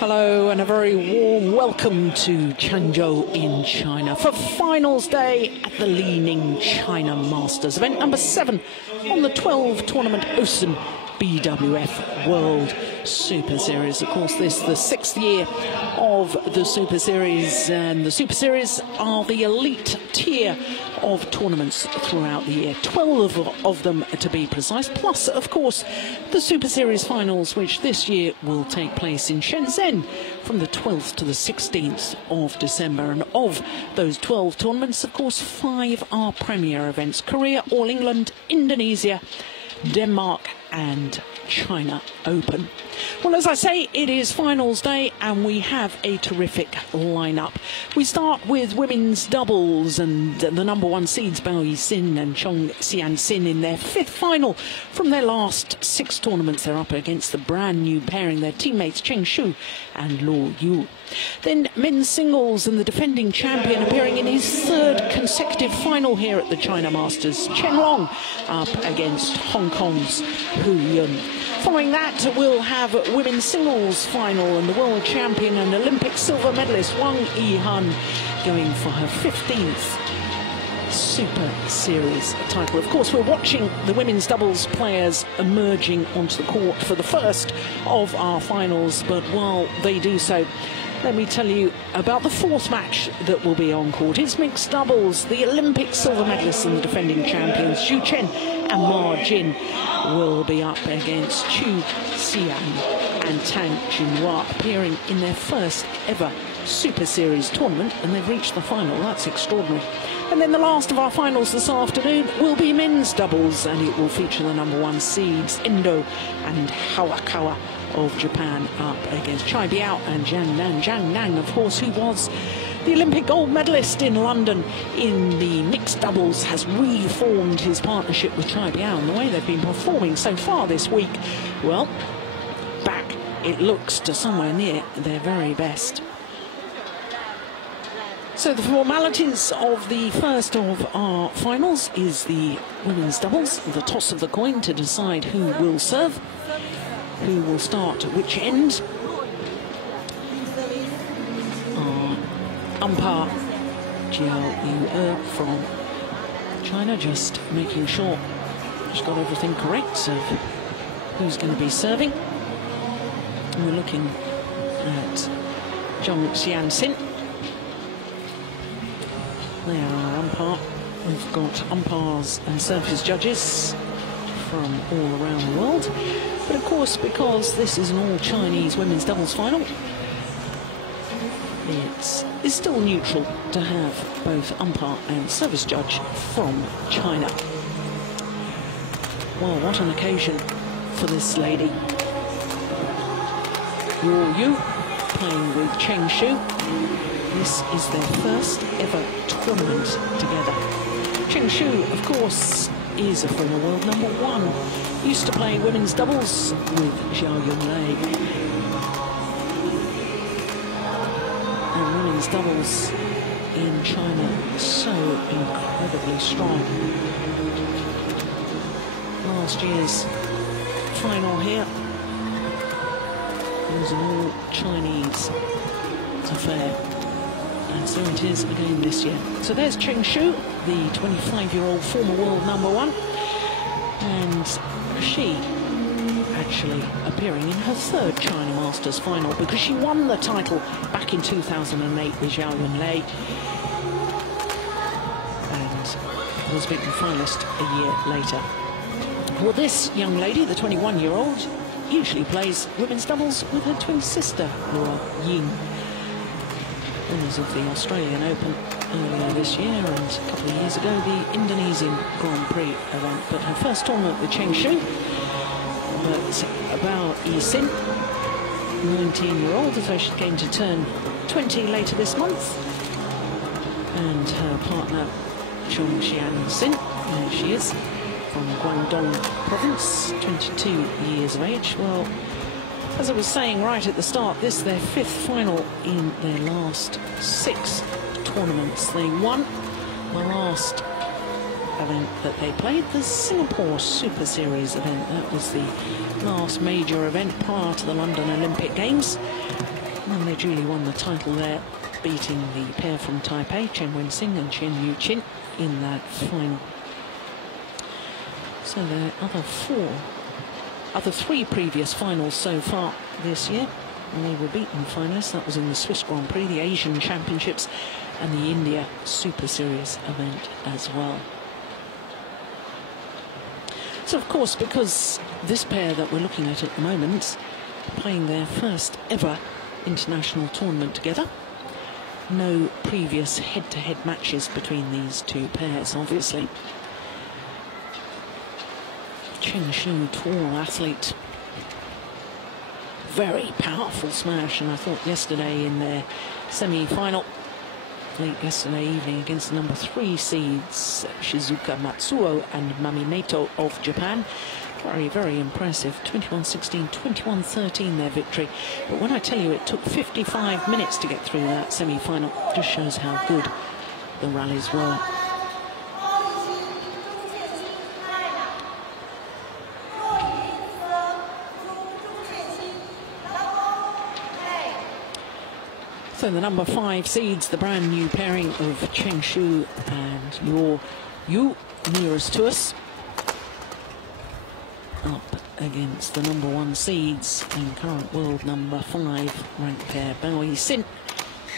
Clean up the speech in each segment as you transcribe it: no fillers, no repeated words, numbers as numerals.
Hello and a very warm welcome to Changzhou in China for finals day at the Li-Ning China Masters, event number 7 on the 12 tournament OSIM BWF World Superseries. Of course, this is the 6th year of the Superseries, and the Superseries are the elite tier of tournaments throughout the year, 12 of them to be precise, plus of course the Superseries Finals, which this year will take place in Shenzhen from the 12th to the 16th of December. And of those 12 tournaments, of course, 5 are premier events: Korea, All England, Indonesia, Denmark and China Open. Well, as I say, it is finals day and we have a terrific lineup. We start with women's doubles, and the number 1 seeds Bao Yixin and Chong Xianxin in their 5th final from their last 6 tournaments. They're up against the brand new pairing, their teammates Chengxu and Luo Yu. Then men's singles, and the defending champion appearing in his 3rd consecutive final here at the China Masters, Chen Long, up against Hong Kong's Hu Yun. Following that, we'll have women's singles final, and the world champion and Olympic silver medalist Wang Yihan going for her 15th Super Series title. Of course, we're watching the women's doubles players emerging onto the court for the first of our finals, but while they do so, let me tell you about the 4th match that will be on court. It's mixed doubles. The Olympic silver medalists and the defending champions Xu Chen and Ma Jin will be up against Chu Xian and Tang Jinhua, appearing in their 1st ever Super Series tournament, and they've reached the final. That's extraordinary. And then the last of our finals this afternoon will be men's doubles, and it will feature the number 1 seeds Endo and Hawakawa of Japan up against Chai Biao and Zhang Nan, of course, who was the Olympic gold medalist in London in the mixed doubles, has reformed his partnership with Chai Biao, and the way they've been performing so far this week, well, back it looks to somewhere near their very best. So the formalities of the first of our finals is the women's doubles, the toss of the coin to decide who will serve, who will start at which end. Our umpire Jiao Yu from China just making sure she's got everything correct of who's going to be serving. And we're looking at Chong Xianxin. They are our umpire. We've got umpires and service judges from all around the world. But of course, because this is an all-Chinese women's doubles final, it's still neutral to have both umpire and service judge from China. Well, what an occasion for this lady. Luo Yu playing with Chengxu. This is their 1st ever tournament together. Chengxu, of course, is a former world number 1. Used to play women's doubles with Zhao Yunlei. And women's doubles in China so incredibly strong. Last year's final here was an all-Chinese affair. And so it is again this year. So there's Chengxu, the 25-year-old former world number 1. And she actually appearing in her 3rd China Masters final, because she won the title back in 2008 with Zhao Yunlei and was beaten finalist a year later. Well, this young lady, the 21-year-old, usually plays women's doubles with her twin sister, Luo Ying. Winners of the Australian Open earlier this year, and a couple of years ago the Indonesian Grand Prix event. But her first tournament with Chengxu. But Bao Yixin, 19-year-old, although she's going to turn 20 later this month, and her partner Chong Xianxin, there she is, from Guangdong province, 22 years of age. Well, as I was saying right at the start, this is their 5th final in their last 6 tournaments. They won the last event that they played, the Singapore Super Series event. That was the last major event prior to the London Olympic Games. And they duly won the title there, beating the pair from Taipei, Chen Wen-Sing and Chen Yu-Chin, in that final. So there are other three previous finals so far this year, and they were beaten finalists. That was in the Swiss Grand Prix, the Asian Championships, and the India Superseries event as well. So, of course, because this pair that we're looking at the moment, playing their first ever international tournament together, no previous head-to-head matches between these two pairs, obviously. Changzhou, tall athlete, very powerful smash, and I thought yesterday in their semi-final, late yesterday evening against the number 3 seeds Shizuka Matsuo and Mamineto of Japan, very, very impressive. 21-16, 21-13 their victory. But when I tell you it took 55 minutes to get through that semi-final, it just shows how good the rallies were. So the number 5 seeds, the brand new pairing of Chengxu and Luo Yu, nearest to us, up against the number 1 seeds and current world number 5 ranked pair Bao Yixin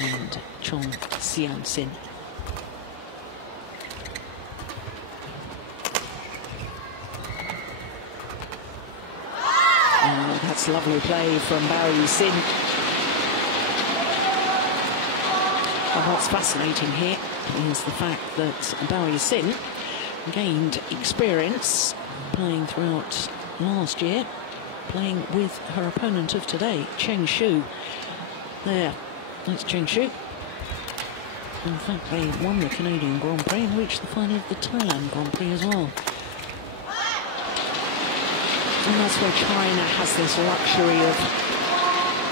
and Chong Xianxin. Oh, that's lovely play from Bao Yixin. Well, what's fascinating here is the fact that Bao Yixin gained experience playing throughout last year, playing with her opponent of today, Chengxu. There, that's Chengxu. In fact, they won the Canadian Grand Prix and reached the final of the Thailand Grand Prix as well. And that's where China has this luxury of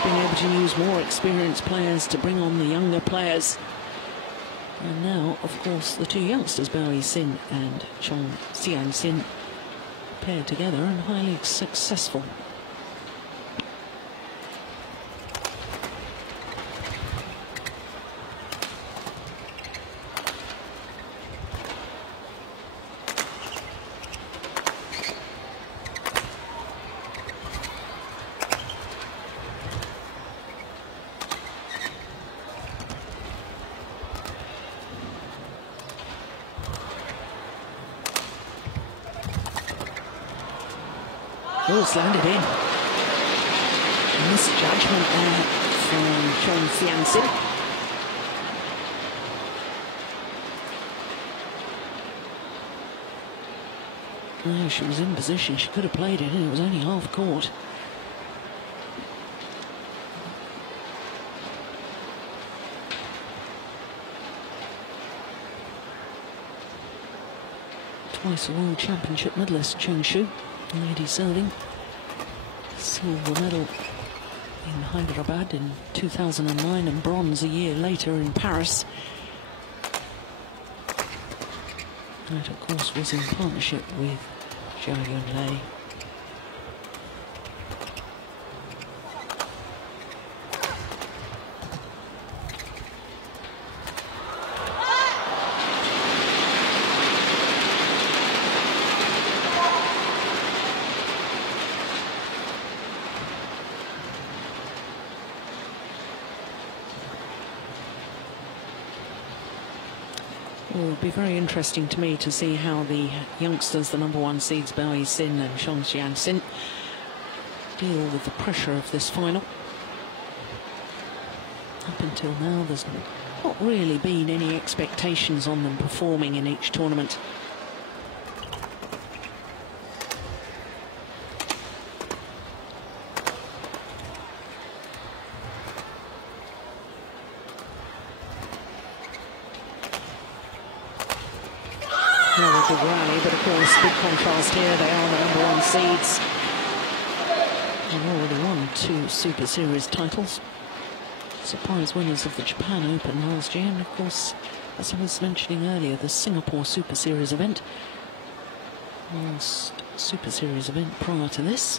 being able to use more experienced players to bring on the younger players. And now, of course, the two youngsters, Bao Yixin and Chong Xianxin, paired together and highly successful. Oh, it's landed in. Misjudgment there from Chong Xianxin. Oh, she was in position. She could have played it, and it was only half court. Twice a World Championship medalist, Chengxu. Lady serving, silver medal in Hyderabad in 2009 and bronze a year later in Paris. That, of course, was in partnership with Zhao Yunlei. Well, it would be very interesting to me to see how the youngsters, the number 1 seeds, Bao Yixin and Chong Xianxin, deal with the pressure of this final. Up until now, there's not really been any expectations on them performing in each tournament. Another big rally, but of course, big contrast here. They are the number 1 seeds. They've already won 2 Super Series titles. Surprise winners of the Japan Open last year, and of course, as I was mentioning earlier, the Singapore Super Series event. Last Super Series event prior to this.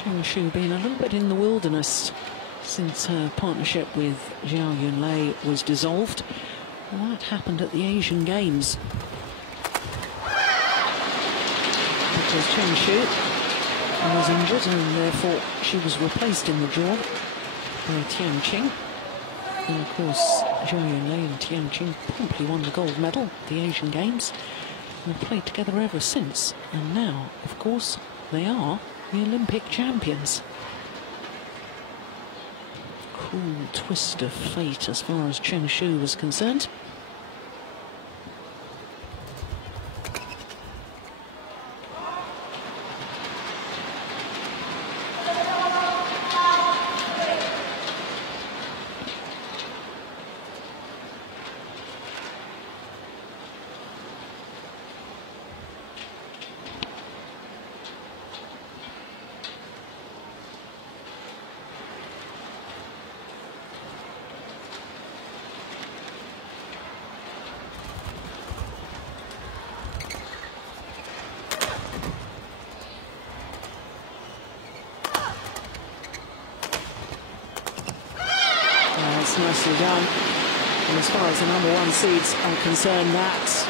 Changzhou been a little bit in the wilderness since her partnership with Zhao Yunlei was dissolved. And that happened at the Asian Games. Because Changzhou was injured and therefore she was replaced in the draw by Tianqing. And of course, Zhao Yunlei and Tianqing promptly won the gold medal at the Asian Games. And have played together ever since. And now, of course, they are the Olympic champions. Cruel twist of fate as far as Changzhou was concerned. That's nicely done. And as far as the #1 seeds are concerned, that's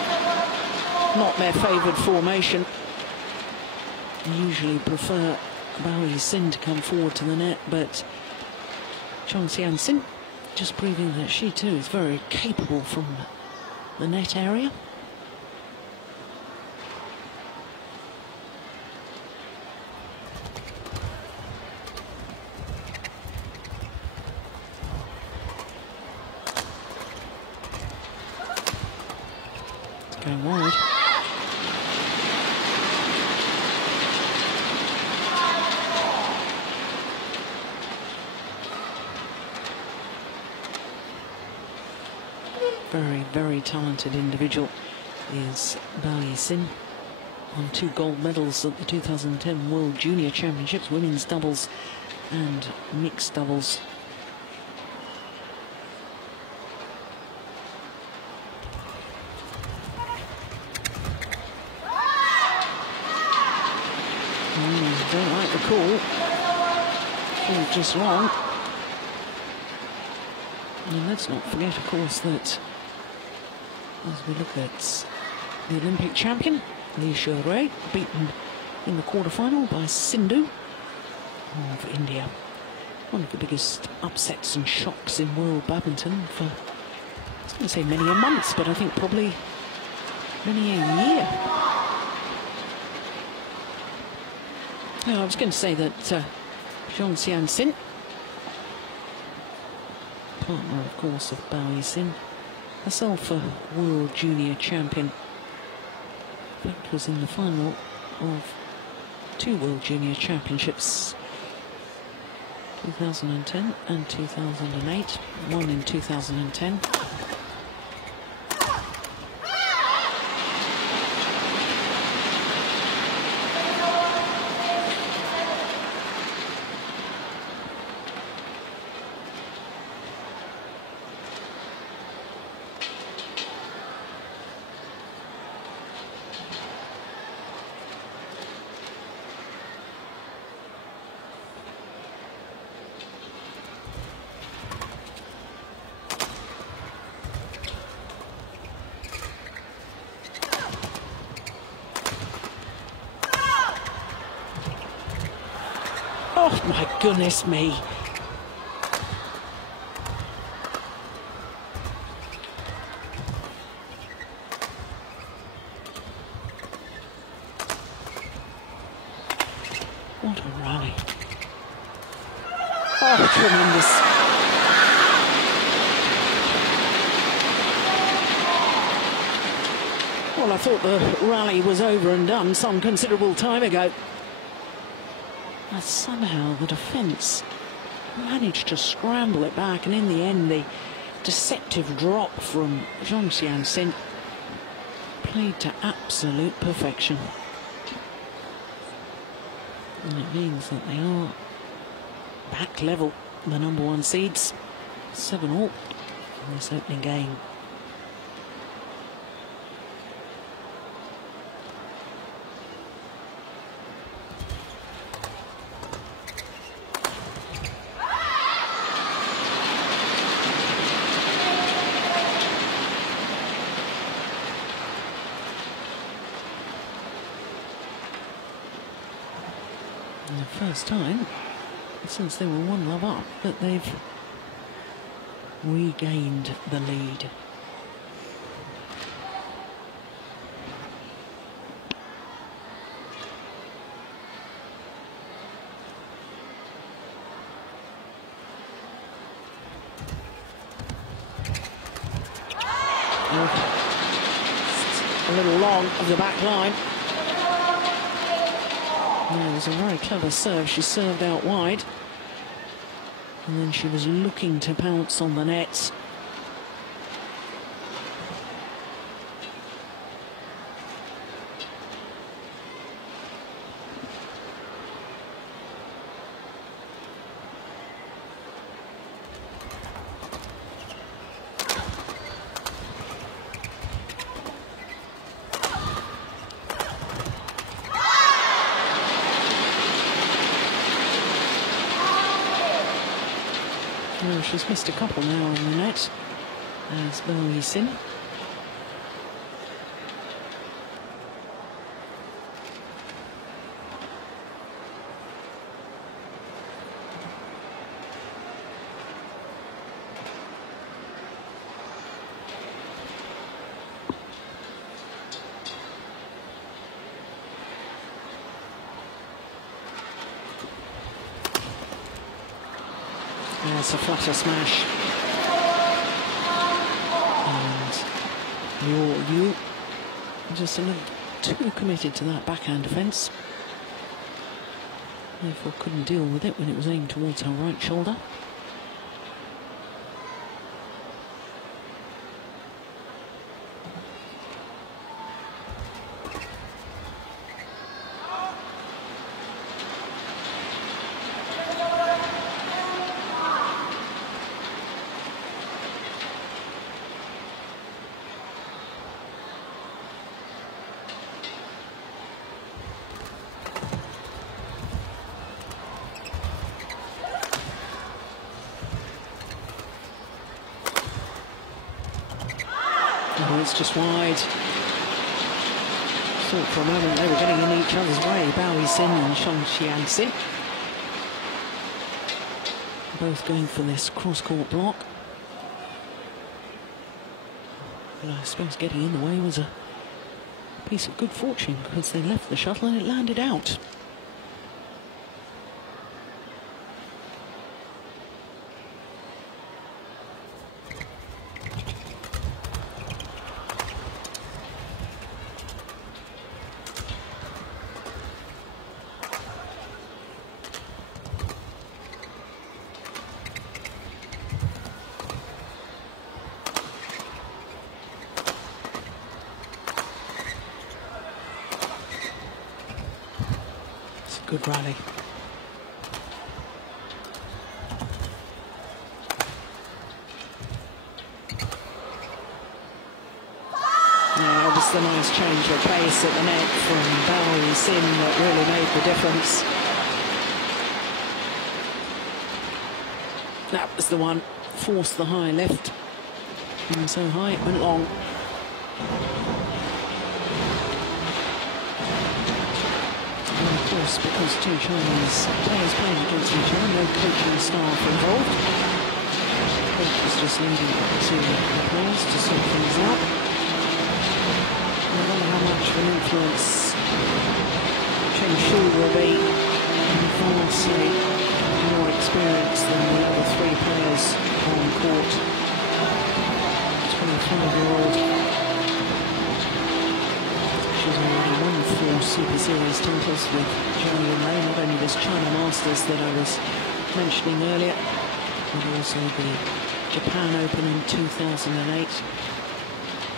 not their favoured formation. They usually prefer Bao Yixin to come forward to the net, but Chong Xian-sin just proving that she too is very capable from the net area. Going wide. Very, very talented individual is Bao Yixin. Won 2 gold medals at the 2010 World Junior Championships, women's doubles and mixed doubles. Don't like the call. Called just wrong. And let's not forget, of course, that as we look at the Olympic champion, Li Rui, beaten in the quarterfinal by Sindhu of India. One of the biggest upsets and shocks in world badminton for, I was going to say many a month, but I think probably many a year. I was going to say that Chong Xian-sin, partner, of course, of Bao Yixin, herself a World Junior Champion. In fact, was in the final of 2 World Junior Championships, 2010 and 2008, one in 2010. Oh my goodness me. What a rally. Oh, tremendous. Well, I thought the rally was over and done some considerable time ago. But somehow the defence managed to scramble it back, and in the end the deceptive drop from Chong Xian-sin played to absolute perfection. And it means that they are back level, the #1 seeds, 7-all in this opening game. first time since they were 1-love up that they've regained the lead. A little long of the back line. Yeah, it was a very clever serve. She served out wide. And then she was looking to pounce on the nets. Oh, she's missed a couple now on the net, as Li-Ning. There's a flutter smash. And you just a little too committed to that backhand defence. Therefore couldn't deal with it when it was aimed towards her right shoulder. Oh, it's just wide. Thought for a moment they were getting in each other's way, Li-Ning and Changzhou. Both going for this cross-court block. But I suppose getting in the way was a piece of good fortune because they left the shuttle and it landed out. Good rally. Yeah, it was the nice change of pace at the net from Li-Ning that really made the difference. That was the one, forced the high lift. And so high it went long. Because two Chinese players playing against each other, no coaching staff involved. The coach was just leading to the players to sort things out. I wonder how much of an influence Changzhou will be. Vastly more experienced than the other three players on court. 25-year-old. She's already won 4 Super Series titles with Li-Ning, not only this China Masters that I was mentioning earlier, but also the Japan Open in 2008,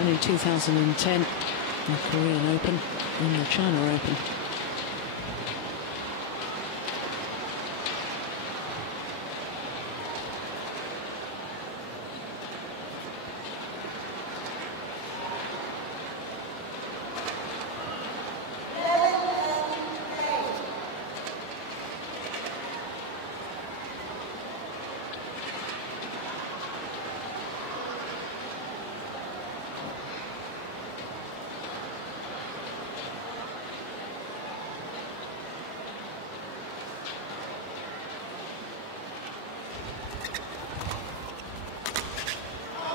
and in 2010, the Korean Open and the China Open.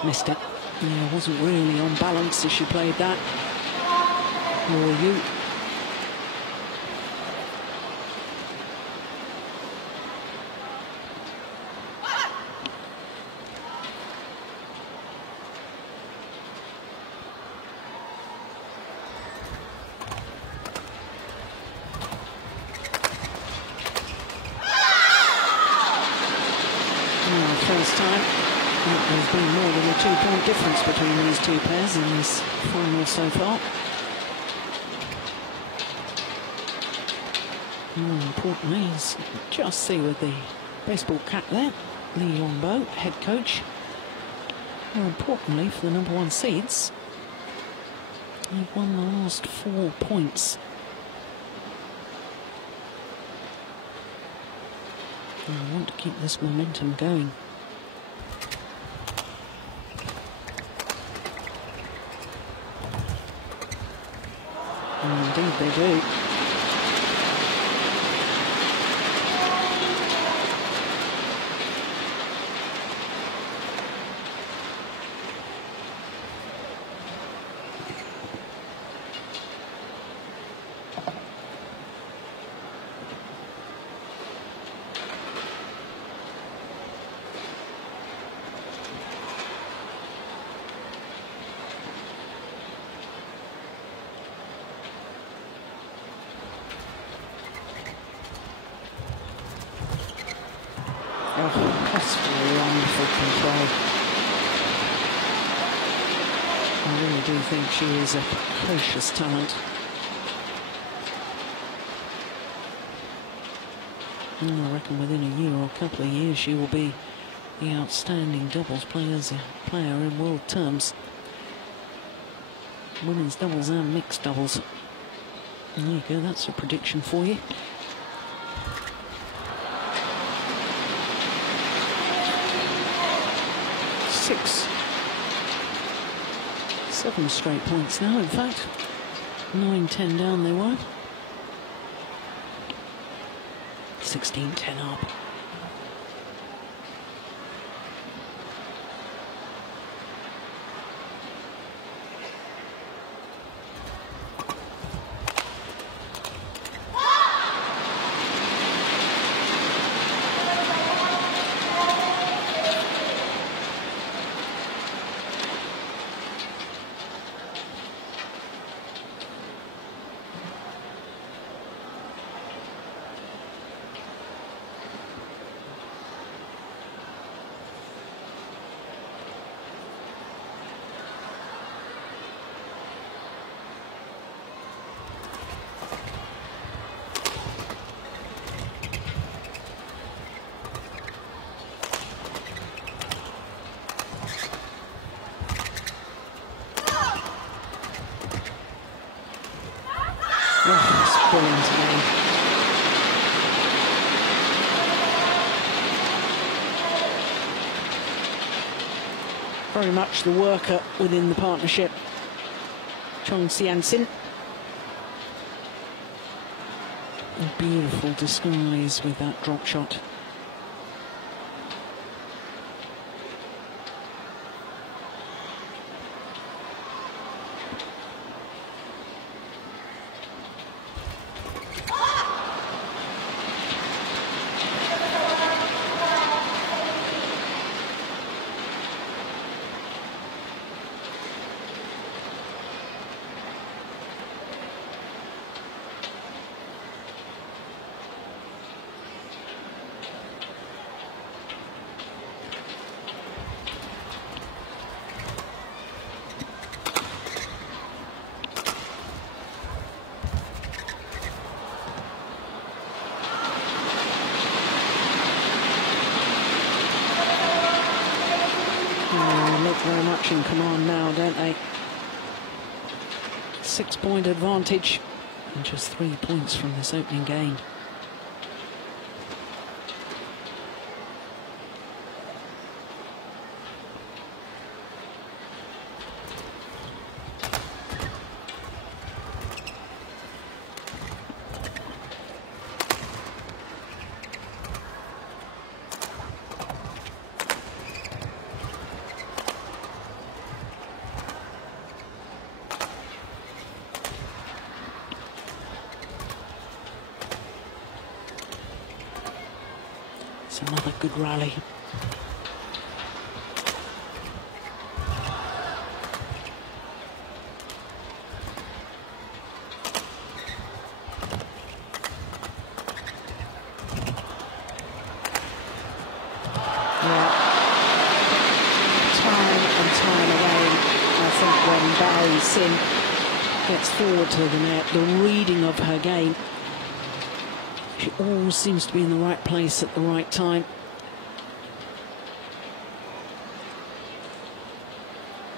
Missed it. Yeah, wasn't really on balance as she played that. Nor were you. First time there's been more than a 2-point difference between these two pairs in this final so far. Importantly, just see with the baseball cap there, Li Yongbo, head coach. More importantly, for the #1 seeds, they've won the last 4 points. I want to keep this momentum going. Indeed they do. Oh, that's wonderful control. I really do think she is a precocious talent. And I reckon within a year or a couple of years she will be the outstanding doubles player in world terms. Women's doubles and mixed doubles. There you go, that's a prediction for you. 7 straight points now, in fact. 9-10 down they were. 16-10 up. Oh, it's brilliant today. Very much the worker within the partnership. Changzhou. A beautiful disguise with that drop shot. Very much in command now, don't they? 6-point advantage and just 3 points from this opening game. It's another good rally. Gets forward to the net, the reading of her game. She always seems to be in the right place at the right time.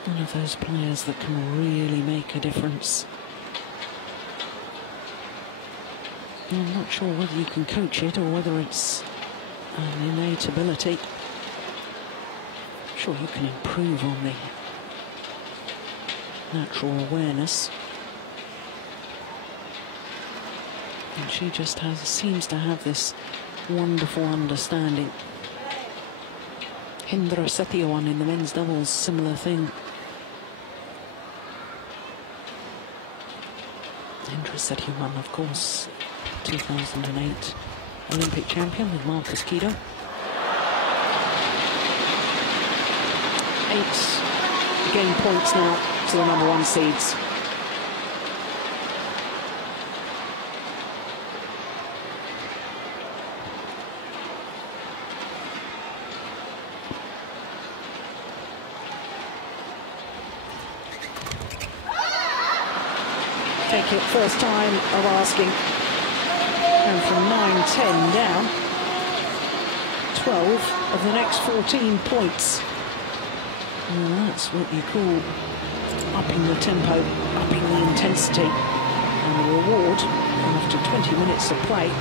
One of those players that can really make a difference. I'm not sure whether you can coach it or whether it's an innate ability. I'm sure you can improve on the natural awareness. And she just seems to have this wonderful understanding. Hindra Setyawan in the men's doubles, similar thing. Hindra Setyawan, of course, 2008 Olympic champion with Marcus Kido. 8 game points now to the #1 seeds. Take it first time of asking, and from 9-10 down, 12 of the next 14 points. Well, that's what you call upping the tempo, upping the intensity, and the reward after 20 minutes of play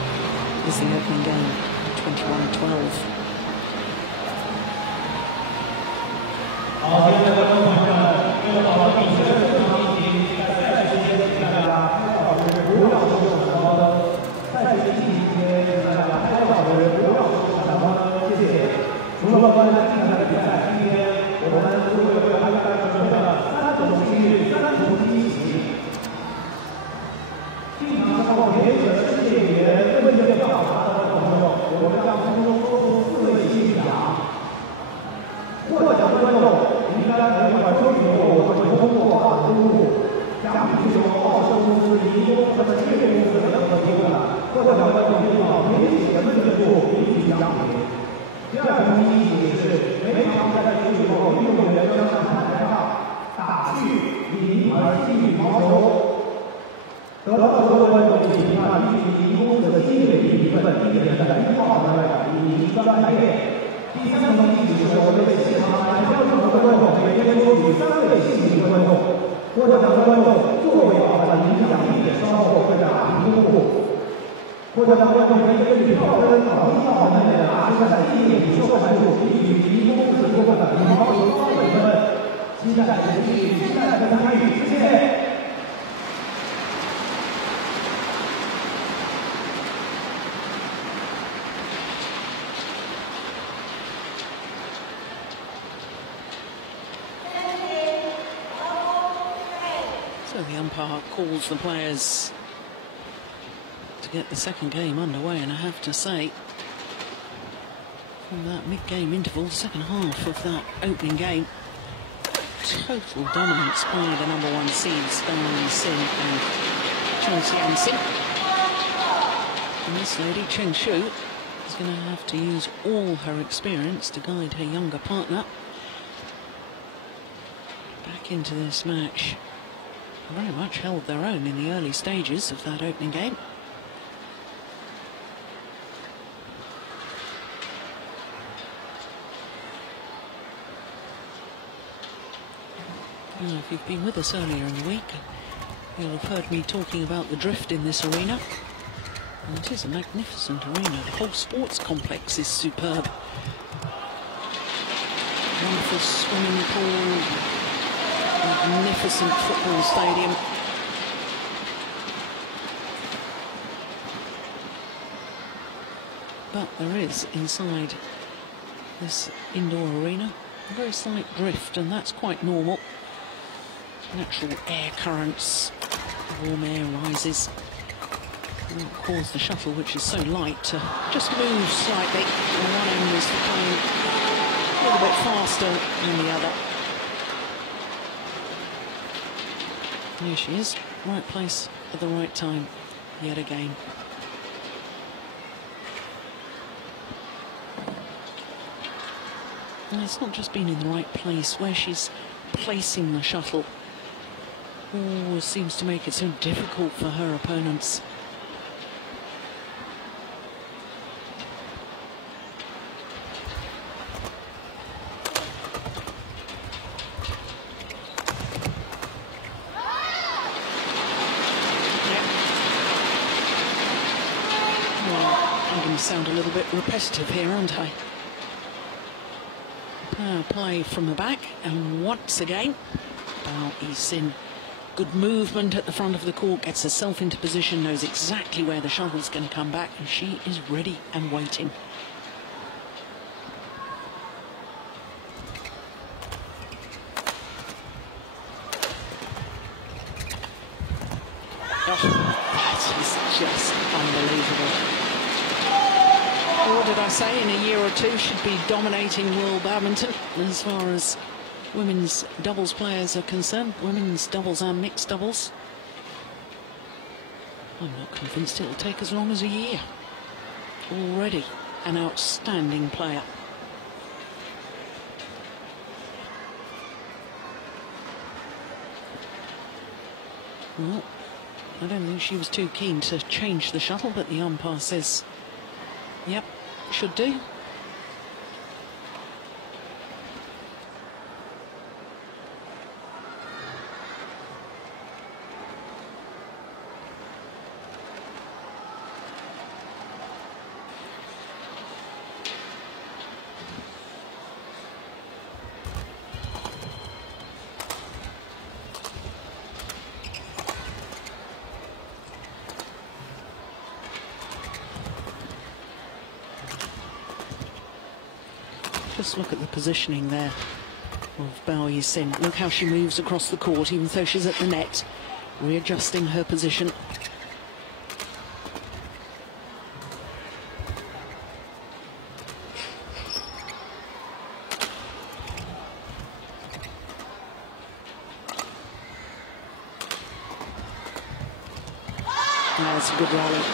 is the opening game, 21-12. So the umpire calls the players to get the second game underway, and I have to say, from that mid-game interval, the second half of that opening game, total dominance by the #1 seeds, Li Xin and Changzhou. And this lady, Changzhou, is going to have to use all her experience to guide her younger partner back into this match. Very much held their own in the early stages of that opening game. Now, if you've been with us earlier in the week, you'll have heard me talking about the drift in this arena. And it is a magnificent arena. The whole sports complex is superb. Wonderful swimming pool, magnificent football stadium. But there is, inside this indoor arena, a very slight drift, and that's quite normal. Natural air currents, warm air rises, Will cause the shuttle, which is so light, to just move slightly. And one end is going a little bit faster than the other. Here she is, right place at the right time, yet again. And it's not just been in the right place, where she's placing the shuttle always seems to make it so difficult for her opponents. I'm going to sound a little bit repetitive here, aren't I? Power play from the back, and once again, Bao Yixin. Good movement at the front of the court, gets herself into position, knows exactly where the shuttle's going to come back, and she is ready and waiting. Oh, that is just unbelievable. What did I say? In a year or two, she'd be dominating world badminton as far as women's doubles players are concerned, women's doubles and mixed doubles. I'm not convinced it'll take as long as a year. Already an outstanding player. Well, I don't think she was too keen to change the shuttle, but the umpire says, yep, should do. Just look at the positioning there of Bao Yixin. Look how she moves across the court, even though she's at the net, readjusting her position. That's a good rally.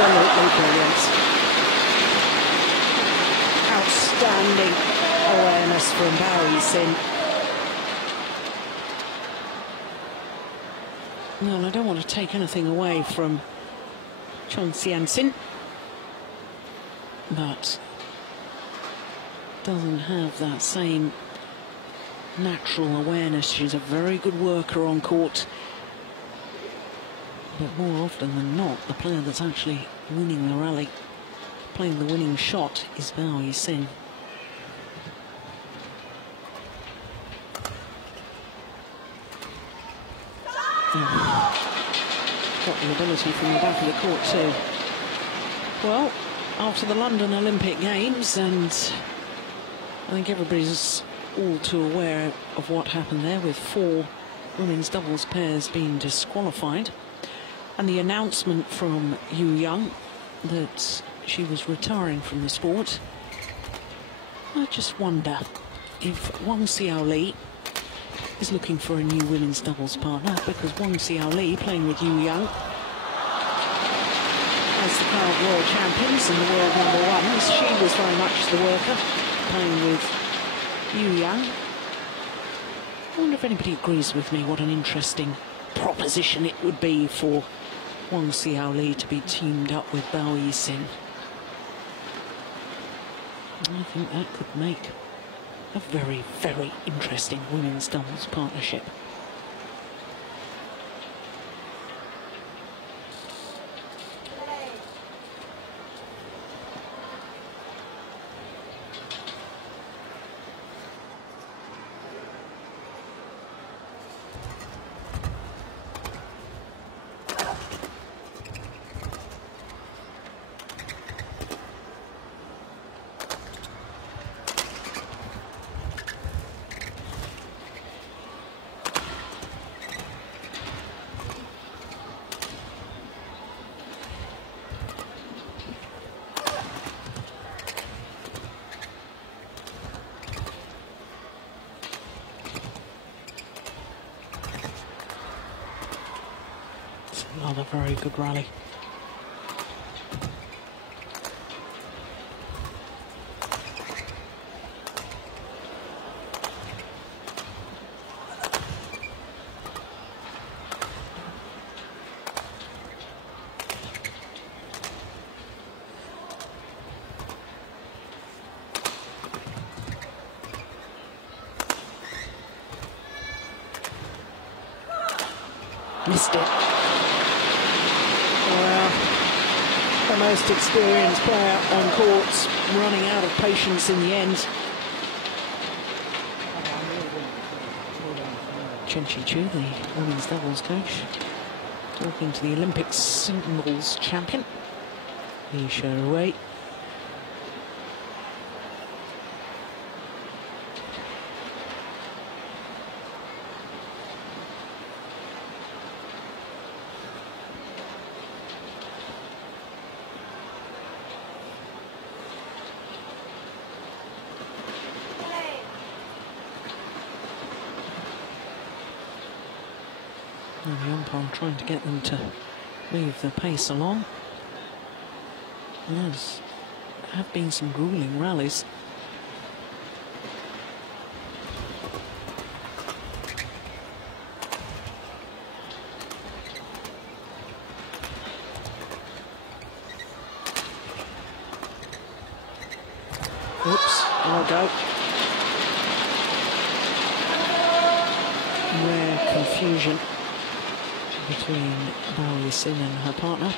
Absolutely brilliant. Outstanding awareness from Bao Yixin. Well, I don't want to take anything away from Changzhou, but doesn't have that same natural awareness. She's a very good worker on court. But more often than not, the player that's actually winning the rally, playing the winning shot, is Bao Yixin. Got the ability from the back of the court too. Well, after the London Olympic Games, and I think everybody's all too aware of what happened there, with 4 women's doubles pairs being disqualified. And the announcement from Yu Yang that she was retiring from the sport. I just wonder if Wang Xiaoli is looking for a new women's doubles partner, because Wang Xiaoli, playing with Yu Yang, current world champions and the world #1s. She was very much the worker, playing with Yu Yang. I wonder if anybody agrees with me what an interesting proposition it would be for Wang Xiaoli to be teamed up with Bao Yixin. I think that could make a very, very interesting women's doubles partnership. Another very good rally. Missed it. The most experienced player on courts, running out of patience in the end. Chen Shichu, the women's doubles coach, talking to the Olympic singles champion, Li Sherwei. And the umpire trying to get them to move the pace along. Yes, there have been some grueling rallies. Oops, I'll go. Rare confusion between Bao Yixin and her partner.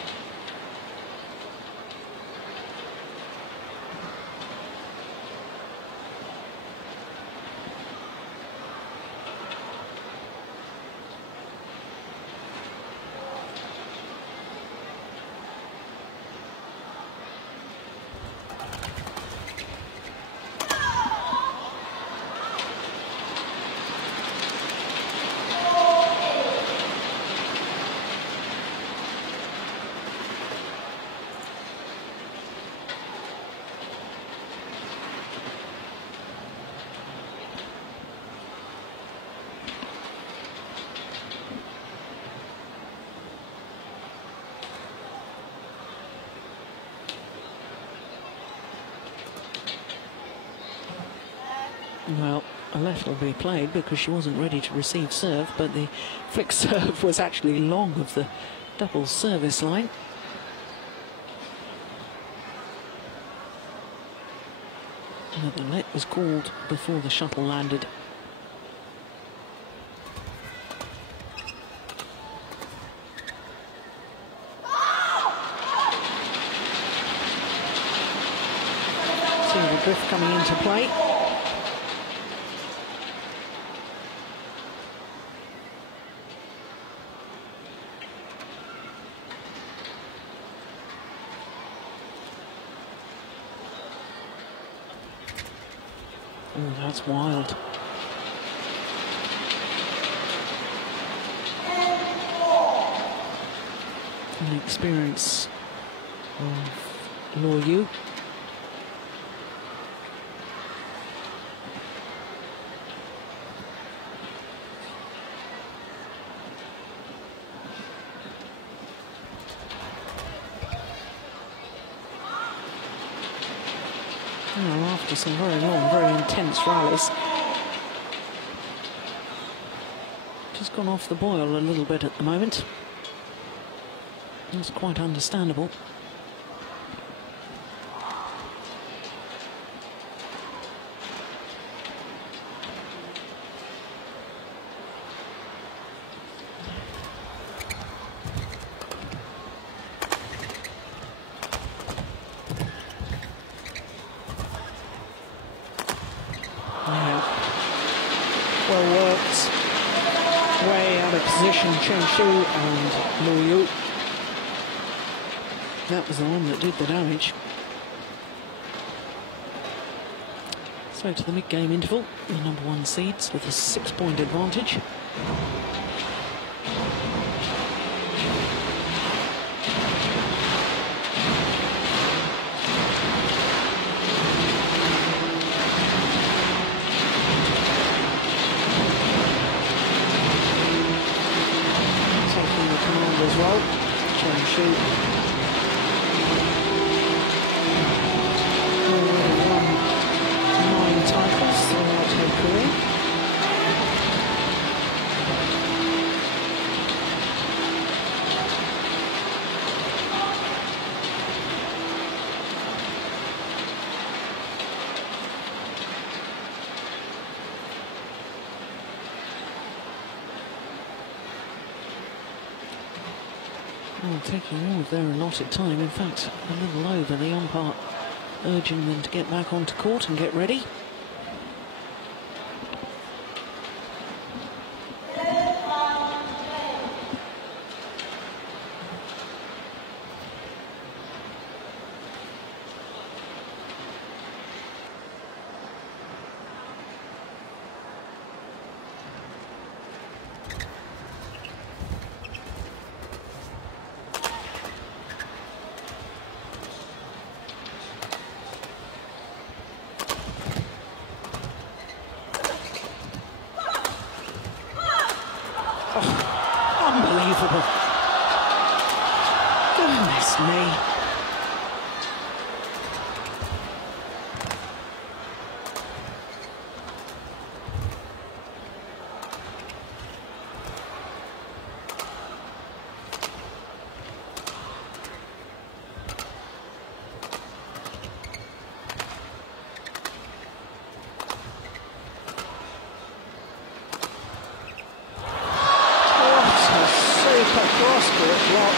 Well, a left will be played because she wasn't ready to receive serve, but the flick serve was actually long of the double service line. The let was called before the shuttle landed. See the drift coming into play. Oh, that's wild. The experience of Luo Yu. Well, after some very long, very intense rallies, just gone off the boil a little bit at the moment. That's quite understandable. Well worked. Way out of position, Changzhou and Liu. That was the one that did the damage. So to the mid-game interval, the number 1 seeds with a 6-point advantage. As well, Changzhou. Already won 9 titles throughout her career. Well, taking all of their allotted time, in fact, a little over, the umpire urging them to get back onto court and get ready. Unbelievable. Goodness me. Cross-court block,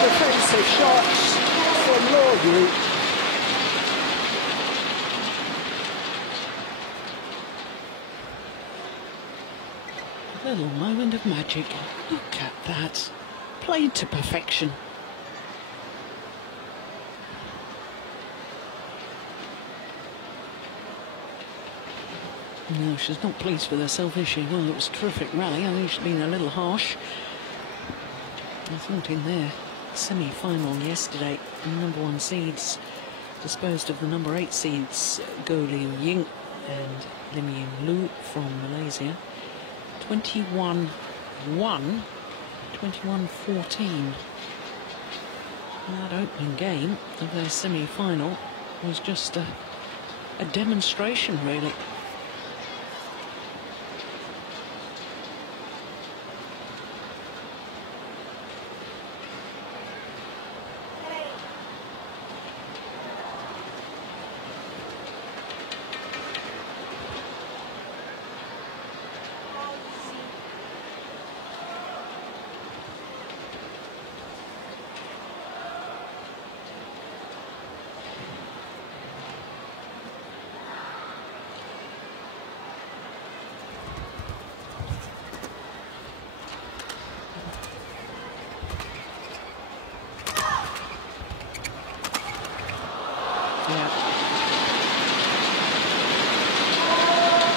defensive shots from Liu. A little moment of magic. Look at that. Played to perfection. No, she's not pleased with herself, is she? Well, it was a terrific rally. I think she's been a little harsh. I thought in their semi-final yesterday, the number 1 seeds disposed of the number 8 seeds, Liu-Ning and Lim Lu from Malaysia. 21-1, 21-14. That opening game of their semi-final was just a demonstration, really.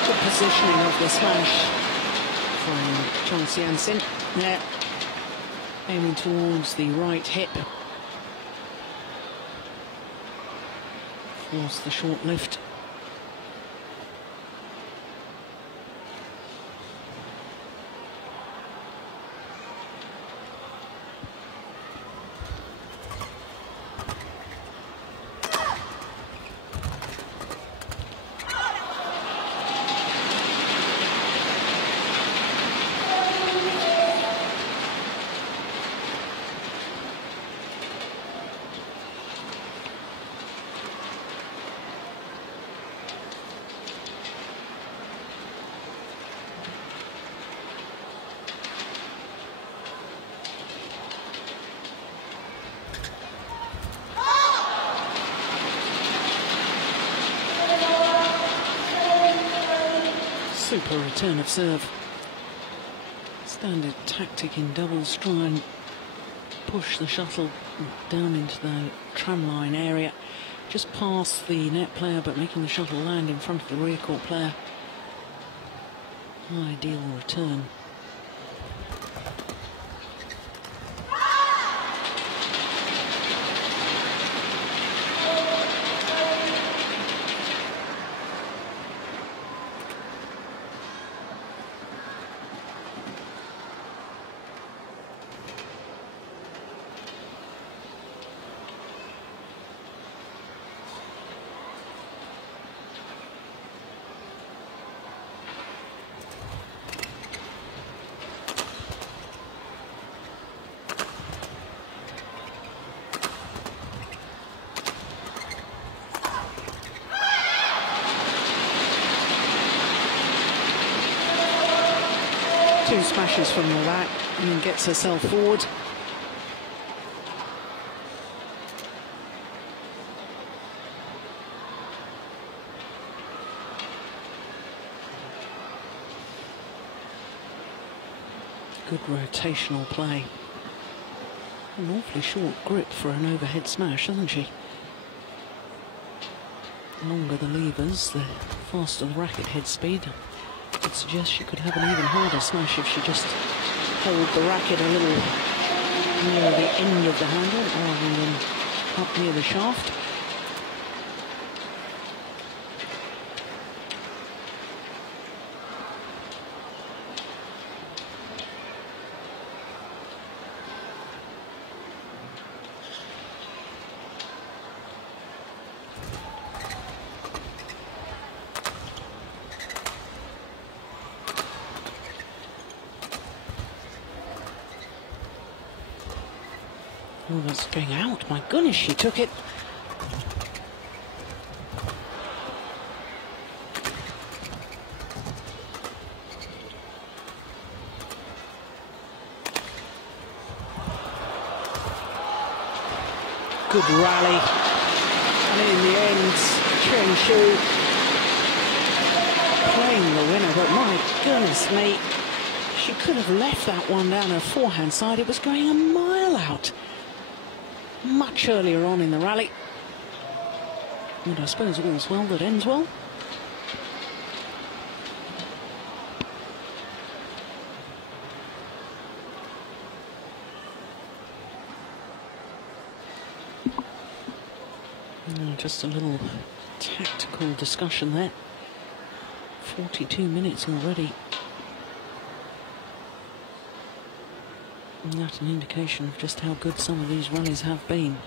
Good positioning of the smash from Changzhou. There, aiming towards the right hip. Force the short lift. Super return of serve. Standard tactic in doubles, try and push the shuttle down into the tramline area, just past the net player, but making the shuttle land in front of the rear court player. Ideal return. Two smashes from the rack and then gets herself forward. Good rotational play. An awfully short grip for an overhead smash, isn't she? The longer the levers, the faster the racket head speed. I'd suggest she could have an even harder smash if she just held the racket a little near the end of the handle rather than up near the shaft. Oh, that's going out. My goodness, she took it. Good rally. And in the end, Changzhou playing the winner. But my goodness me, she could have left that one down her forehand side. It was going a mile out. Much earlier on in the rally. And I suppose all's well that ends well. Just a little tactical discussion there. 42 minutes already. And that's an indication of just how good some of these rallies have been.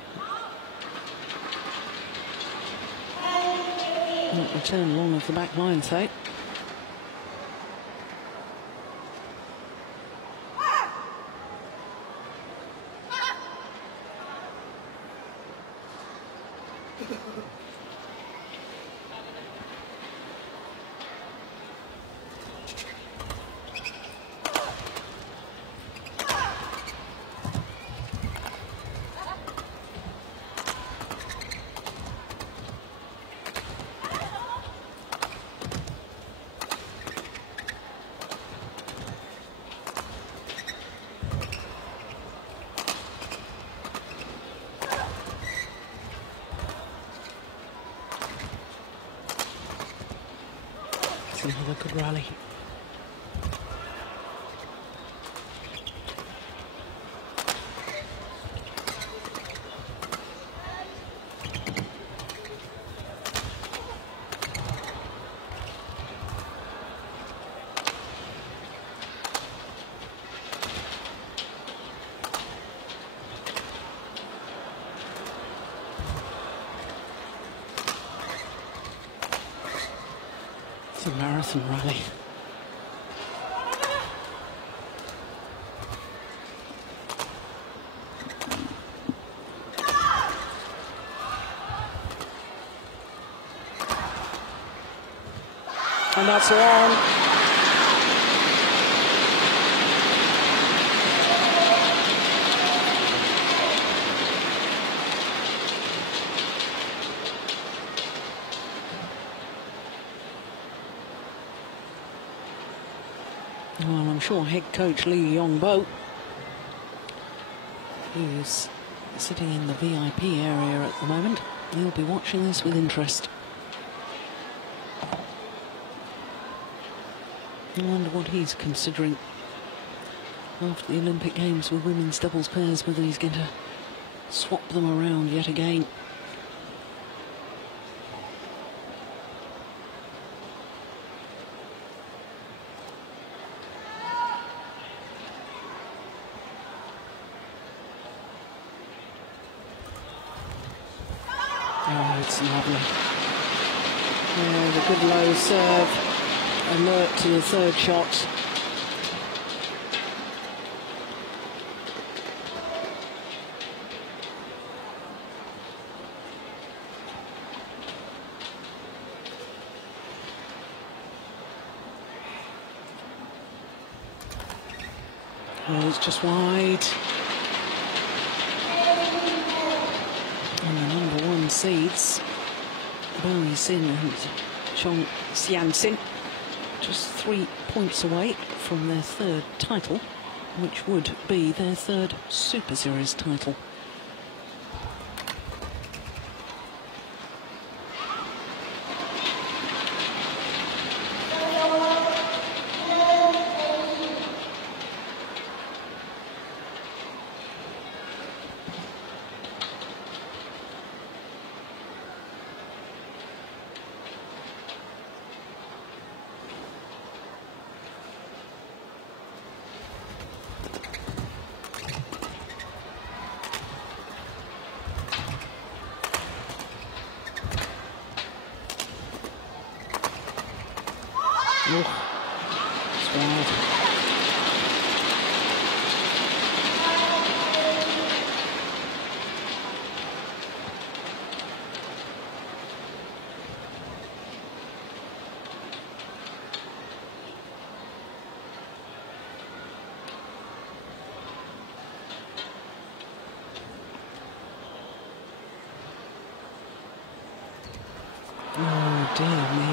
Not return long of the back line, though. Another good rally. It's a marathon rally. And that's long. Well, I'm sure head coach Li Yongbo, who's sitting in the VIP area at the moment, he'll be watching this with interest. I wonder what he's considering after the Olympic Games with women's doubles pairs, whether he's going to swap them around yet again. Oh, it's lovely. Yeah, the good low serve. Alert to the third shot. Oh, it's just wide. And the number one seeds, Xin and Changzhou, just 3 points away from their third title, which would be their third Super Series title. Oh, it's wild. Oh, dear me.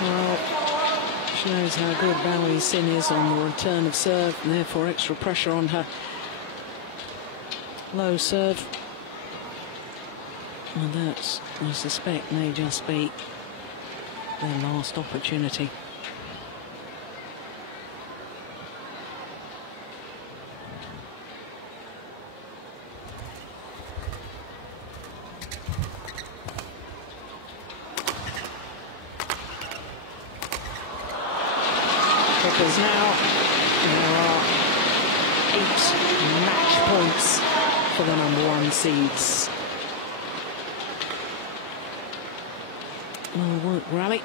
Well, shows how good Xin is on the return of serve, and therefore extra pressure on her low serve. And that, I suspect, may just be their last opportunity. Because now there are 8 match points for the number one seeds. Well worked rally.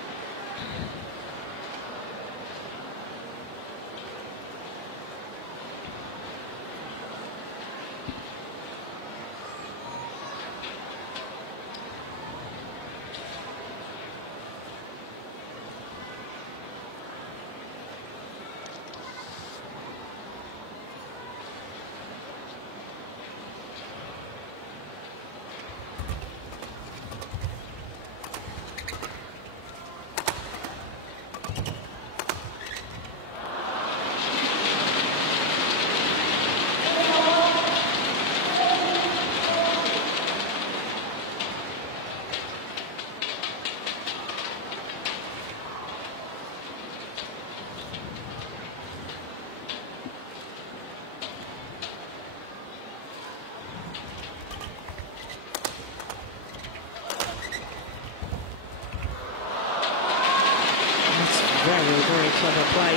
Very, very clever play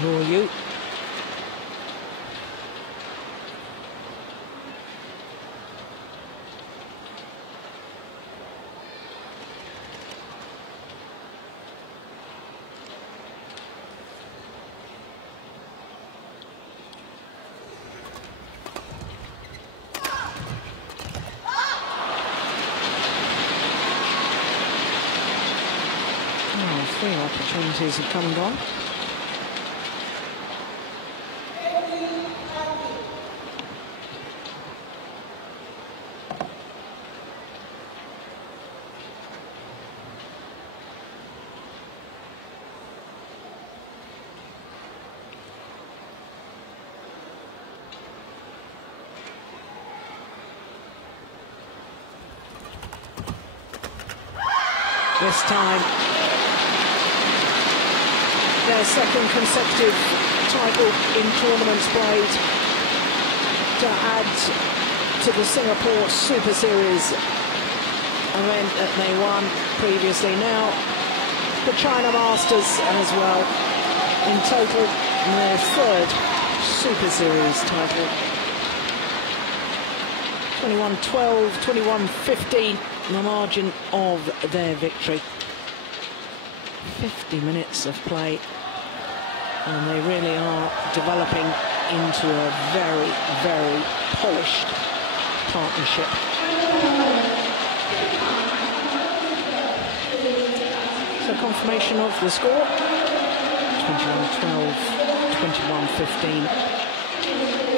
from Yu. Three opportunities have come and gone. this time. Their second consecutive title in tournaments played to add to the Singapore Super Series event that they won previously. Now the China Masters as well. In total, their third Super Series title. 21-12, 21-15, the margin of their victory. 50 minutes of play, and they really are developing into a very, very polished partnership. So confirmation of the score, 21-12, 21-15.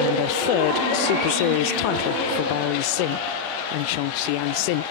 And a third Super Series title for Barry Sin and Changzhou Sin.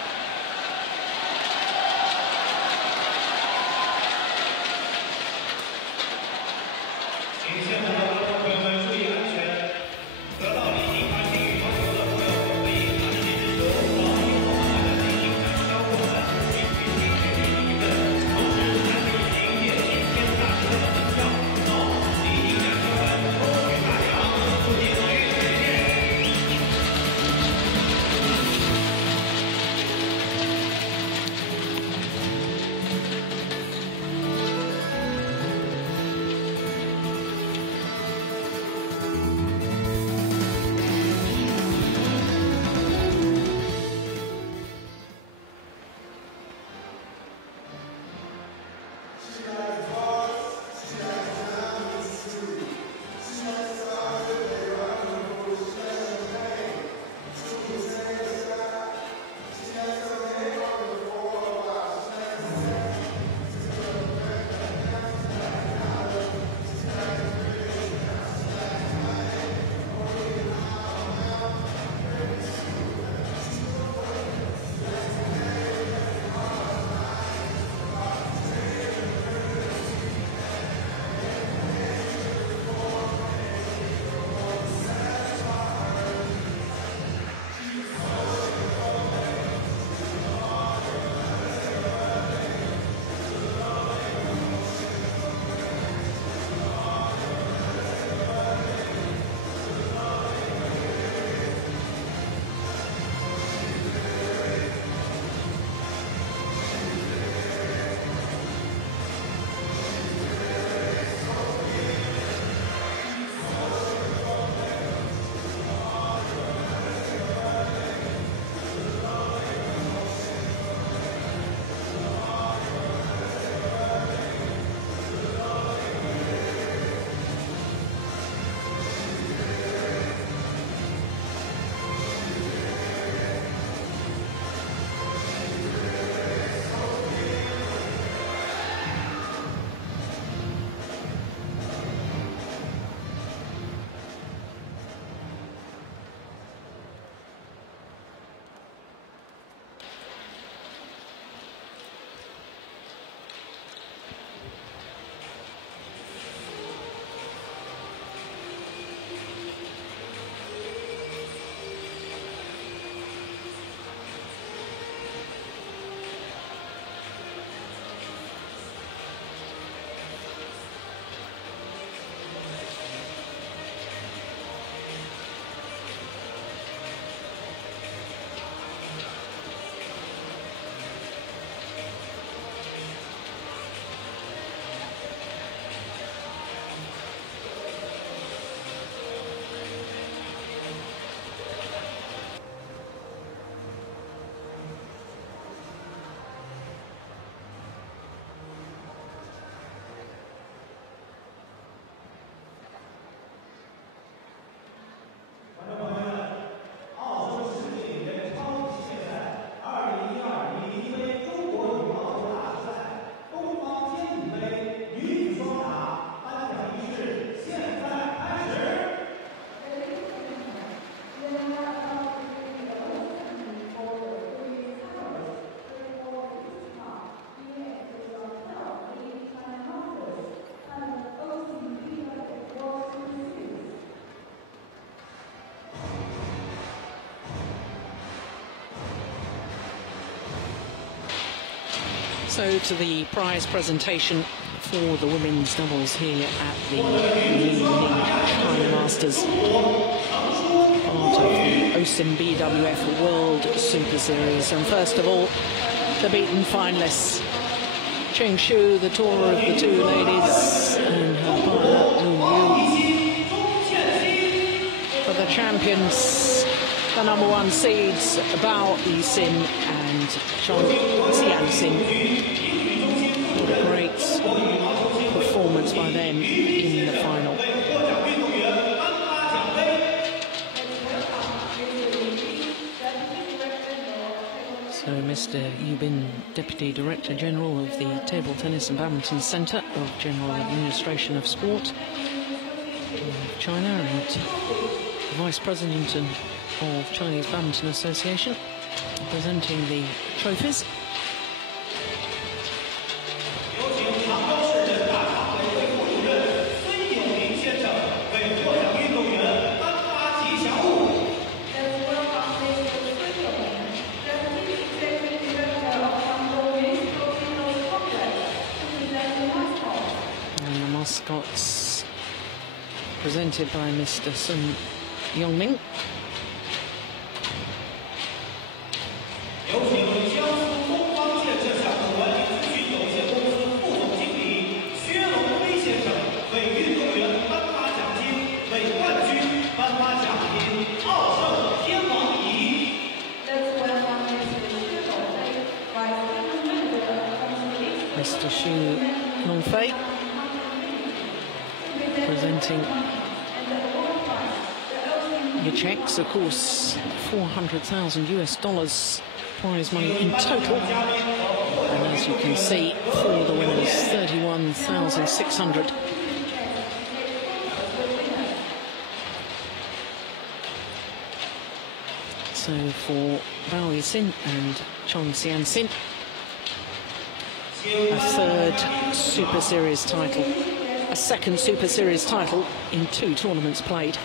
So to the prize presentation for the women's doubles here at the Li-Ning China Masters, part of the OSIM BWF World Superseries. And first of all, the beaten finalists, Changzhou, the taller of the two ladies, and her partner Lu Yu. For the champions, the #1 seeds, Bao Yixin and Changzhou. What a great performance by them in the final. So Mr. Yu Bin, Deputy Director General of the Table Tennis and Badminton Centre of General Administration of Sport of China and Vice President of Chinese Badminton Association, presenting the trophies. And the mascots presented by Mr. Sun Yongming. Mr. Xu Nongfei presenting the checks, of course, $400,000 US prize money in total. And as you can see, for the winners, $31,600. So for Bao Yixin and Chong Xianxin, a third Super Series title, a second Super Series title in 2 tournaments played.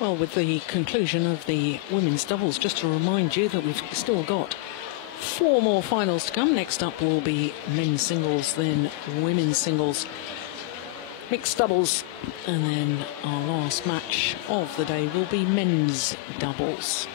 Well, with the conclusion of the women's doubles, just to remind you that we've still got 4 more finals to come. Next up will be men's singles, then women's singles, mixed doubles, and then our last match of the day will be men's doubles.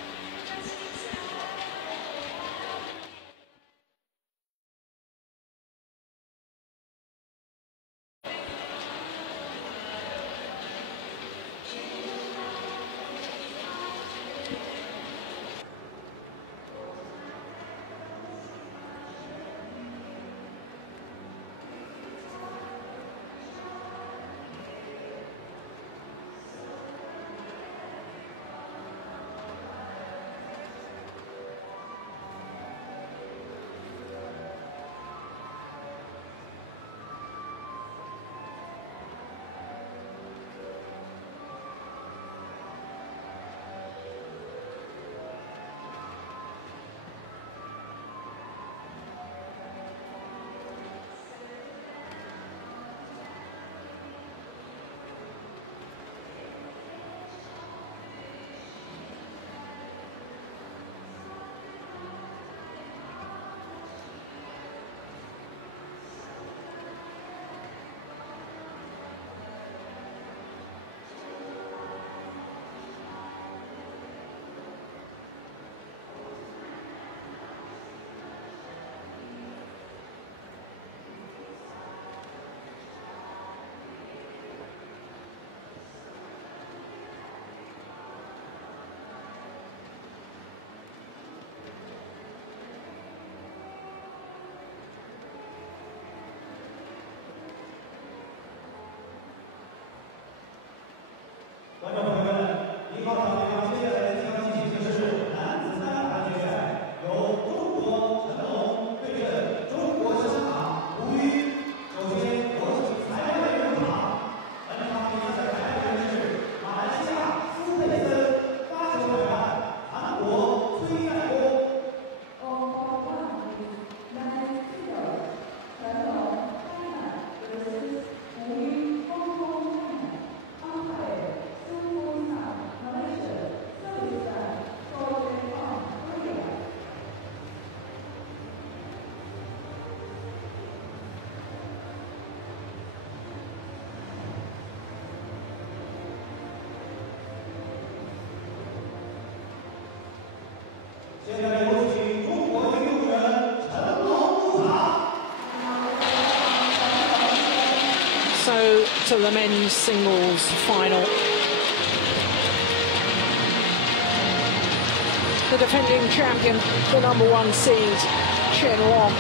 So to the men's singles final. The defending champion, the #1 seed, Chen Long,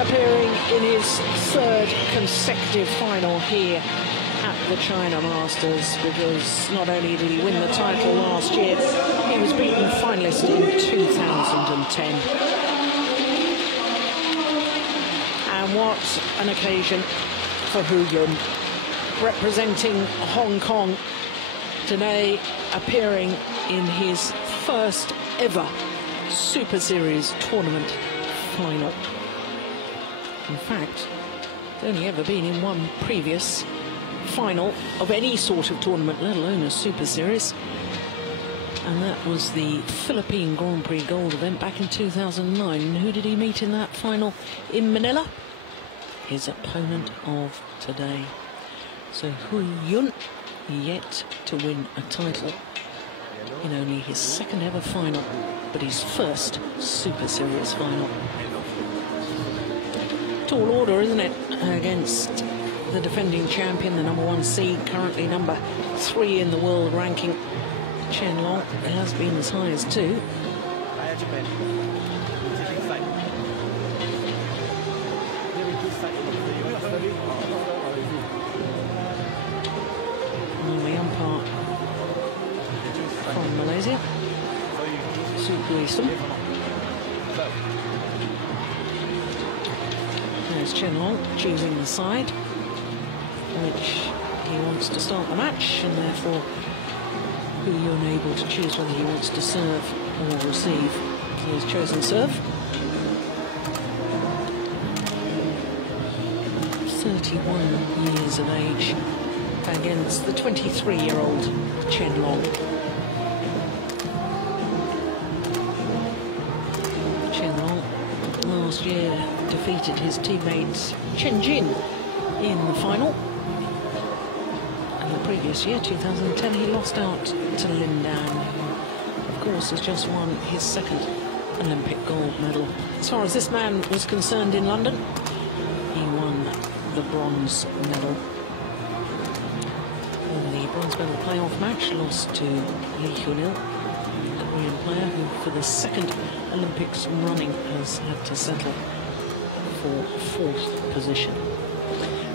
appearing in his third consecutive final here at the China Masters, because not only did he win the title last year, he was beaten finalist in 2010. And what an occasion for Hu Yun, representing Hong Kong today, appearing in his first ever Super Series tournament final. In fact, he's only ever been in one previous final of any sort of tournament, let alone a Super Series, and that was the Philippine Grand Prix Gold event back in 2009. And who did he meet in that final in Manila? His opponent of today. So Hu Yun, yet to win a title in only his second ever final, but his first Super Series final. Tall order, isn't it, against the defending champion, the #1 seed, currently #3 in the world ranking, Chen Long. It has been as high as 2. And the umpire from Malaysia, Sukuisum. There's Chen Long choosing the side which he wants to start the match, and therefore Hu Yun able to choose whether he wants to serve or receive. So he's chosen serve. 31 years of age against the 23-year-old Chen Long. Chen Long last year defeated his teammate Chen Jin in the final. And the previous year, 2010, he lost out to Lin Dan, who, of course, has just won his second Olympic gold medal. As far as this man was concerned in London, he won the bronze medal. In the bronze medal playoff match, lost to Lee Hyun-il, a Korean player who, for the second Olympics running, has had to settle for 4th position.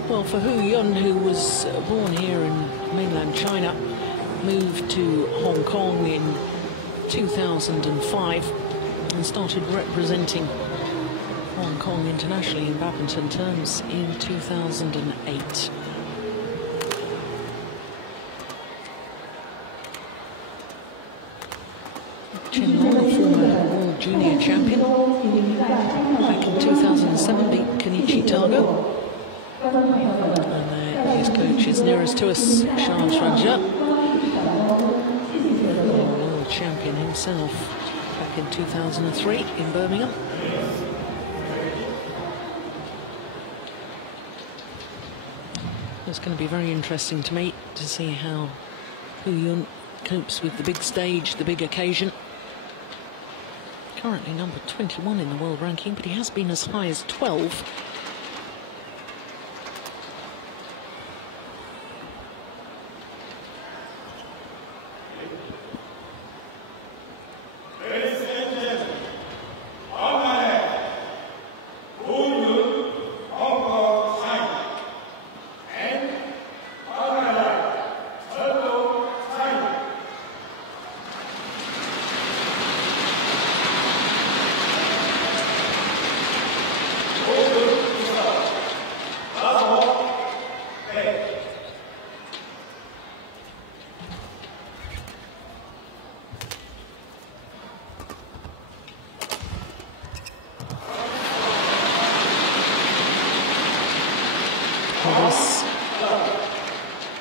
Well, for Hu Yun, who was born here in mainland China, moved to Hong Kong in 2005 and started representing Hong Kong internationally in badminton terms in 2008. Chen Long, former world junior champion, back in 2007, beat Kenichi Tago. And his coach is nearest to us, Charles Ranger, world champion himself back in 2003 in Birmingham. It's going to be very interesting to me to see how Hu Yun copes with the big stage, the big occasion. Currently number 21 in the world ranking, but he has been as high as 12.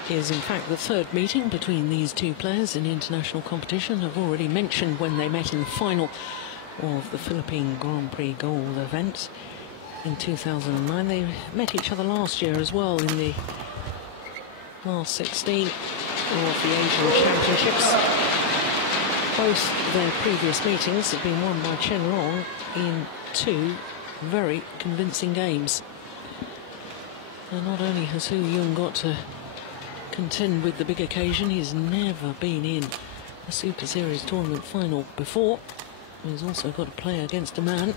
Is in fact the third meeting between these two players in international competition. I've already mentioned when they met in the final of the Philippine Grand Prix Gold event in 2009. They met each other last year as well in the last 16 of the Asian Championships. Both their previous meetings have been won by Chen Long in 2 very convincing games. And not only has Hu Yun got to contend with the big occasion, he's never been in a Super Series tournament final before. He's also got to play against a man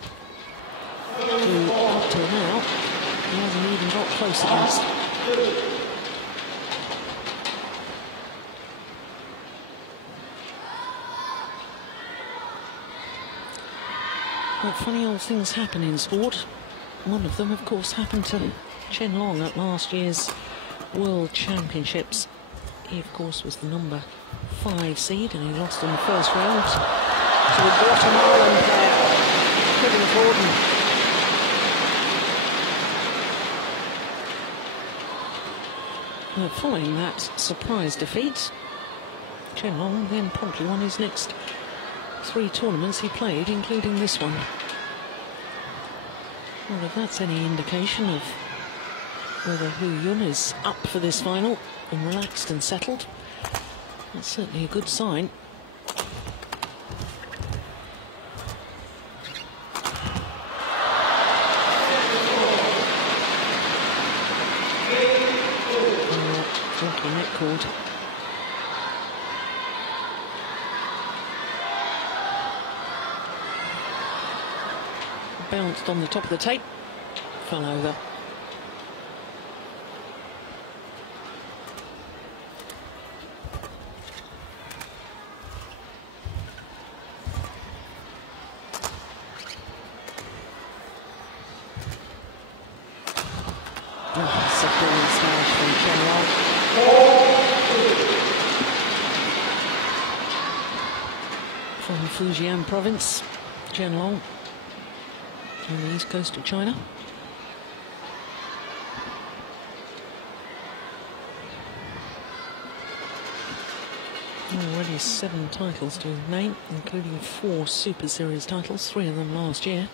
who, up till now, he hasn't even got close against. But funny old things happen in sport. One of them, of course, happened to Chen Long at last year's World Championships. He, of course, was the number 5 seed, and he lost in the first round to the Guatemalan player, Kevin Gordon. Following that surprise defeat, Chen Long then promptly won his next 3 tournaments he played, including this one. Well, if that's any indication of whether Hu Yun is up for this final and relaxed and settled, that's certainly a good sign. Lucky net cord. Bounced on the top of the tape, fell over. It's a brilliant smash from Chen Long. From Fujian province, Chen Long, on the east coast of China. Already 7 titles to his name, including 4 Super Series titles, 3 of them last year.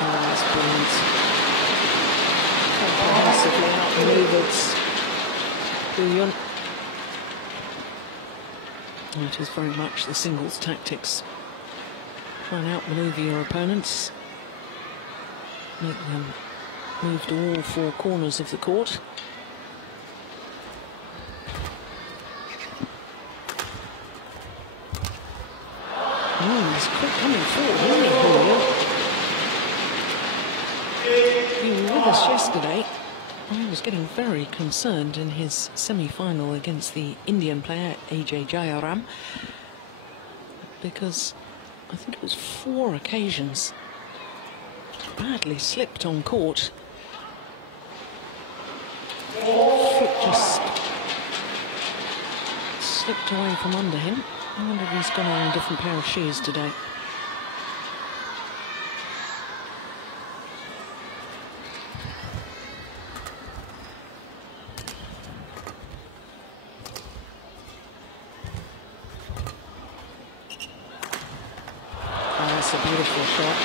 Oh, that's brilliant. Comprehensively outmaneuvered Hu Yun. It is very much the singles tactics. Try and outmaneuver your opponents. Make them move to all 4 corners of the court. He's quick coming forward, isn't he, Hu Yun? He was with us yesterday. I was getting very concerned in his semi-final against the Indian player AJ Jayaram, because I think it was 4 occasions badly slipped on court. Foot just slipped away from under him. I wonder if he's gone on a different pair of shoes today. That's a beautiful shot.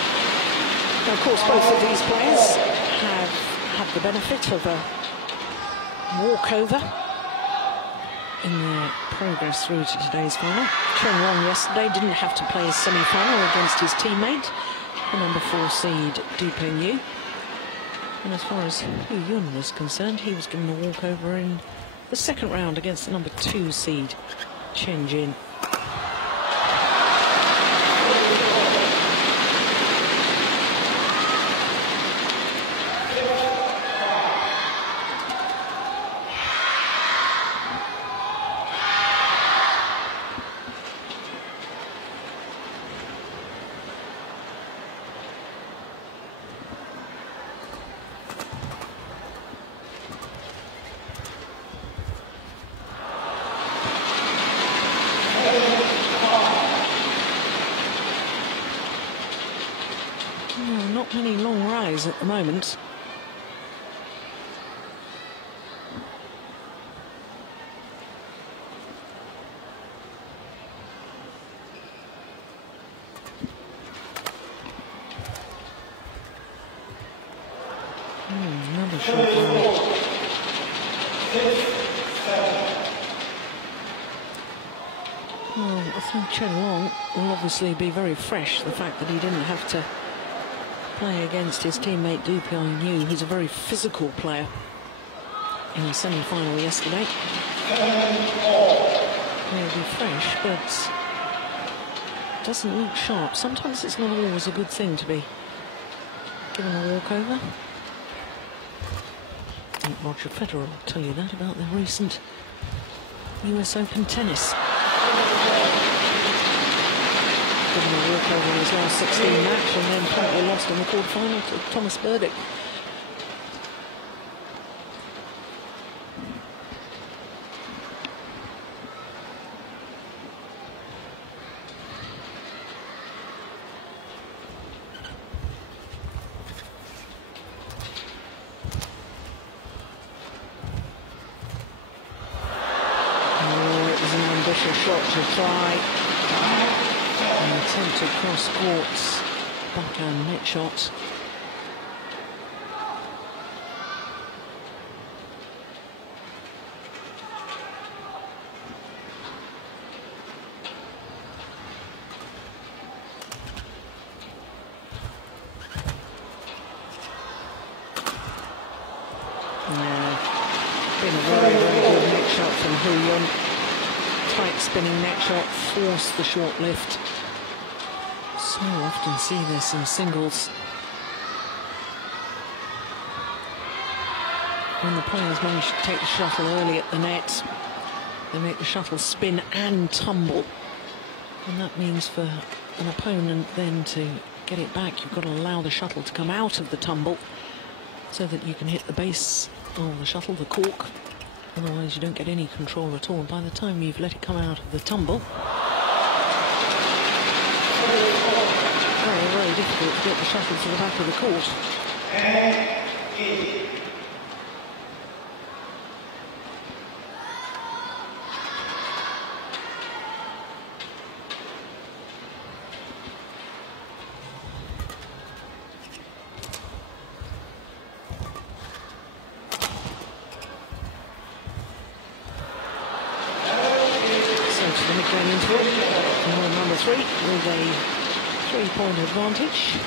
Now, of course, both of these players have had the benefit of a walkover in their progress through to today's final. Chen Long yesterday didn't have to play his semi-final against his teammate, the number 4 seed Du Pengyu. And as far as Hu Yun was concerned, he was given a walkover in the second round against the number 2 seed Chen Jin. Not many long rise at the moment. Another short rally. Well, I think Chen Long will obviously be very fresh. The fact that he didn't have to play against his teammate Du Piao-Yu, who's a very physical player, in the semi-final yesterday. He'll be fresh, but doesn't look sharp. Sometimes it's not always a good thing to be given a walkover. I think Roger Federer will tell you that about the recent US Open tennis. Given a walkover in his last 16 match and then promptly lost in the quarterfinal to Thomas Berdych. Shot to try. An attempted cross courts backhand net shot. Been a very, very good net shot from Hu Yun. Tight spinning net shot, force the short lift. So often see this in singles. When the players manage to take the shuttle early at the net, they make the shuttle spin and tumble. And that means for an opponent then to get it back, you've got to allow the shuttle to come out of the tumble so that you can hit the base of the shuttle, the cork. Otherwise, you don't get any control at all. By the time you've let it come out of the tumble, very, very difficult to get the shuttle to the back of the court. Number 3 with a 3-point advantage.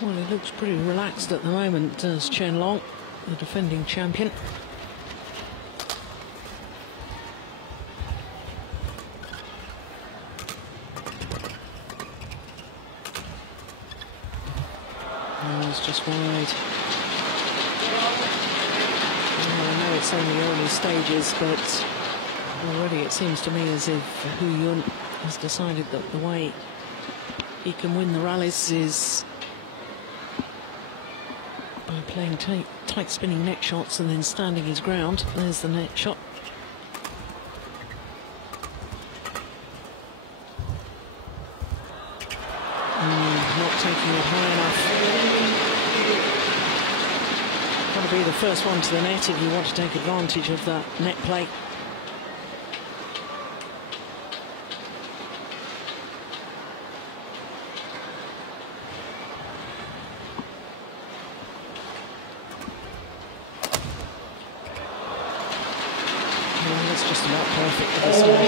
Well, he looks pretty relaxed at the moment, does Chen Long, the defending champion. Oh, it's just wide. I know it's only early stages, but already it seems to me as if Hu Yun has decided that the way he can win the rallies is by playing tight spinning net shots and then standing his ground. There's the net shot. Not taking it high enough. Got to be the first one to the net if you want to take advantage of that net play. That's just about perfect for this match.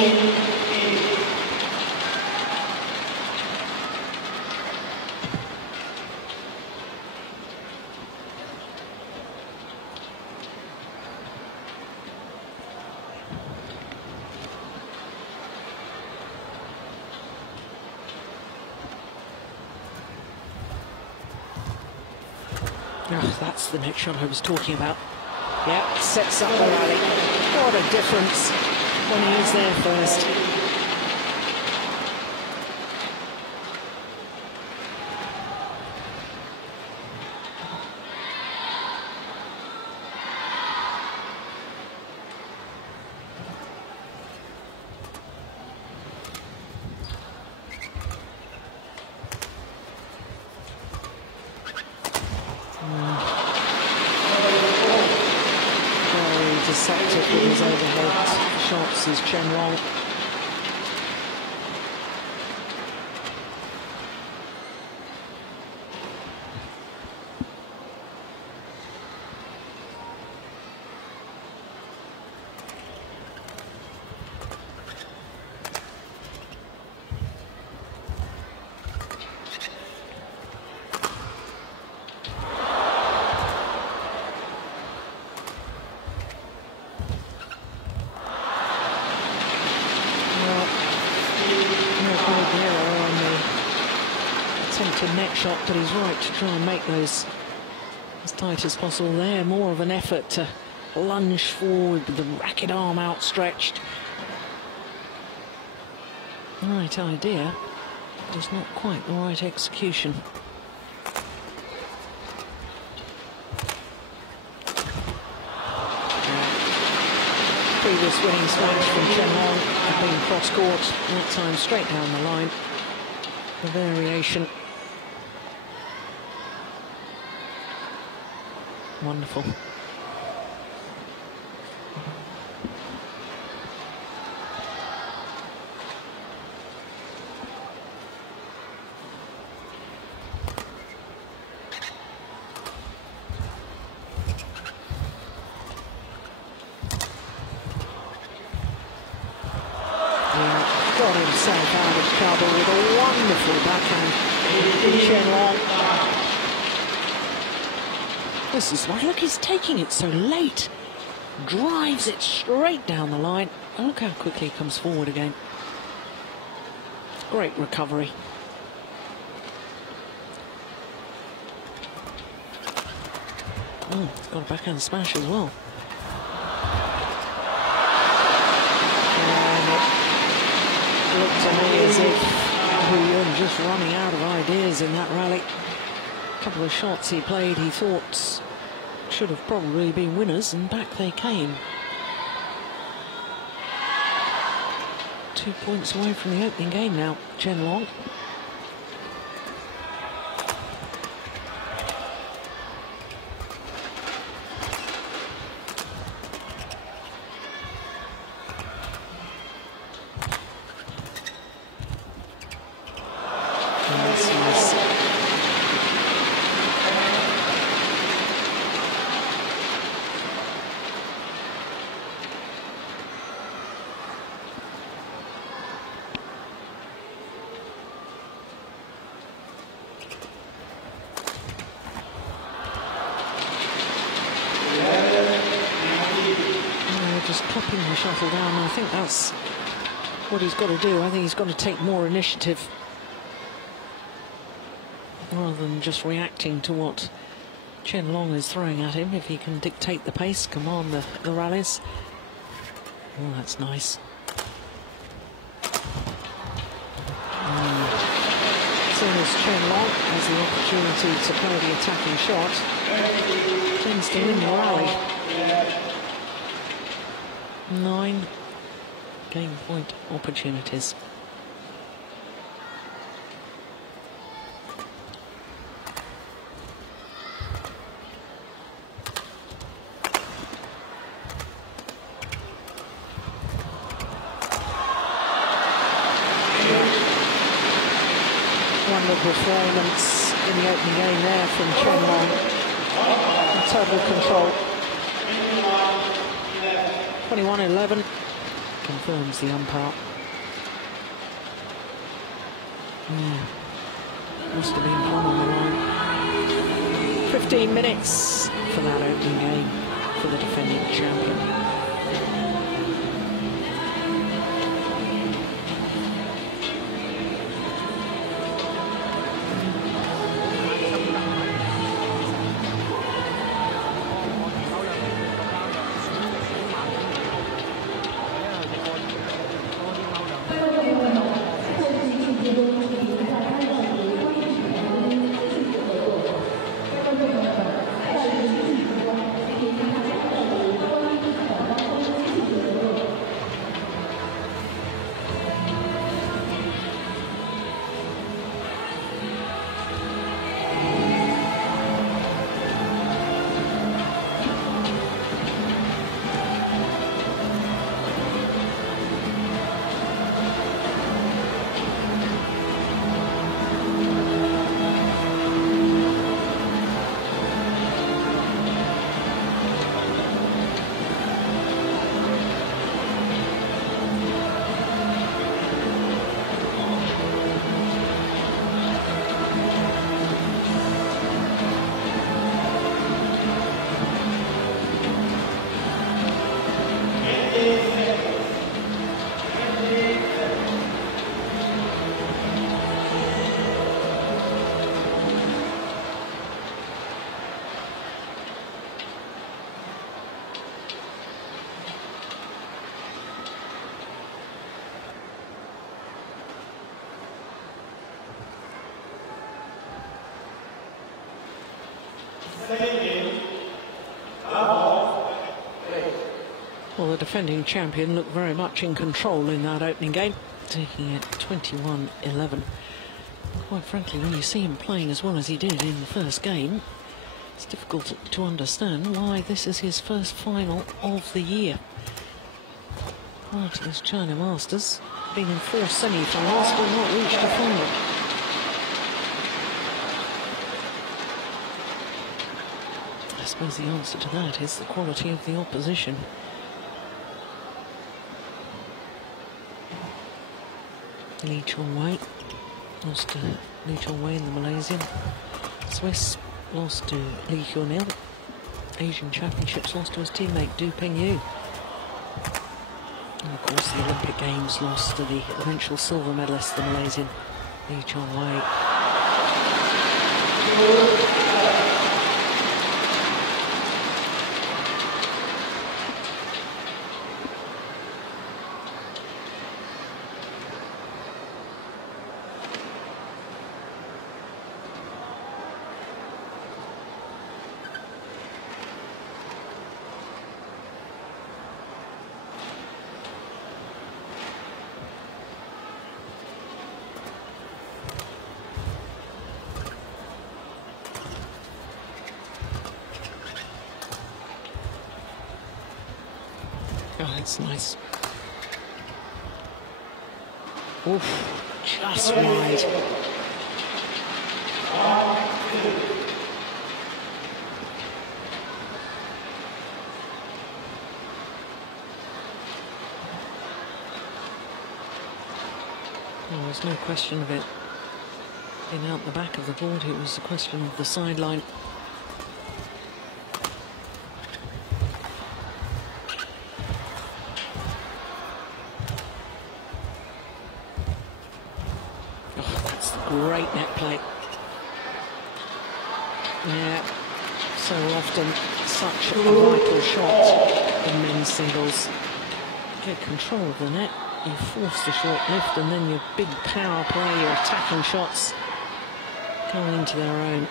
Oh, that's the next shot I was talking about. Yeah, sets up the rally. What a difference when he is there first. Deceptive with his overhead shots is Chen Long. Net shot, but he's right to try and make those as tight as possible there. More of an effort to lunge forward with the racket arm outstretched. Right idea, just not quite the right execution. Previous winning smash from Chen Long had been cross-court, that time straight down the line. The variation. Wonderful. Got himself out of trouble with a wonderful backhand. Chen Long. This is why, look, he's taking it so late. Drives it straight down the line. Look how quickly he comes forward again. Great recovery. He's got a backhand smash as well. And it looked to me as if we were just running out of ideas in that rally. A couple of shots he played, he thought should have probably been winners, and back they came. 2 points away from the opening game now, Chen Long. Just clapping the shuttle down. I think that's what he's got to do. I think he's got to take more initiative rather than just reacting to what Chen Long is throwing at him. If he can dictate the pace, command the rallies. Oh, that's nice. As soon as Chen Long has the opportunity to play the attacking shot, tends to win the rally. 9 game point opportunities. Wonderful performance in the opening game there from Chen Long. Total control. 21-11 confirms the umpire. Must have been one on the line. 15 minutes for that opening game for the defending champion. Well, the defending champion looked very much in control in that opening game, taking it 21-11. Quite frankly, when you see him playing as well as he did in the first game, it's difficult to understand why this is his first final of the year. Prior to this China Masters, been in 4 semi-finals but not reached a final. I suppose the answer to that is the quality of the opposition. Li Chongwei lost to Li Chongwei in the Malaysian. Swiss lost to Li Hyunil. Asian Championships lost to his teammate Du Pingyu. And of course the Olympic Games lost to the eventual silver medalist, the Malaysian Li Chongwei. Oh, that's nice. Oof, just wide. Oh, there's no question of it being out the back of the board. It was a question of the sideline. Great net play. Yeah, so often such a vital shot in men's singles. Get control of the net, you force the short lift, and then your big power play, your attacking shots going into their own.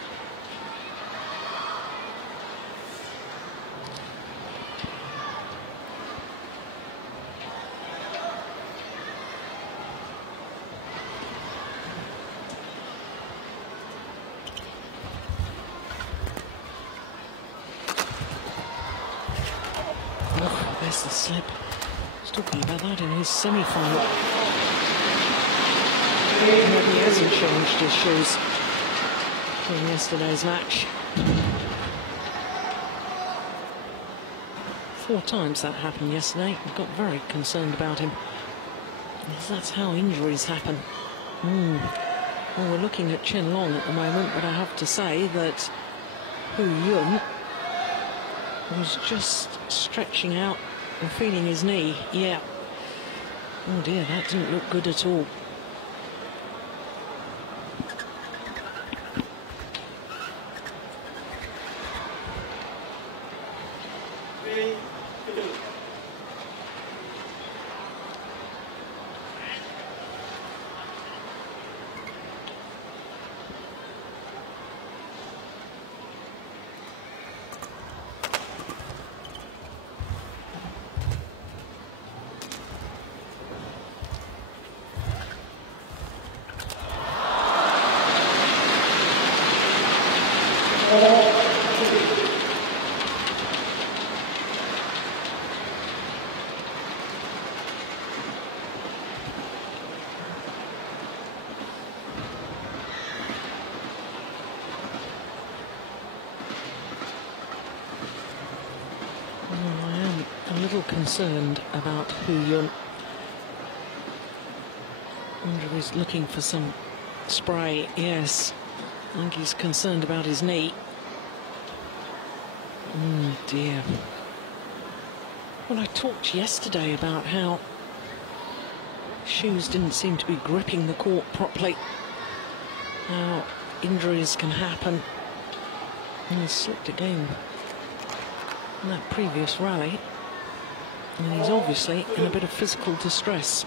There's the slip. I was talking about that in his semi-final. He hasn't changed his shoes from yesterday's match. 4 times that happened yesterday. I got very concerned about him. That's how injuries happen. Well, we're looking at Chen Long at the moment, but I have to say that Hu Yun was just stretching out and feeling his knee. Yeah. Oh dear, that didn't look good at all. Concerned about Hu Yun. I wonder if he's looking for some spray. Yes, I think he's concerned about his knee. Dear. Well, I talked yesterday about how shoes didn't seem to be gripping the court properly. How injuries can happen. And he slipped again in that previous rally. And he's obviously in a bit of physical distress.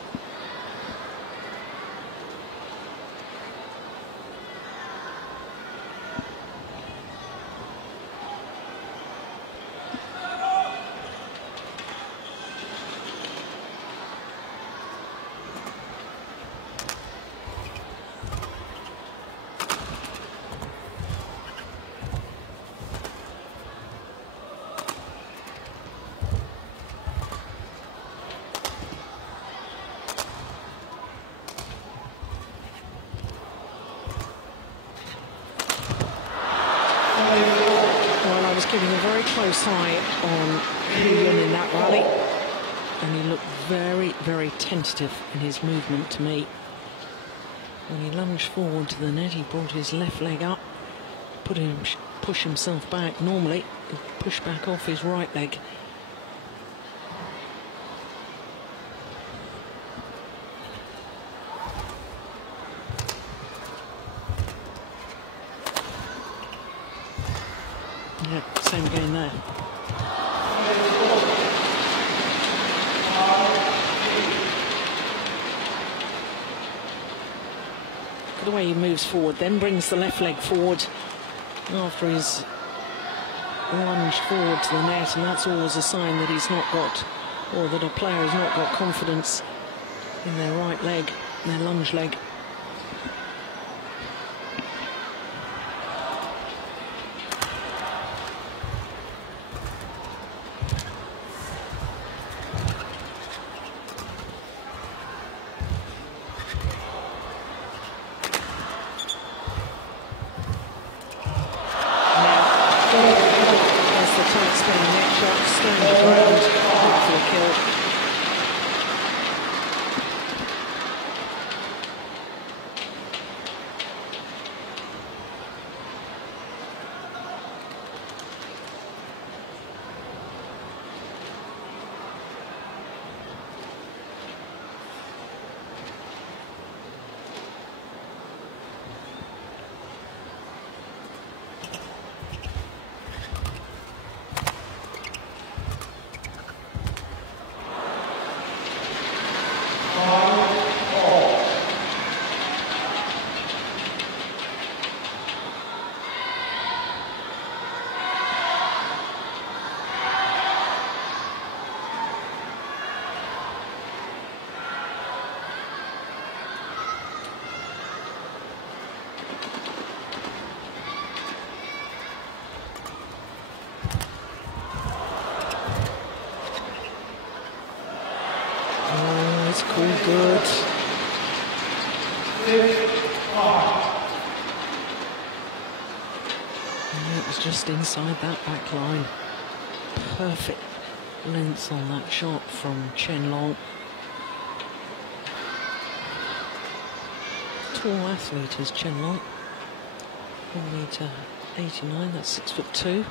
Getting a very close eye on Li-Ning in that rally. And he looked very, very tentative in his movement to me. When he lunged forward to the net, he brought his left leg up, push himself back. Normally, he'd push back off his right leg. Yeah, same again there. The way he moves forward, then brings the left leg forward after his lunge forward to the net, and that's always a sign that he's not got, or that a player has not got confidence in their right leg, their lunge leg. It's called good. And it was just inside that back line. Perfect length on that shot from Chen. Tall athlete is Chen. 1m89, that's 6'2".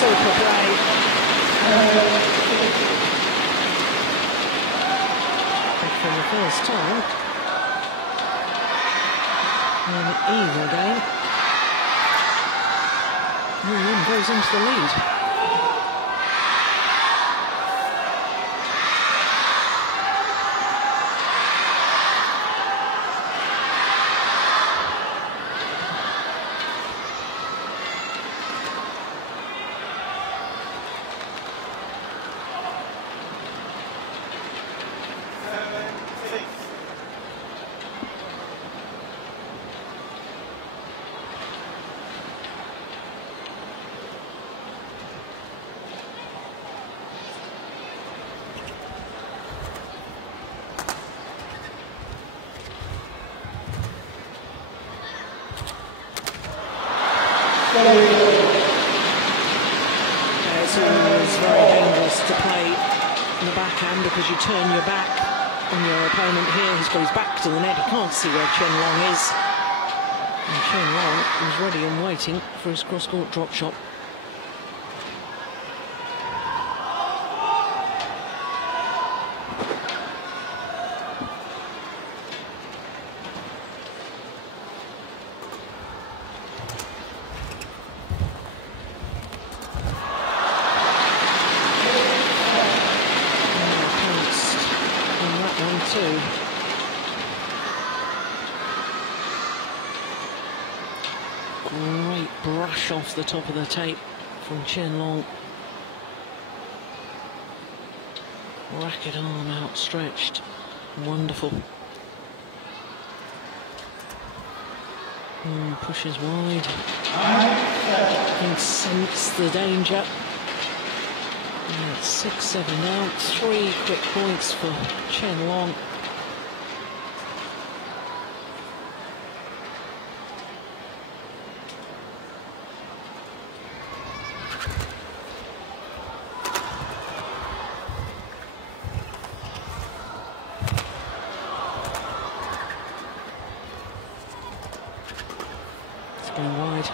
Super play. For the first time. And even again. Li-Ning goes into the lead. It's always very dangerous to play in the backhand because you turn your back on your opponent here. He's got his back to the net. He can't see where Chen Long is. And Chen Long is ready and waiting for his cross-court drop shot. Great brush off the top of the tape from Chen Long. Racket arm outstretched. Wonderful. Pushes wide. Can sense the danger. And it's 6-7 now. 3 quick points for Chen Long. Going wide.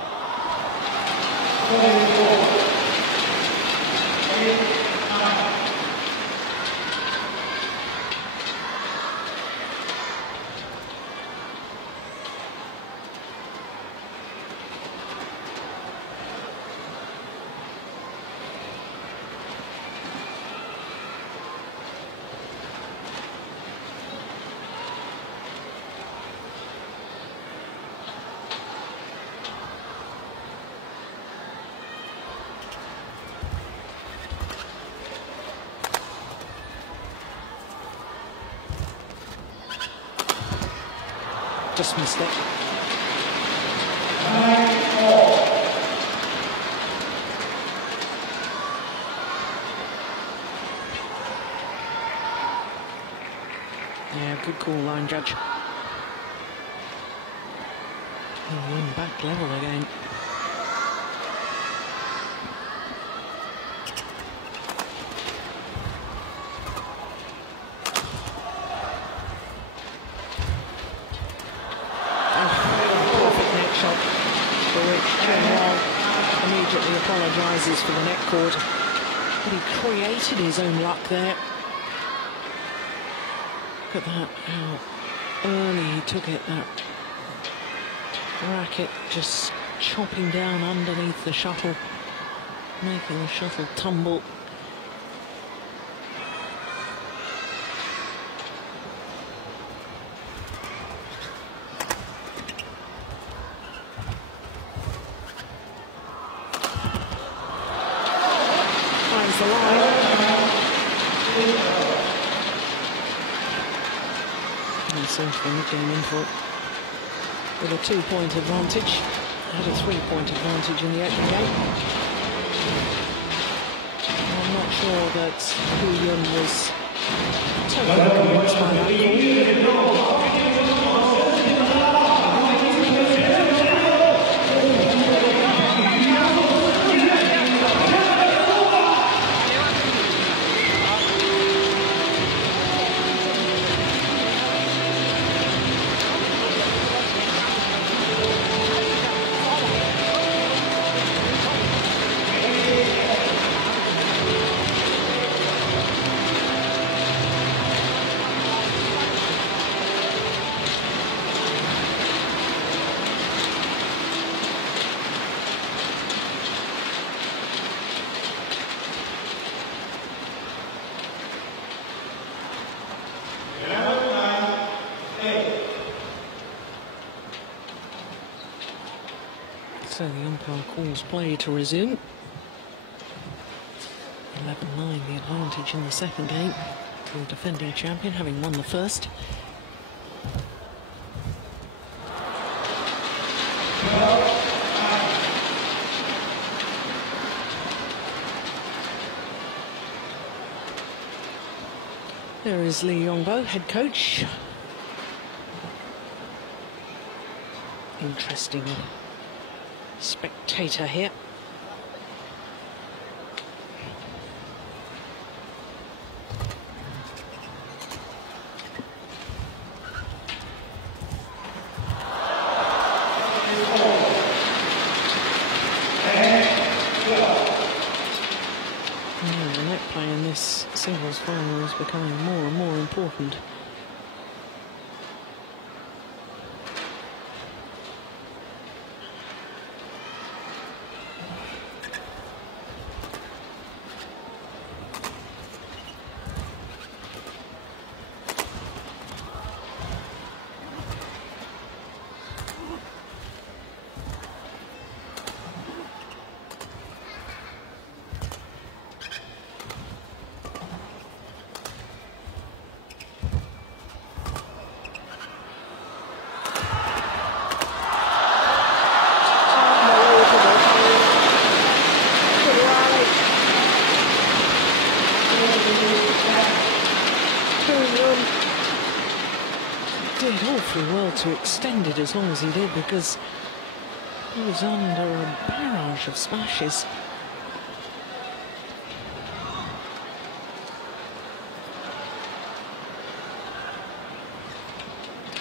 Just missed it. Yeah, good call, line judge. He'll win back level again. Immediately apologises for the net cord, but he created his own luck there. Look at that, how early he took it, that racket just chopping down underneath the shuttle, making the shuttle tumble. The line. And essentially getting in for it with a 2-point advantage. Had a 3-point advantage in the opening game. I'm not sure that Hu Yun was totally convinced by that call. So the umpire calls play to resume. 11-9 the advantage in the second game to the defending champion, having won the first. There is Li Yongbo, head coach. Interesting spectator here. happened. Did awfully well to extend it as long as he did, because he was under a barrage of smashes.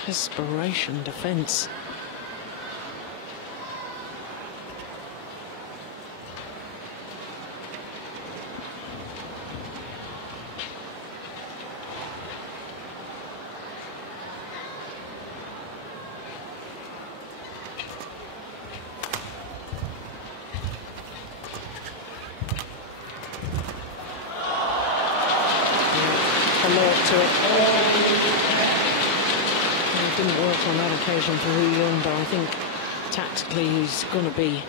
Desperation defence. To it. It didn't work on that occasion for Li-Ning, but I think tactically he's going to be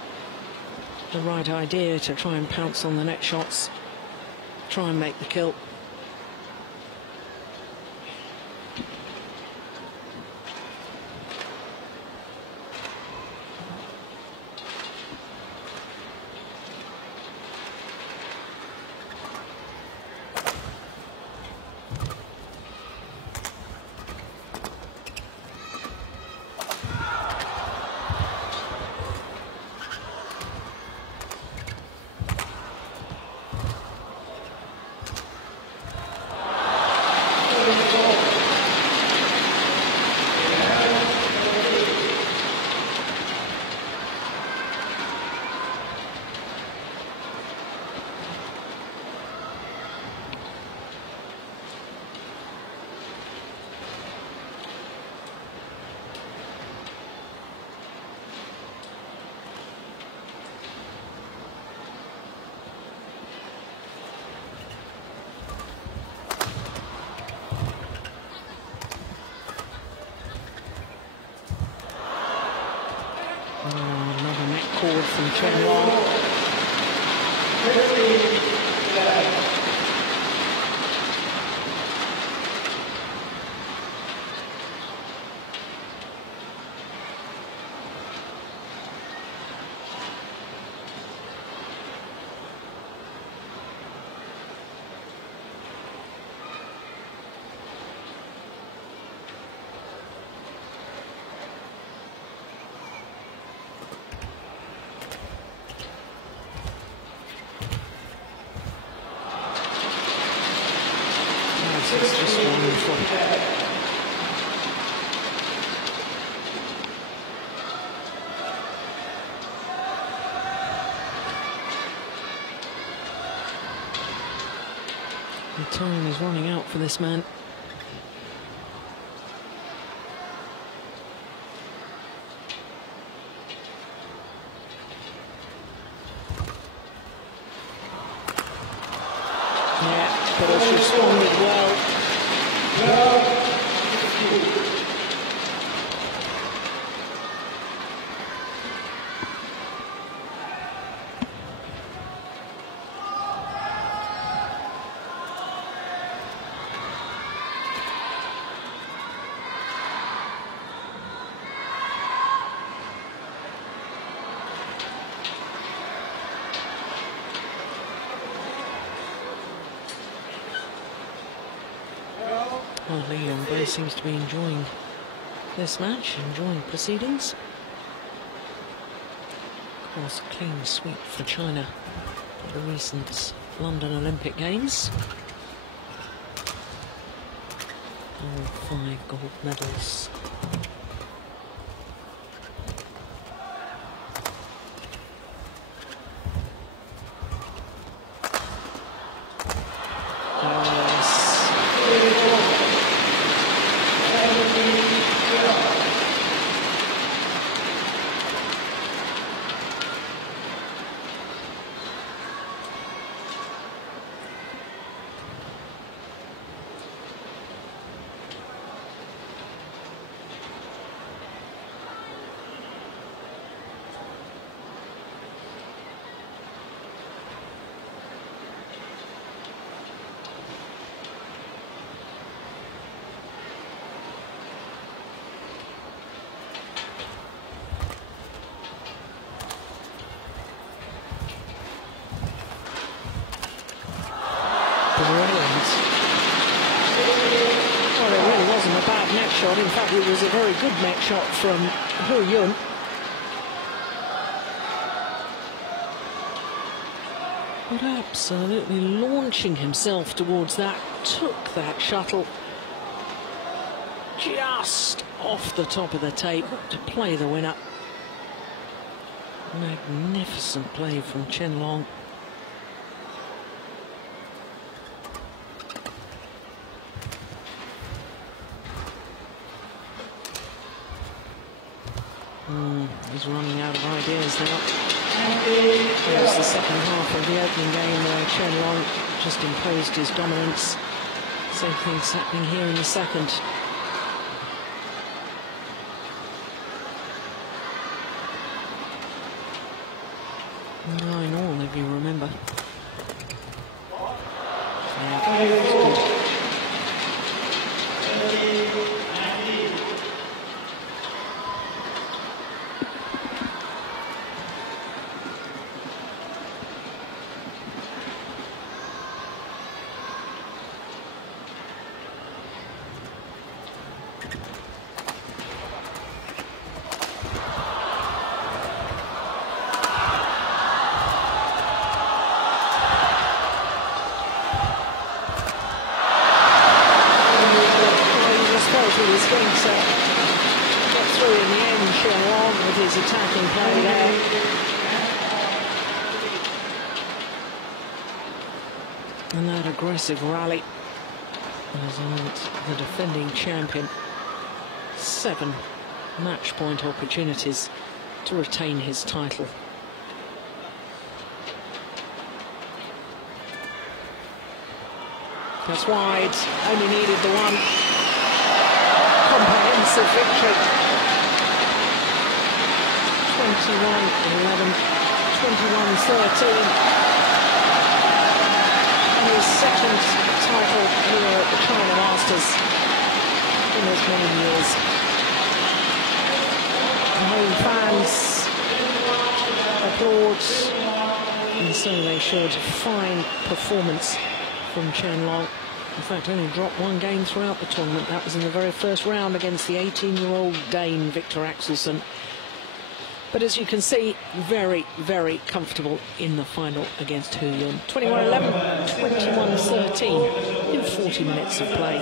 the right idea to try and pounce on the net shots, try and make the kill. Another net cord from Changzhou. It's just wonderful. The time is running out for this man. Yeah, but it's responded well. Well, Li-Ning seems to be enjoying this match, enjoying proceedings. Of course, a clean sweep for China at the recent London Olympic Games. All 5 gold medals. shot. In fact, it was a very good net shot from Hu Yun. But absolutely launching himself towards that, took that shuttle just off the top of the tape to play the winner. Magnificent play from Chen Long. He's running out of ideas now. There's the second half of the opening game where Chen Long just imposed his dominance. Same thing's happening here in the second. 9-9, if you remember. Yeah. He was going to get through in the end, Chen Long, with his attacking play there. And that aggressive rally has earned the defending champion 7 match point opportunities to retain his title. That's wide, only needed the one. Comprehensive victory. 21-11, 21-13. His second title here at the China Masters in as many years. The home fans applaud, and so they should. Fine performance from Chen Long. In fact, only dropped 1 game throughout the tournament. That was in the very first round against the 18-year-old Dane, Victor Axelsen. But as you can see, very, very comfortable in the final against Hu Yun. 21-11, 21-13 in 40 minutes of play.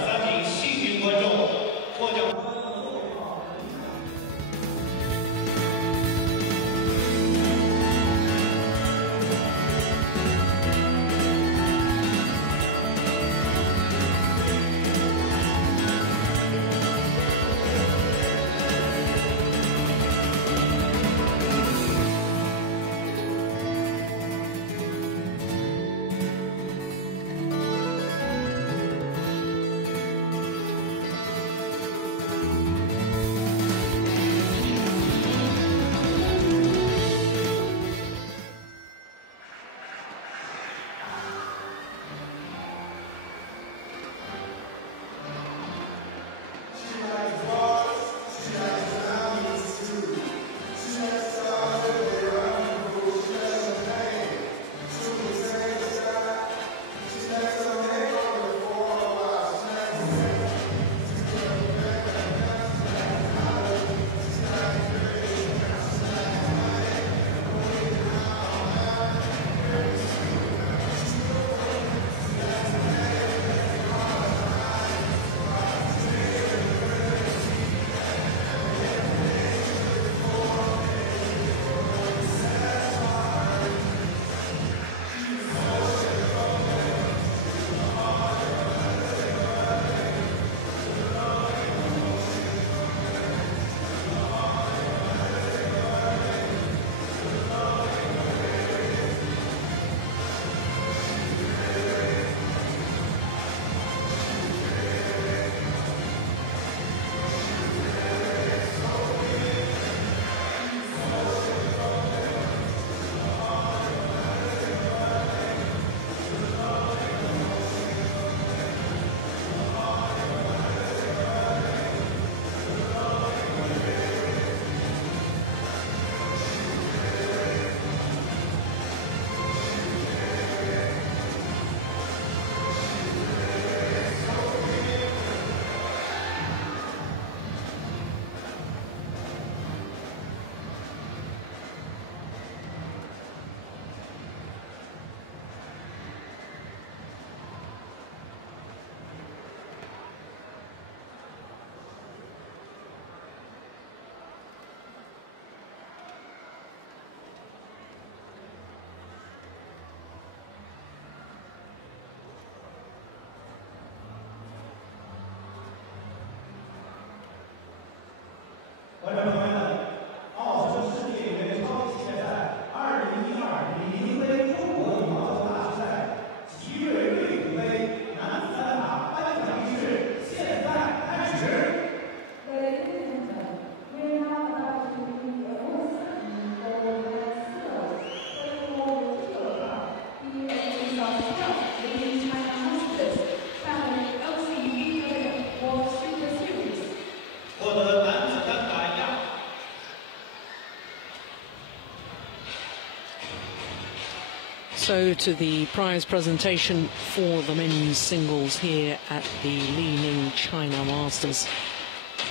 So to the prize presentation for the men's singles here at the Li-Ning China Masters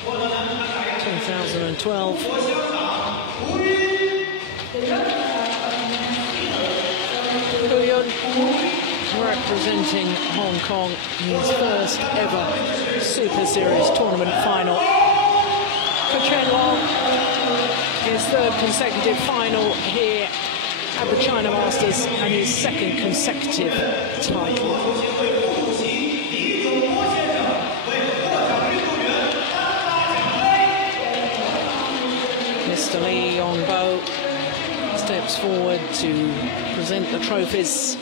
2012. Representing Hong Kong, his first ever Super Series tournament final. For Chen Long, his third consecutive final here at the China Masters and his second consecutive title. Mr. Li Yongbo steps forward to present the trophies.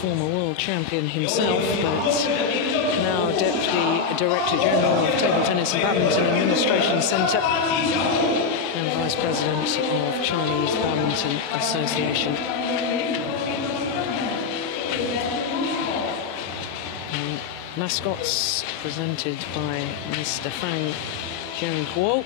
Former world champion himself, but now Deputy Director General of Table Tennis and Badminton Administration Centre and Vice President of Chinese Badminton Association. And mascots presented by Mr. Fang Jianhuo.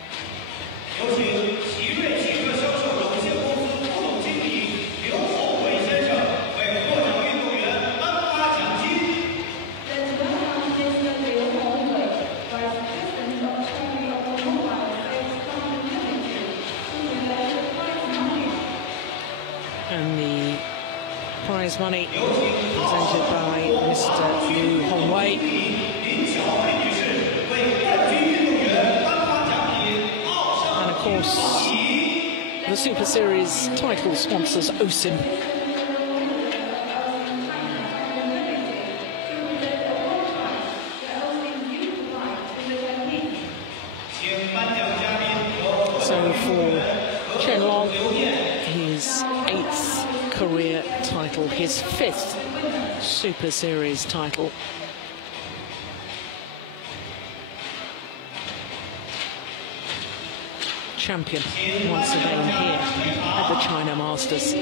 And the prize money presented by Mr. Liu Hongwei. And of course, the Super Series title sponsors OSIM. So for Chen Long, his 8th career title, his 5th Super Series title. Champion once again here at the China Masters.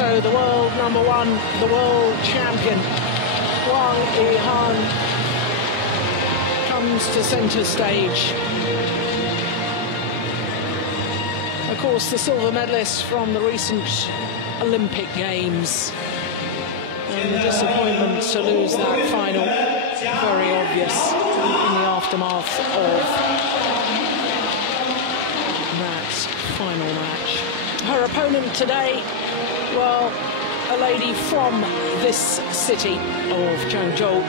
So the world number one, the world champion, Wang Yihan, comes to centre stage. Of course, the silver medalist from the recent Olympic Games. And the disappointment to lose that final, very obvious in the aftermath of that final match. Her opponent today, well, a lady from this city of Changzhou,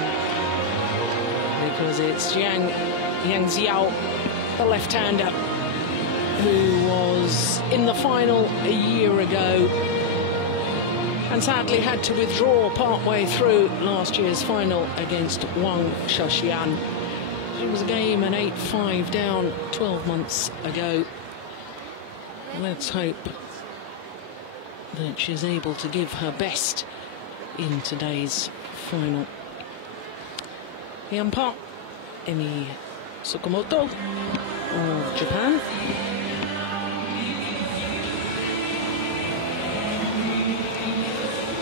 because it's Yang Xiao, the left-hander, who was in the final a year ago and sadly had to withdraw partway through last year's final against Wang Shashian. She was a game and 8-5 down 12 months ago. Let's hope that she's able to give her best in today's final. The umpire, Emi Tsukamoto of Japan.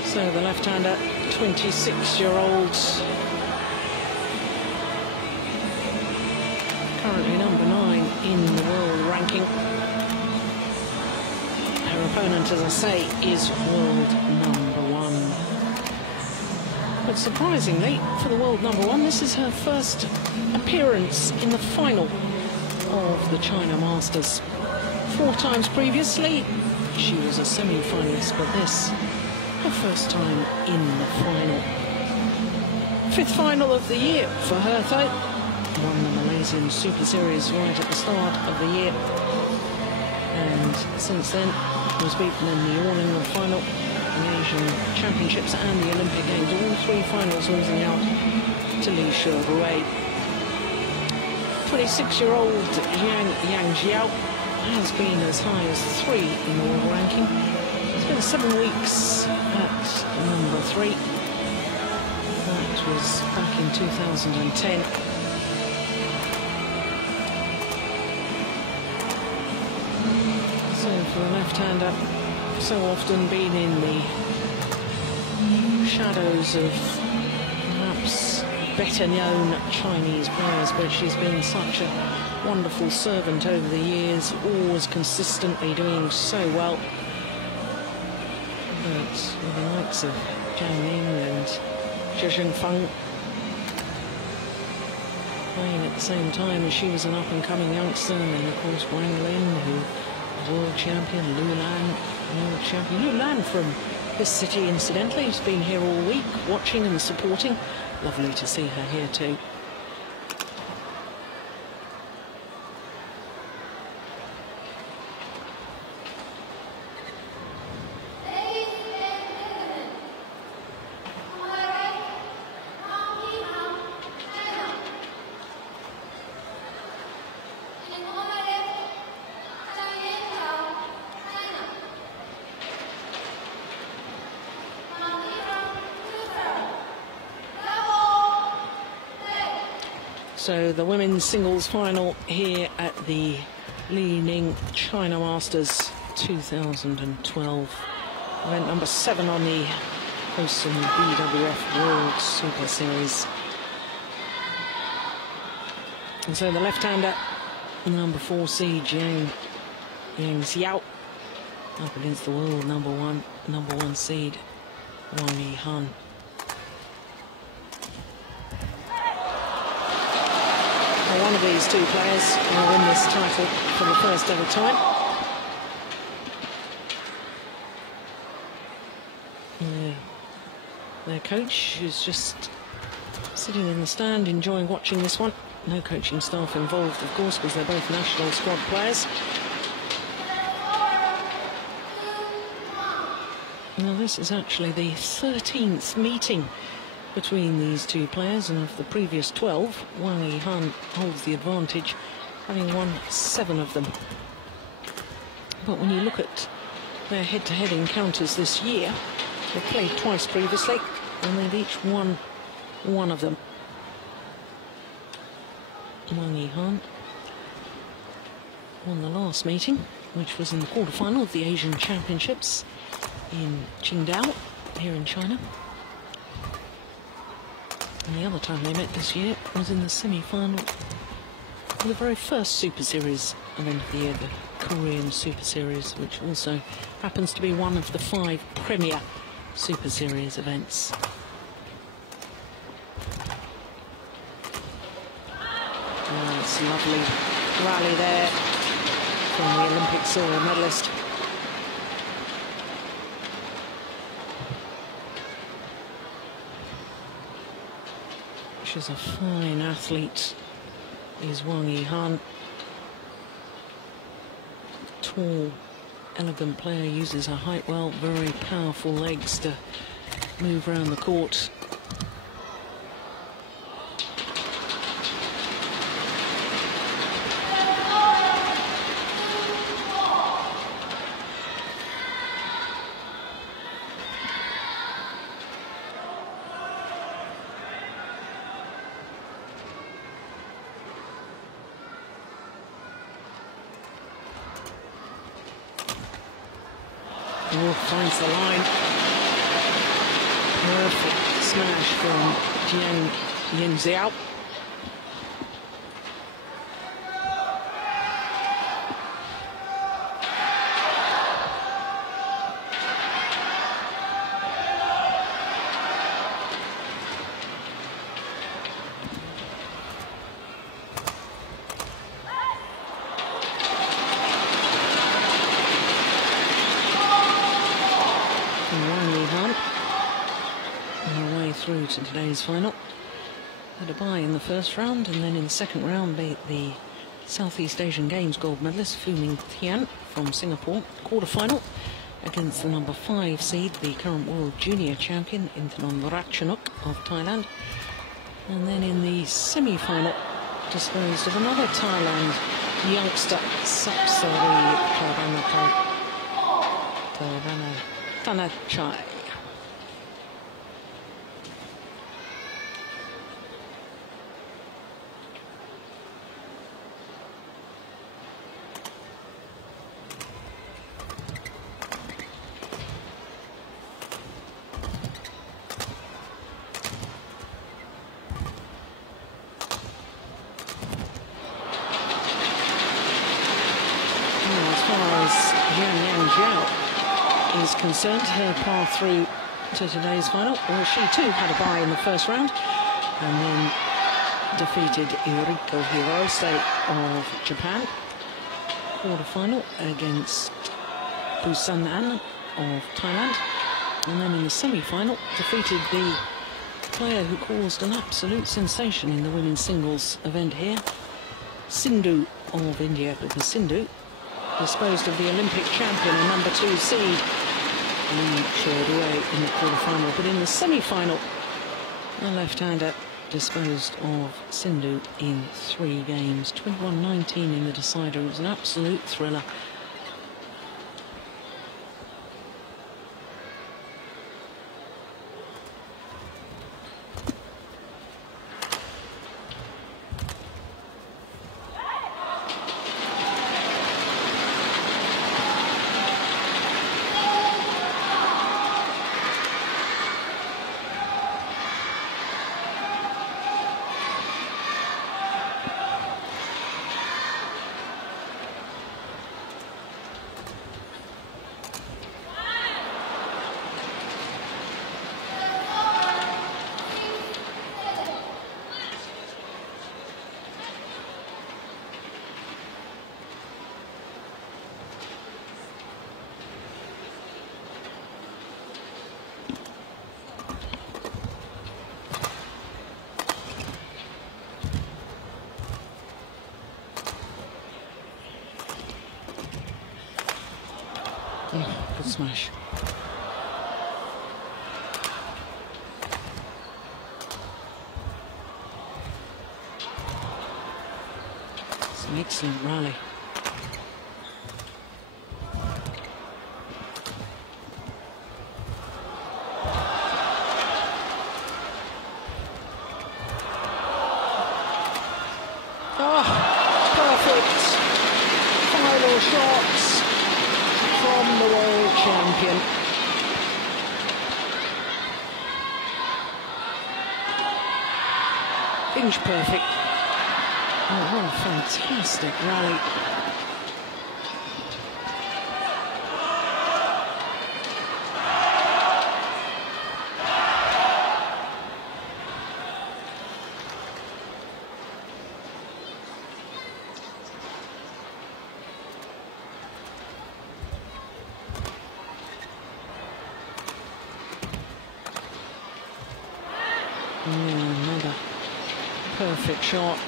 So the left-hander, 26-year-old, currently number 9 in the world ranking. Her opponent, as I say, is world number 1. But surprisingly, for the world number 1, this is her first appearance in the final of the China Masters. 4 times previously, she was a semi-finalist, but this, her first time in the final. 5th final of the year for her, though. Won the Malaysian Superseries right at the start of the year. And since then, was beaten in the All England final, the Asian Championships and the Olympic Games. All 3 finals losing out to Li Ning. 26-year-old Yang Xiao has been as high as 3 in the world ranking. It's been 7 weeks at number 3. That was back in 2010. So for a left-hander, so often been in the shadows of perhaps better-known Chinese players, but she's been such a wonderful servant over the years, always consistently doing so well. But with the likes of Zhang Ning and Zhe Feng playing at the same time as she was an up-and-coming youngster, and then of course Wang Lin, who was world champion, Lu Lan, world champion. Lu Lan from this city, incidentally, has been here all week, watching and supporting. Lovely to see her here too. So the women's singles final here at the Li-Ning China Masters 2012. Event number 7 on the OSIM BWF World Superseries. And so the left-hander, number 4 seed Yang Xiao, up against the world number one seed Wang Yihan. One of these 2 players will win this title for the first ever time. Their coach is just sitting in the stand enjoying watching this one. No coaching staff involved, of course, because they're both national squad players. Now this is actually the 13th meeting between these 2 players, and of the previous 12, Wang Yihan holds the advantage, having won 7 of them. But when you look at their head-to-head encounters this year, they've played twice previously, and they've each won 1 of them. Wang Yihan won the last meeting, which was in the quarter-final of the Asian Championships in Qingdao, here in China. And the other time they met this year was in the semi-final for the very first Super Series event of the year, the Korean Super Series, which also happens to be one of the 5 premier Super Series events. Oh, it's a lovely rally there from the Olympic silver medalist. She's a fine athlete, is Wang Yihan. Tall, elegant player, uses her height well, very powerful legs to move around the court. Oh, finds the line. Perfect smash from Jiang Yinxiao. Through to today's final. Had a bye in the first round, and then in the second round beat the Southeast Asian Games gold medalist Fu-Ming Tian from Singapore, quarter-final against the number 5 seed, the current world junior champion Intanon Ratchanok of Thailand. And then in the semi-final, disposed of another Thailand youngster, Sapsari Thanachai. Is concerned, her path through to today's final. Well, she too had a bye in the first round and then defeated Yuriko Hirose of Japan. Quarter-final against Busan An of Thailand. And then in the semi-final defeated the player who caused an absolute sensation in the women's singles event here, Sindhu of India, because Sindhu disposed of the Olympic champion and number 2 seed Li Ning in the quarter-final. But in the semi-final, the left-hander disposed of Sindhu in 3 games. 21-19 in the decider. It was an absolute thriller. Good smash. It's an excellent rally. Perfect final shots from the world champion. Inch perfect. Oh, what a fantastic rally. Another perfect shot,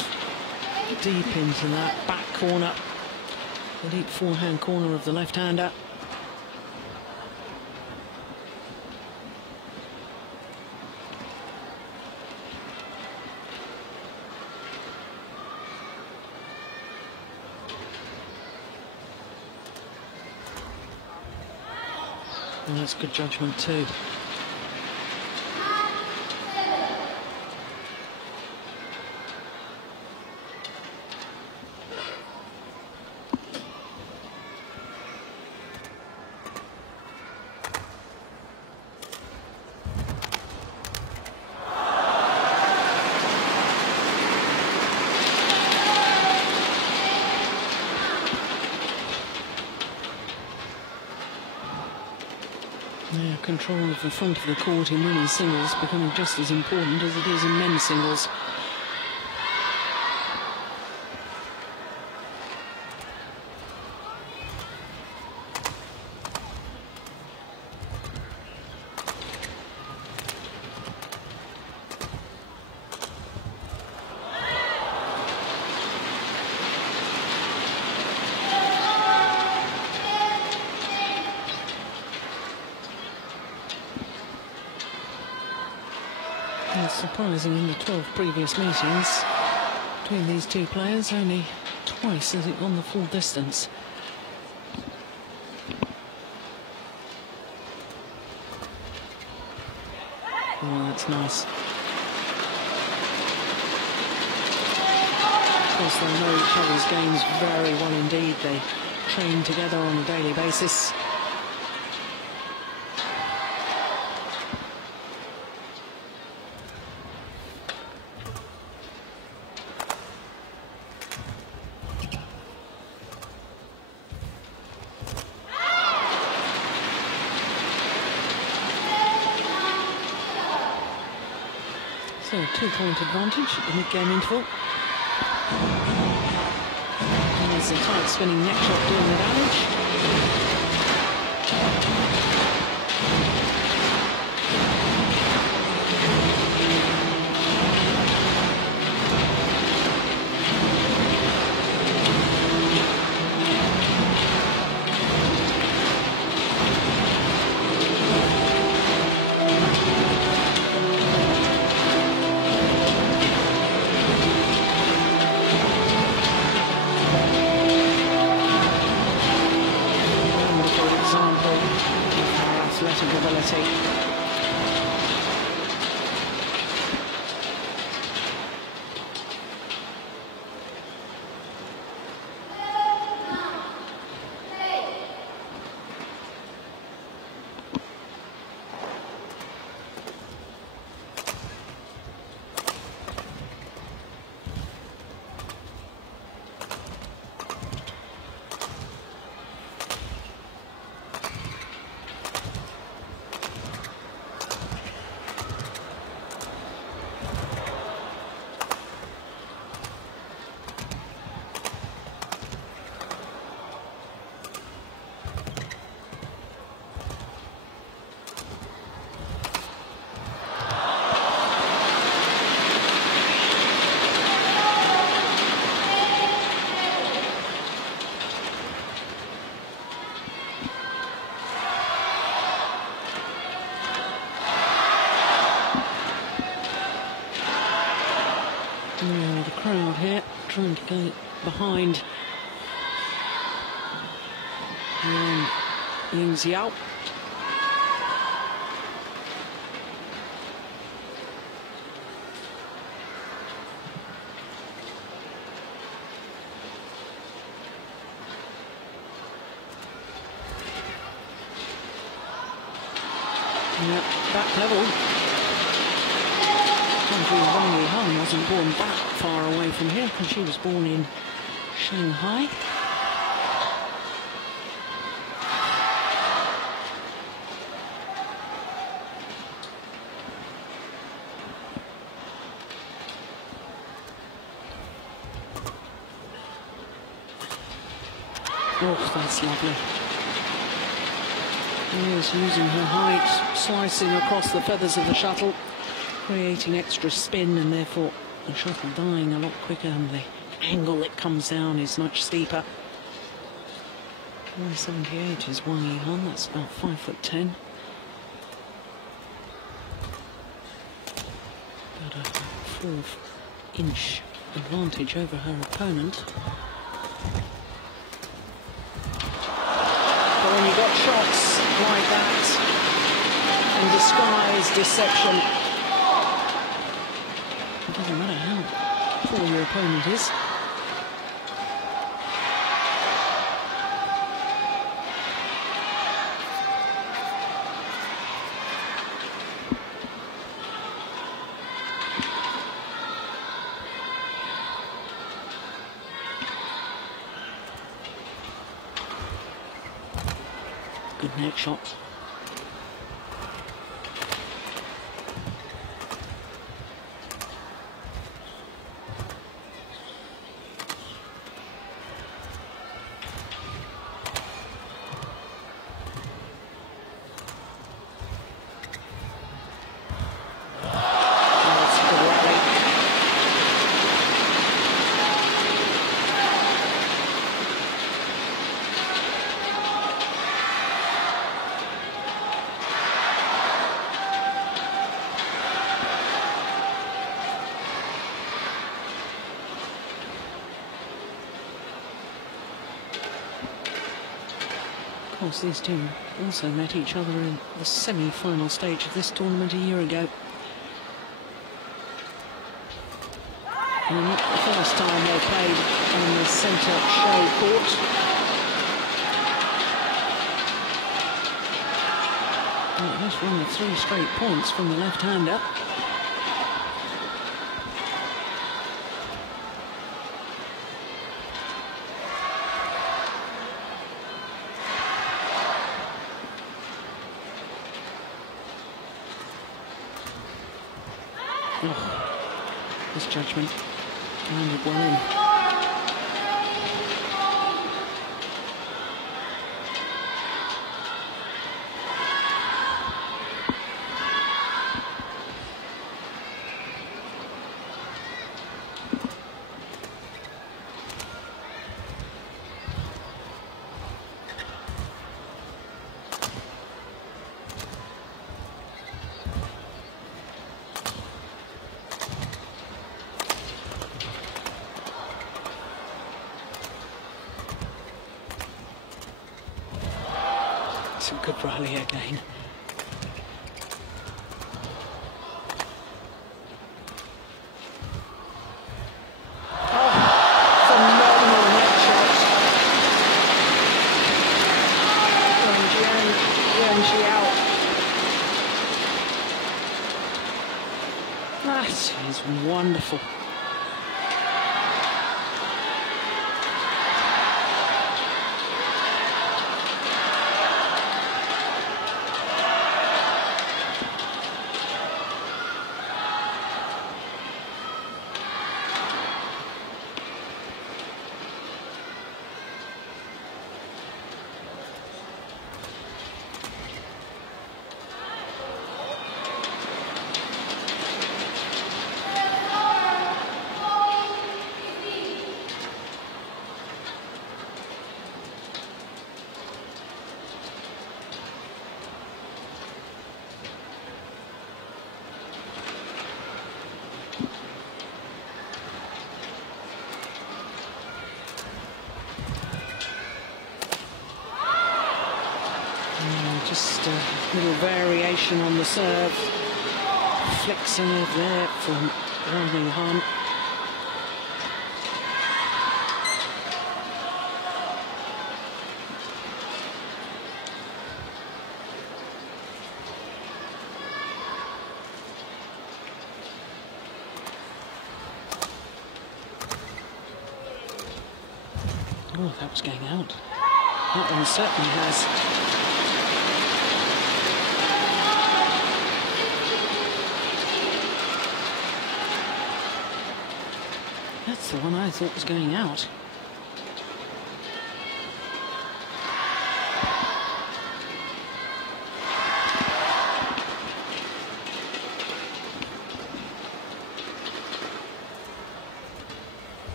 deep into that back corner, the deep forehand corner of the left-hander. And that's good judgment too. Yeah, control of the front of the court in women's singles becoming just as important as it is in men's singles. It's surprising, in the 12 previous meetings between these two players, only twice has it gone the full distance. Oh, that's nice. Of course, they know each other's games very well indeed. They train together on a daily basis. So, 2-point advantage at the mid-game interval. And there's a tight spinning neck shot doing the damage. Ability. The crowd here trying to get behind Ying Xiao. Yep, back level. Trying to actually, Wang Yihan wasn't born that far away from here, because she was born in Shanghai. Oh, that's lovely. Yes, using her height, slicing across the feathers of the shuttle, creating extra spin, and therefore the shuttle dying a lot quicker, and the angle it comes down is much steeper. 178 is Wang Yihan, that's about 5'10". Got a 4-inch advantage over her opponent. But when you've got shots like that, and disguise, deception, it doesn't matter how poor your opponent is. Good net shot. Of course, these two also met each other in the semi-final stage of this tournament a year ago. And not the first time they played on the centre show court. Well, this run of 3 straight points from the left-hander. Oh, this judgment landed well in. It's a good rally again. Oh, phenomenal net shot. Yuan out. That is wonderful. Just a little variation on the serve. Flexing it there from Wang Yihan. Oh, that was going out. That one certainly has. That's the one I thought was going out.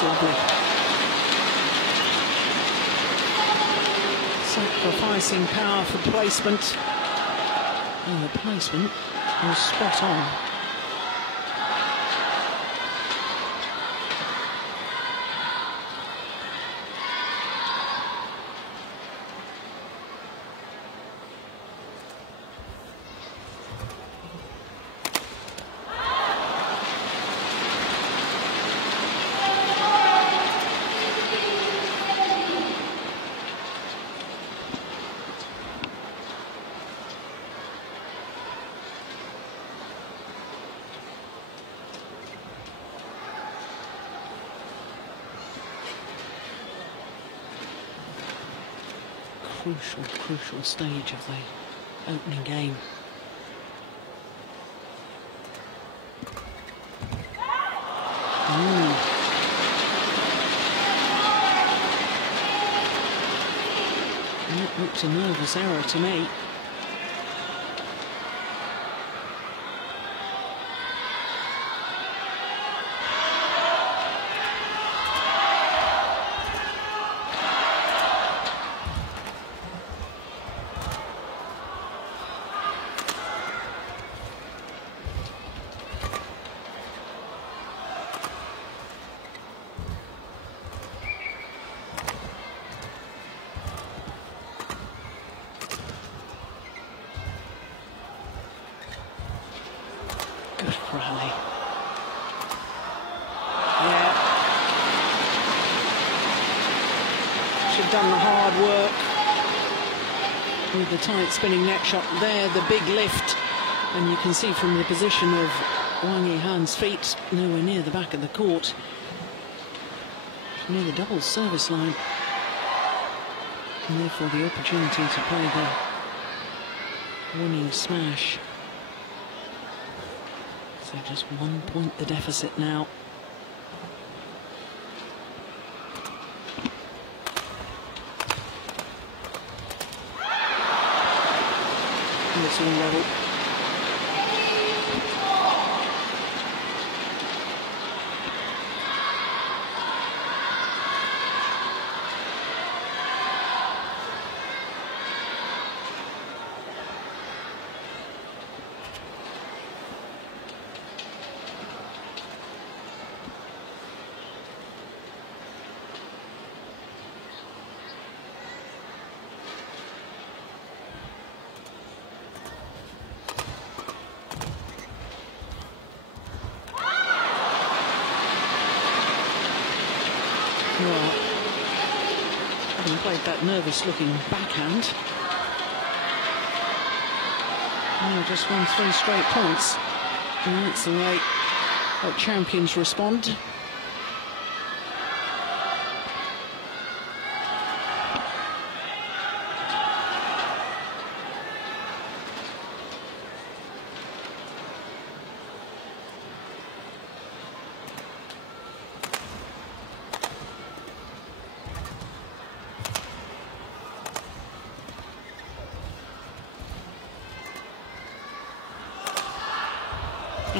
Lovely. Sacrificing power for placement. And the placement was spot on. Crucial stage of the opening game. That looks a nervous error to me. Good rally. Yeah. Should have done the hard work with the tight spinning net shot there, the big lift. And you can see from the position of Wang Yihan's feet, nowhere near the back of the court, near the double service line. And therefore the opportunity to play the winning smash. So just 1 point the deficit now. And it's all level. Well, having played that nervous-looking backhand, just won 3 straight points. And that's the way that champions respond.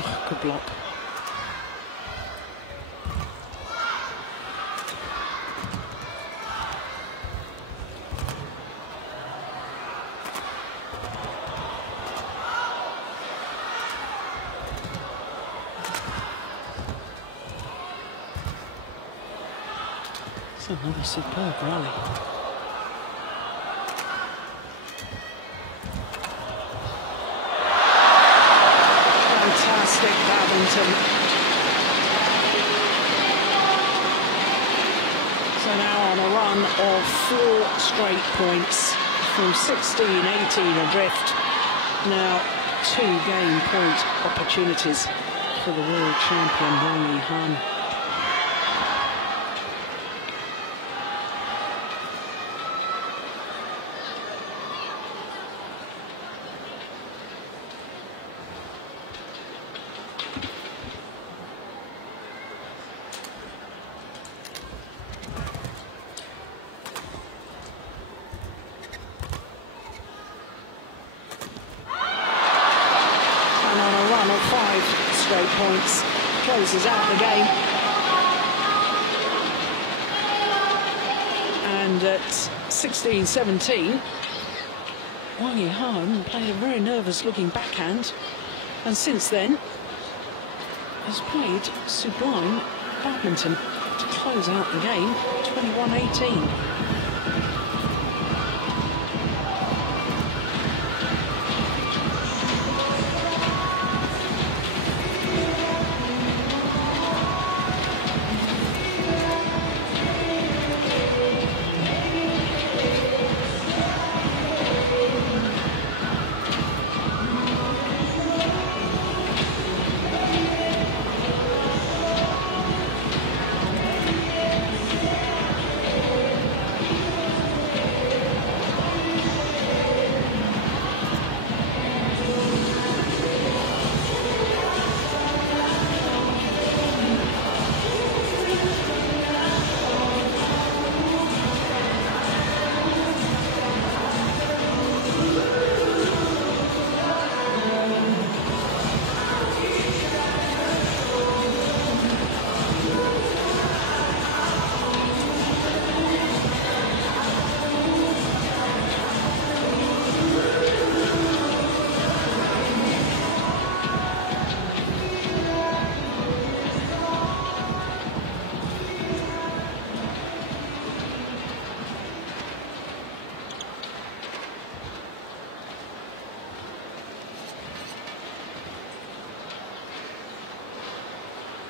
Oh, good block. It's another superb rally. Fantastic badminton. So now on a run of 4 straight points from 16, 18 adrift. Now 2 game point opportunities for the world champion, Wang Yihan. Points, closes out the game. And at 16-17, Wang Yihan played a very nervous-looking backhand, and since then has played sublime badminton to close out the game, 21-18.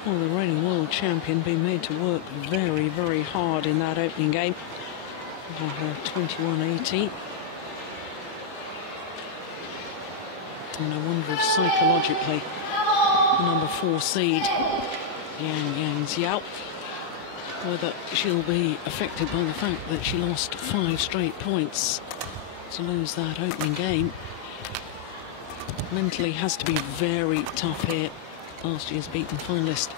Well, the reigning world champion being made to work very, very hard in that opening game. 21-18. And I wonder if psychologically the number 4 seed, Yang Xiao, whether she'll be affected by the fact that she lost 5 straight points to lose that opening game. Mentally has to be very tough here. Last year's beaten finalist.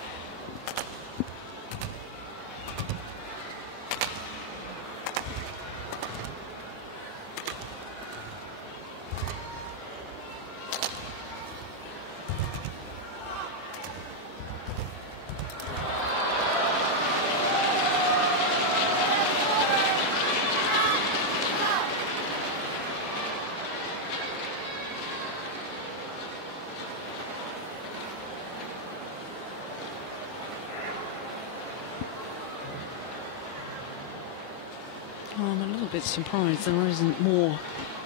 I'm a little bit surprised there isn't more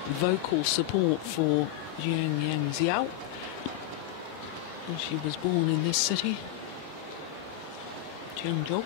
vocal support for Yang Xiao. She was born in this city, Changzhou.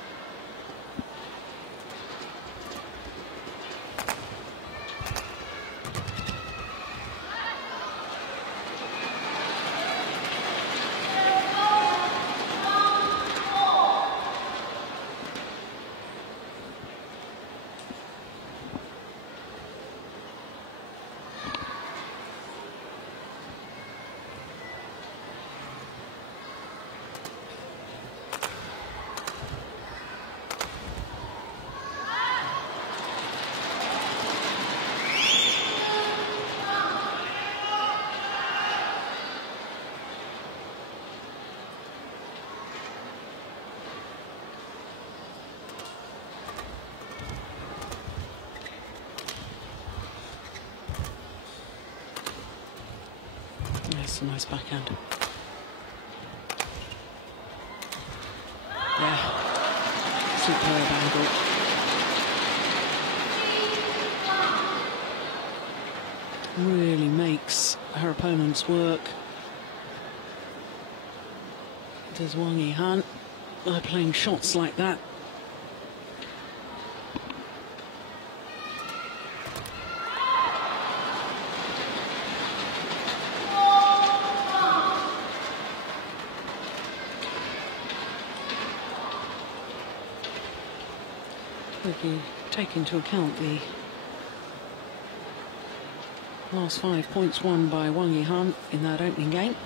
That's a nice backhand. Yeah, superb angle. Really makes her opponents work. Does Wang Yihan by playing shots like that. If you take into account the last 5 points won by Wang Yihan in that opening game,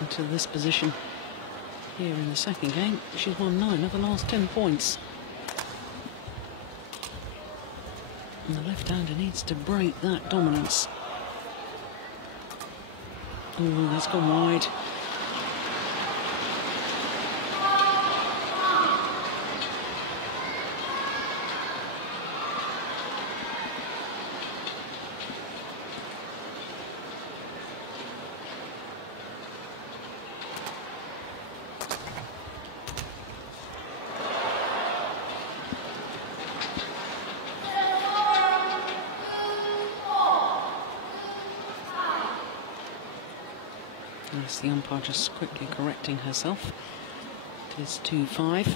into this position here in the second game, she's won 9 of the last 10 points. And the left-hander needs to break that dominance. Oh, that's gone wide. Yes, the umpire just quickly correcting herself. It is 2-5.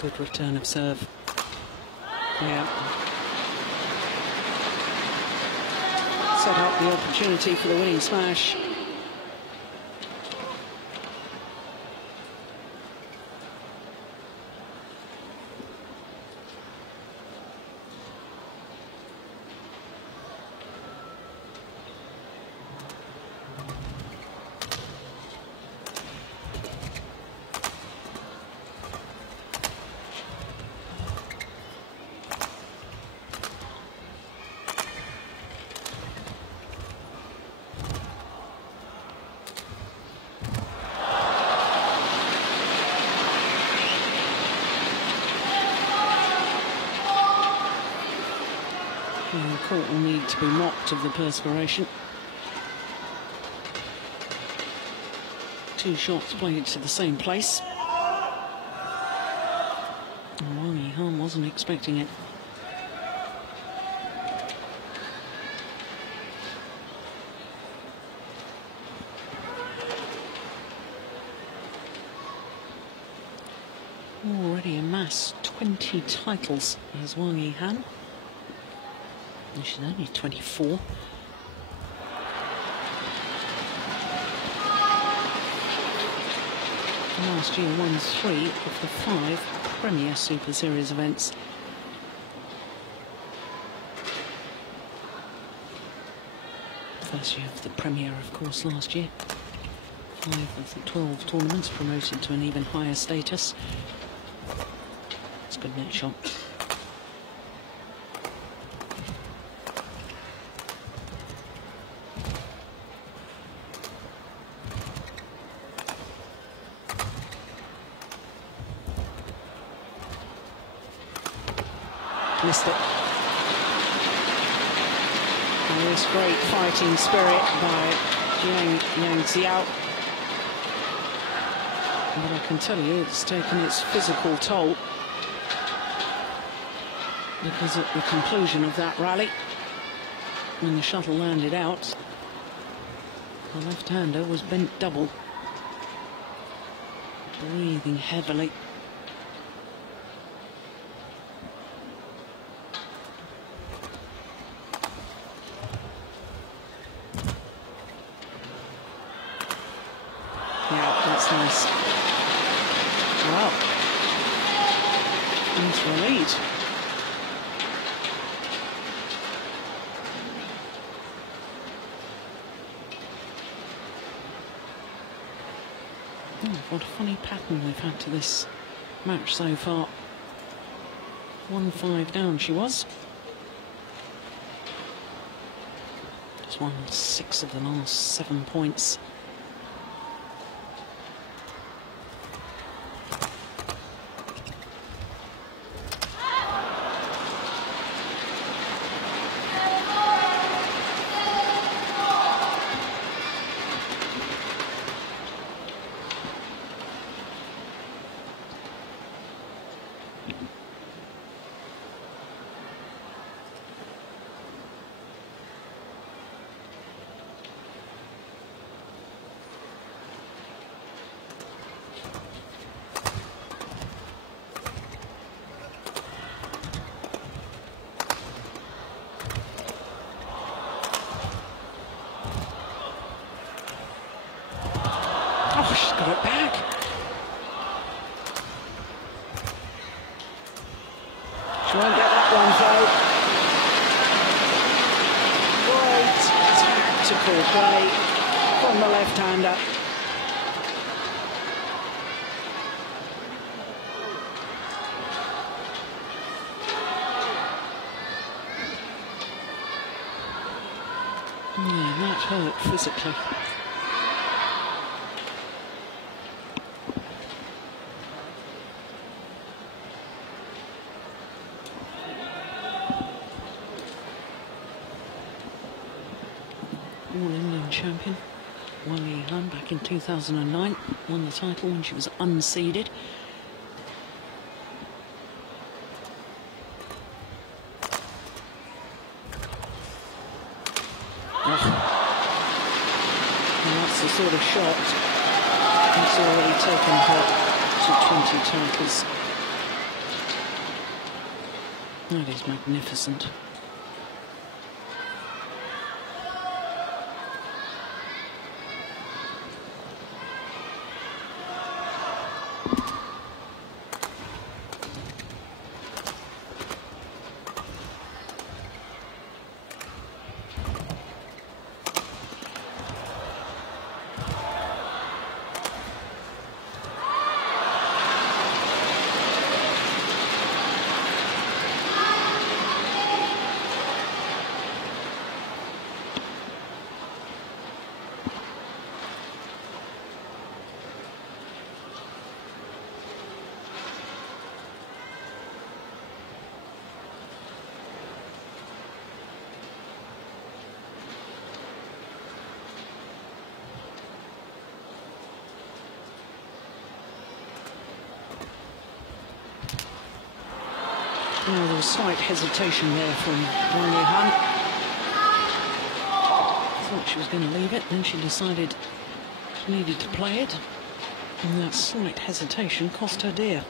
Good return of serve. Yeah. Set up the opportunity for the winning smash. The court will need to be mopped of the perspiration. 2 shots played to the same place. And Wang Yihan wasn't expecting it. Already amassed 20 titles as Wang Yihan. And she's only 24. Last year won 3 of the 5 Premier Super Series events. First year of the Premier, of course, last year. 5 of the 12 tournaments promoted to an even higher status. It's a good net shot. Missed it. And this great fighting spirit by Yang Xiao. But I can tell you it's taken its physical toll, because at the conclusion of that rally, when the shuttle landed out, the left-hander was bent double, breathing heavily. Yeah, that's nice. Wow. Into the lead. Oh, what a funny pattern we've had to this match so far. 1-5 down she was. Just won 6 of the last 7 points. Oh, she's got it back. She won't get that one, though. Great tactical play from the left-hander. Yeah, that hurt physically. All-England champion Li-Ning back in 2009, won the title when she was unseeded. And that's the sort of shot that's already taken her to 20 titles. That is magnificent. Oh, there was slight hesitation there from Li-Ning. Thought she was going to leave it, then she decided she needed to play it. And that slight hesitation cost her dear.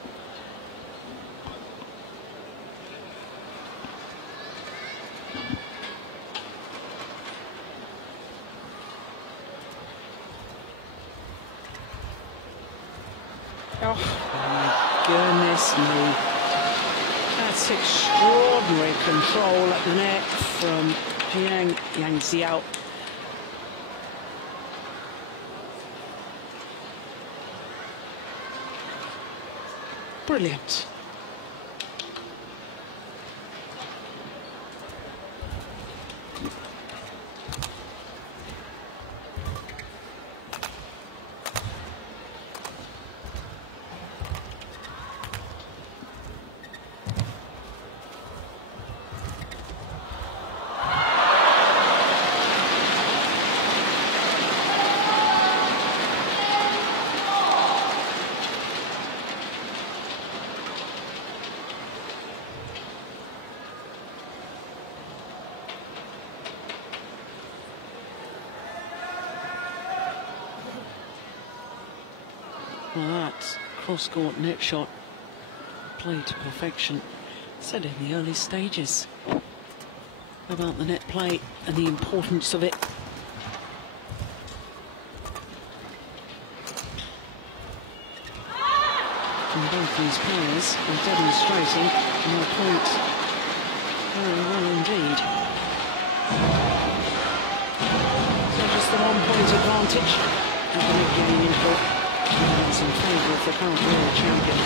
Oh, my goodness me. That's extraordinary control at the net from Yang Xiao. Brilliant. Well, that cross-court net shot played to perfection. Said in the early stages about the net play and the importance of it. And both these players are demonstrating their point very well indeed. So just the 1 point advantage of the net giving input. That's in favour of the current world champion.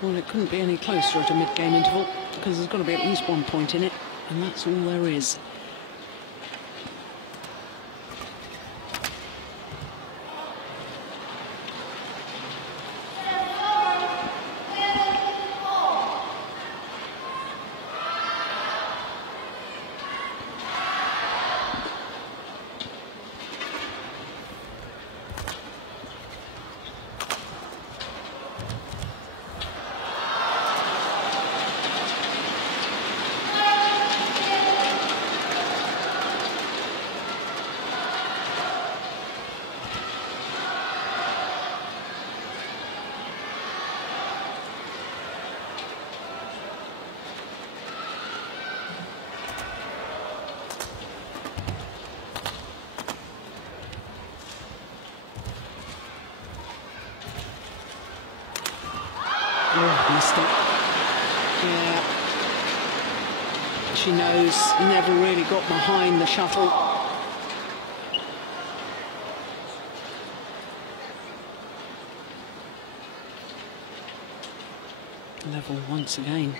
Well, it couldn't be any closer at a mid-game interval, because there's got to be at least 1 point in it, and that's all there is. Oh, missed it. Yeah. She knows, never really got behind the shuttle. Level once again.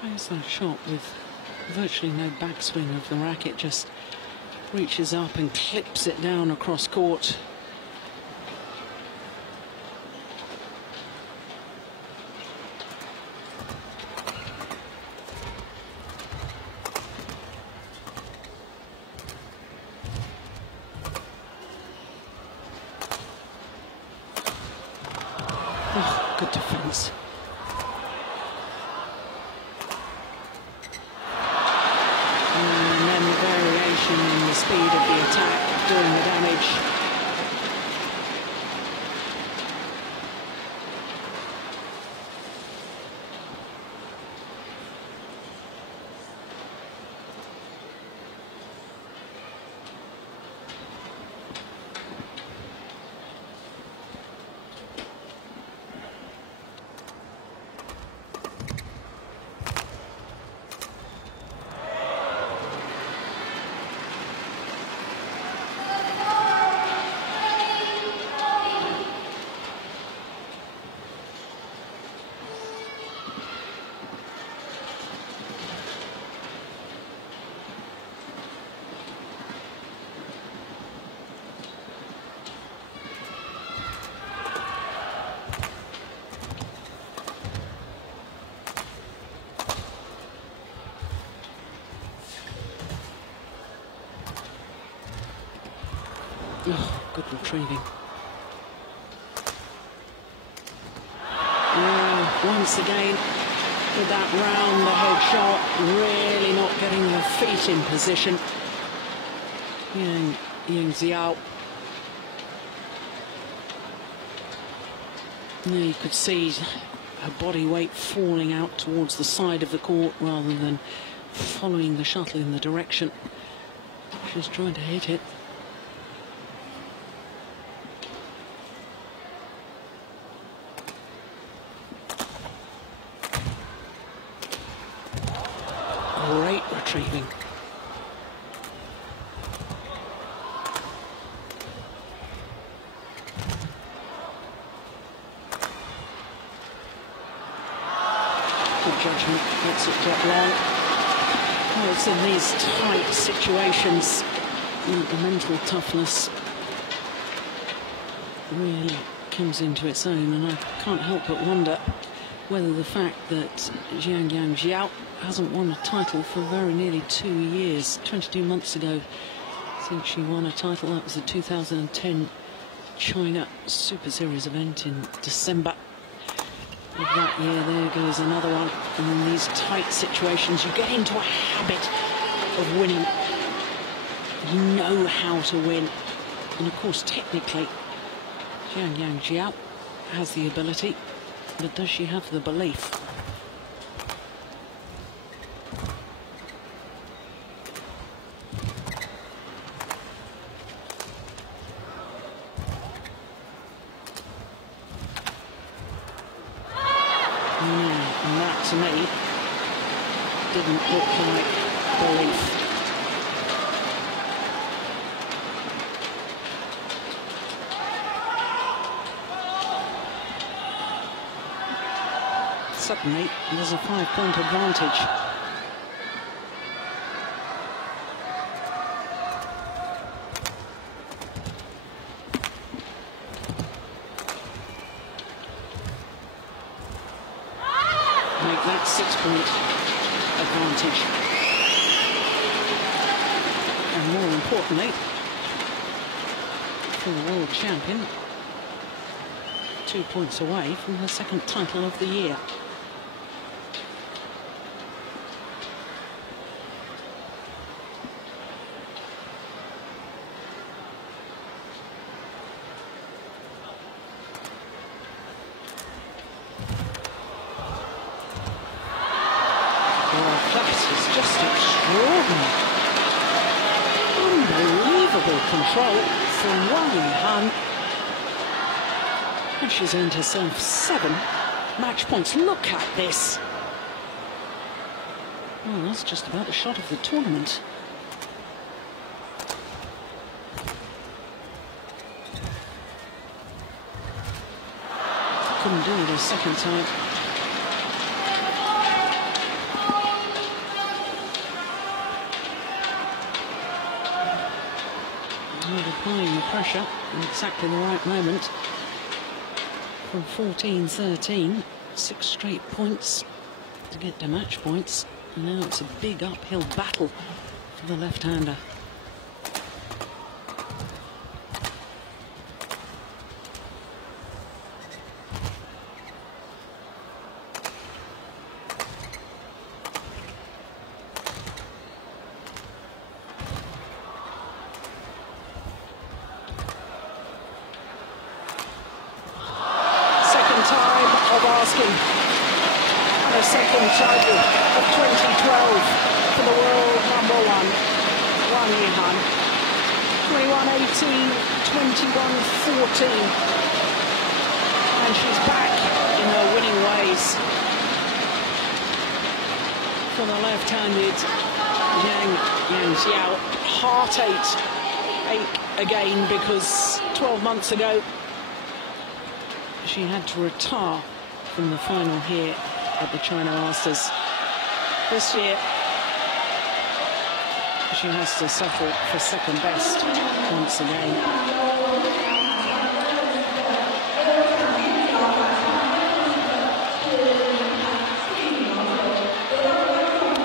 Plays that shot with virtually no backswing of the racket, just reaches up and clips it down across court. Oh, good defense. And then the variation in the speed of the attack doing the damage. Oh, good retrieving. Once again, with that round the head shot, really not getting the feet in position. Yang Xiao. You could see her body weight falling out towards the side of the court rather than following the shuttle in the direction she's trying to hit it. Great retrieving. Good judgment, lets it drop long. Oh, it's in these tight situations that the mental toughness really comes into its own, and I can't help but wonder whether the fact that Yang Xiao hasn't won a title for very nearly 2 years, 22 months ago since she won a title. That was the 2010 China Superseries event in December of that year. There goes another one. And in these tight situations, you get into a habit of winning. You know how to win. And of course, technically, Zhang Jiao has the ability, but does she have the belief? And that, to me, didn't look like belief. Suddenly, there's a 5-point advantage. Make that 6-point advantage. And more importantly, for the world champion, 2 points away from her second title of the year. That is just extraordinary. Unbelievable control from Wang Han. And she's earned herself 7 match points. Look at this. Well, that's just about the shot of the tournament. Couldn't do it a second time. Applying the pressure in exactly the right moment. From 14-13, 6 straight points to get to match points. And now it's a big uphill battle for the left-hander. And a second title of 2012 for the world #1, Wang Yihan. 21-18, 21-14. And she's back in her winning ways. For the left-handed Zhang Jiao, heartache again, because 12 months ago she had to retire from the final here at the China Masters. This year, she has to settle for second best once again.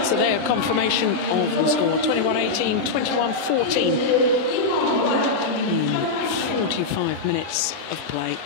So there, confirmation of the score, 21-18, 21-14 in 45 minutes of play.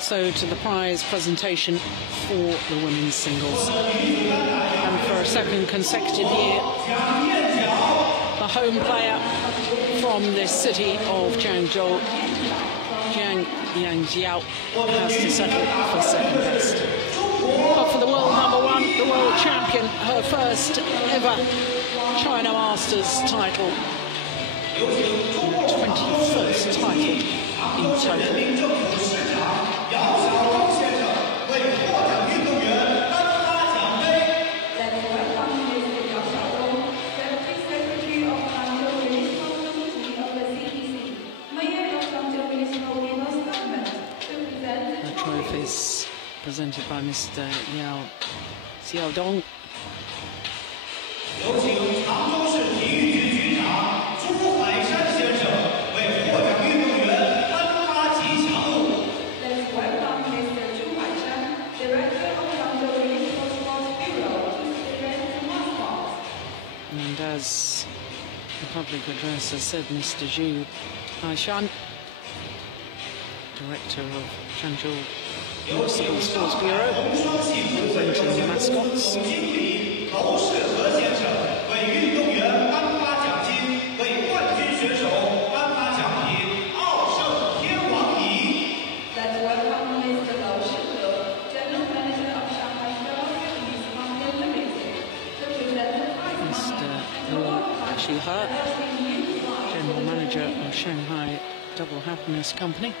So to the prize presentation for the women's singles. And for a second consecutive year, the home player from the city of Changzhou, Jiang Yangjiao, has to settle for second best. But for the world #1, the world champion, her first ever China Masters title, 21st title in total. The trophies presented by Mr. Yao Xiaodong. And as the public address has said, Mr. Zhu Haishan, director of Changzhou Municipal Sports Bureau, presenting the mascots. Her, General Manager of Shanghai Double Happiness Company,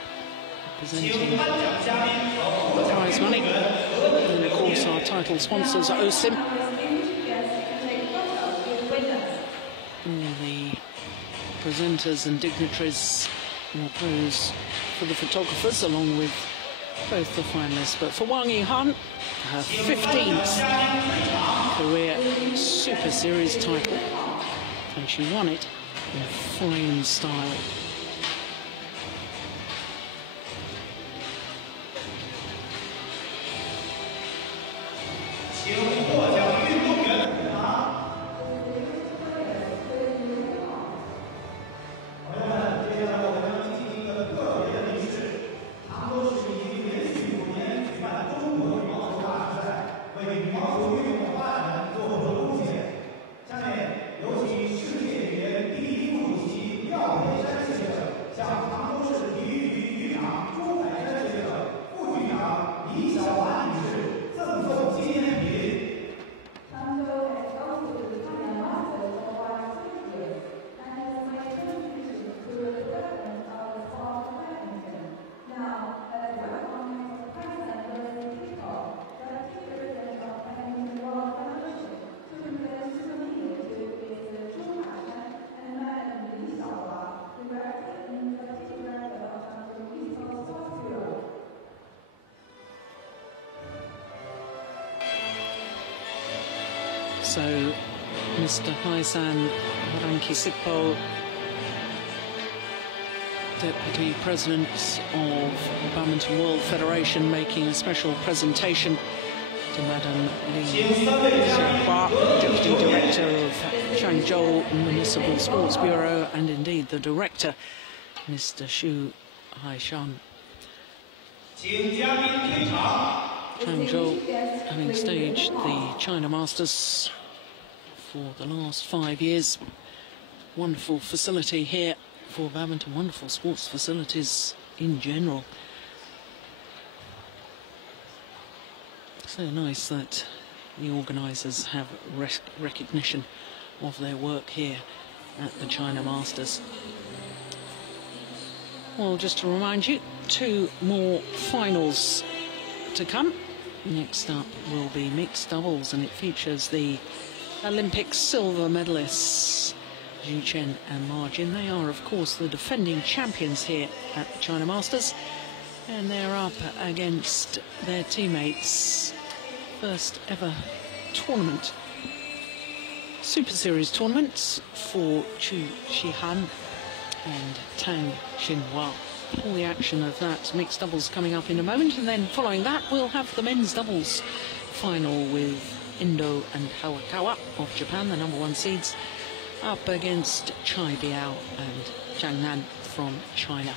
presenting prize money. And of course our title sponsors are OSIM. All the presenters and dignitaries will pose for the photographers along with both the finalists. But for Wang Yihan, her 15th career Super Series title. And she won it in fine style. So, Mr. Haisan Ranki-Sikpo, Deputy President of the Badminton World Federation, making a special presentation to Madam Li-Ning Deputy Director of Changzhou Municipal Sports Bureau, and indeed the Director, Mr. Zhu Haishan. Changzhou having staged the China Masters for the last 5 years. Wonderful facility here for badminton, wonderful sports facilities in general. So nice that the organisers have recognition of their work here at the China Masters. Well, just to remind you, 2 more finals to come. Next up will be mixed doubles, and it features the Olympic silver medalists Zhu Chen and Ma Jin. They are, of course, the defending champions here at the China Masters, and they're up against their teammates. First ever tournament, Super Series tournament for Chu Shihan and Tang Xinhua. All the action of that mixed doubles coming up in a moment, and then following that we'll have the men's doubles final with Indo and Hawakawa of Japan, the #1 seeds, up against Chai Biao and Zhang Nan from China.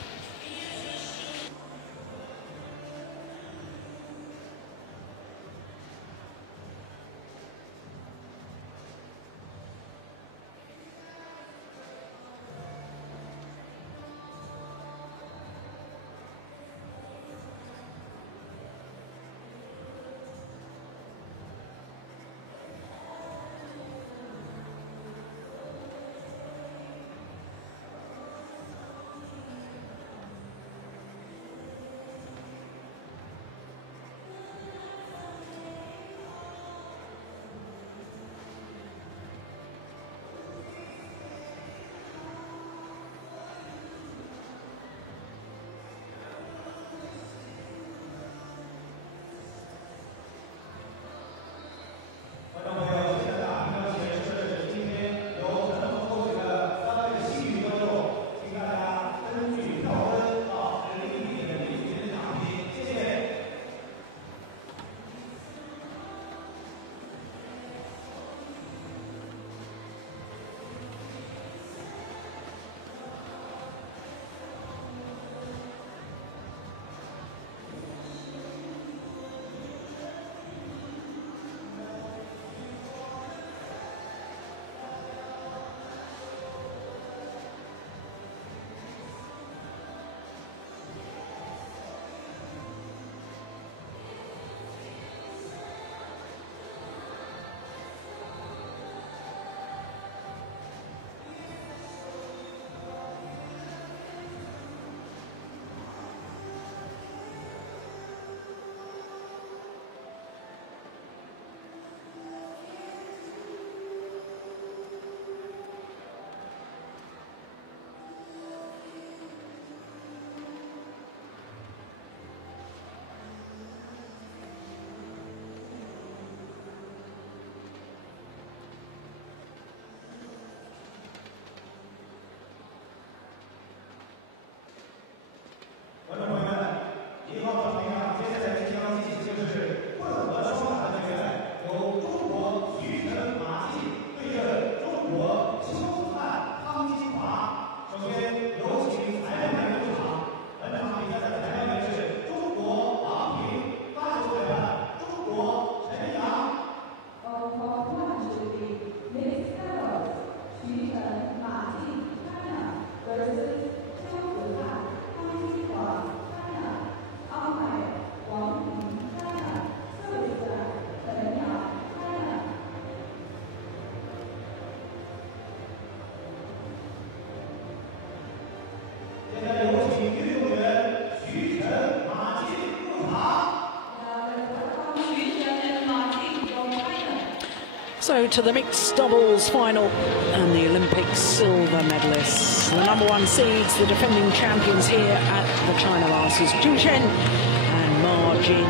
So to the mixed doubles final and the Olympic silver medalists, the #1 seeds, the defending champions here at the China Masters, Zhu Chen and Ma Jin.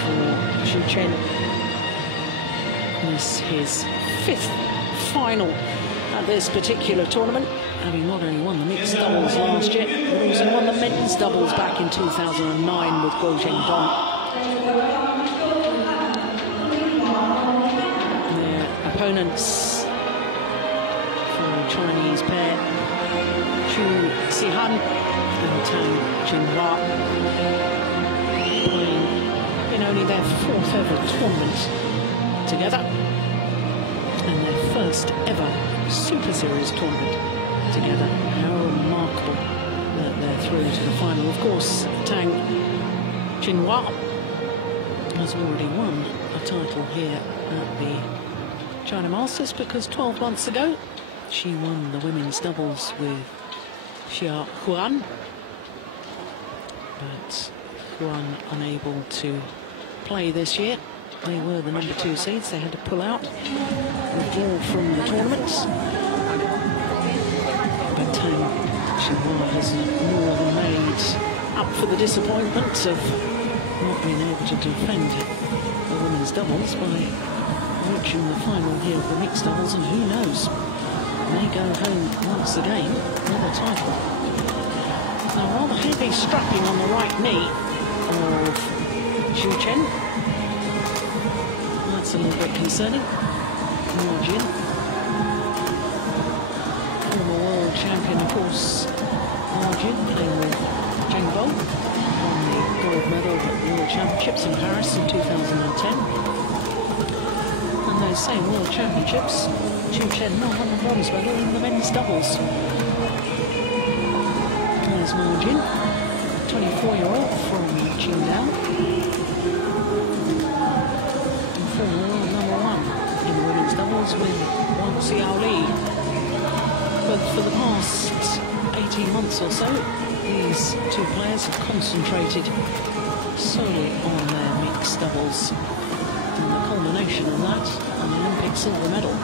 For Zhu Chen, this is his 5th final at this particular tournament, having not only won the mixed doubles last year, but also won the men's doubles back in 2009 with Guo Zhengdong. Opponents for the Chinese pair, Chu Shihan and Tang Xinhua, playing in only their 4th ever tournament together and their 1st ever Super Series tournament together. How remarkable that they're through to the final. Of course, Tang Chinhua has already won a title here at the China Masters, because 12 months ago she won the women's doubles with Xia Huan, but Huan unable to play this year. They were the number 2 seeds. They had to pull out, withdraw from the tournament. But Xinhua has more than made up for the disappointment of not being able to defend the women's doubles by reaching the final here of the mixed doubles, and who knows, may go home once again with a title. Now, rather heavy strapping on the right knee of Zhu Chen. That's a little bit concerning. Margin. Former world champion, of course, Margin, playing with Changzhou, won the gold medal at World Championships in Paris in 2010. And those same World Championships, Zhu Chen won the bronze medal in the men's doubles. There's Margin, 24-year-old from Qingdao. Former world number 1 in the women's doubles with Wang Xiaoli. But for the past 18 months or so, these two players have concentrated solely on their mixed doubles. And the culmination of that, an Olympic silver medal.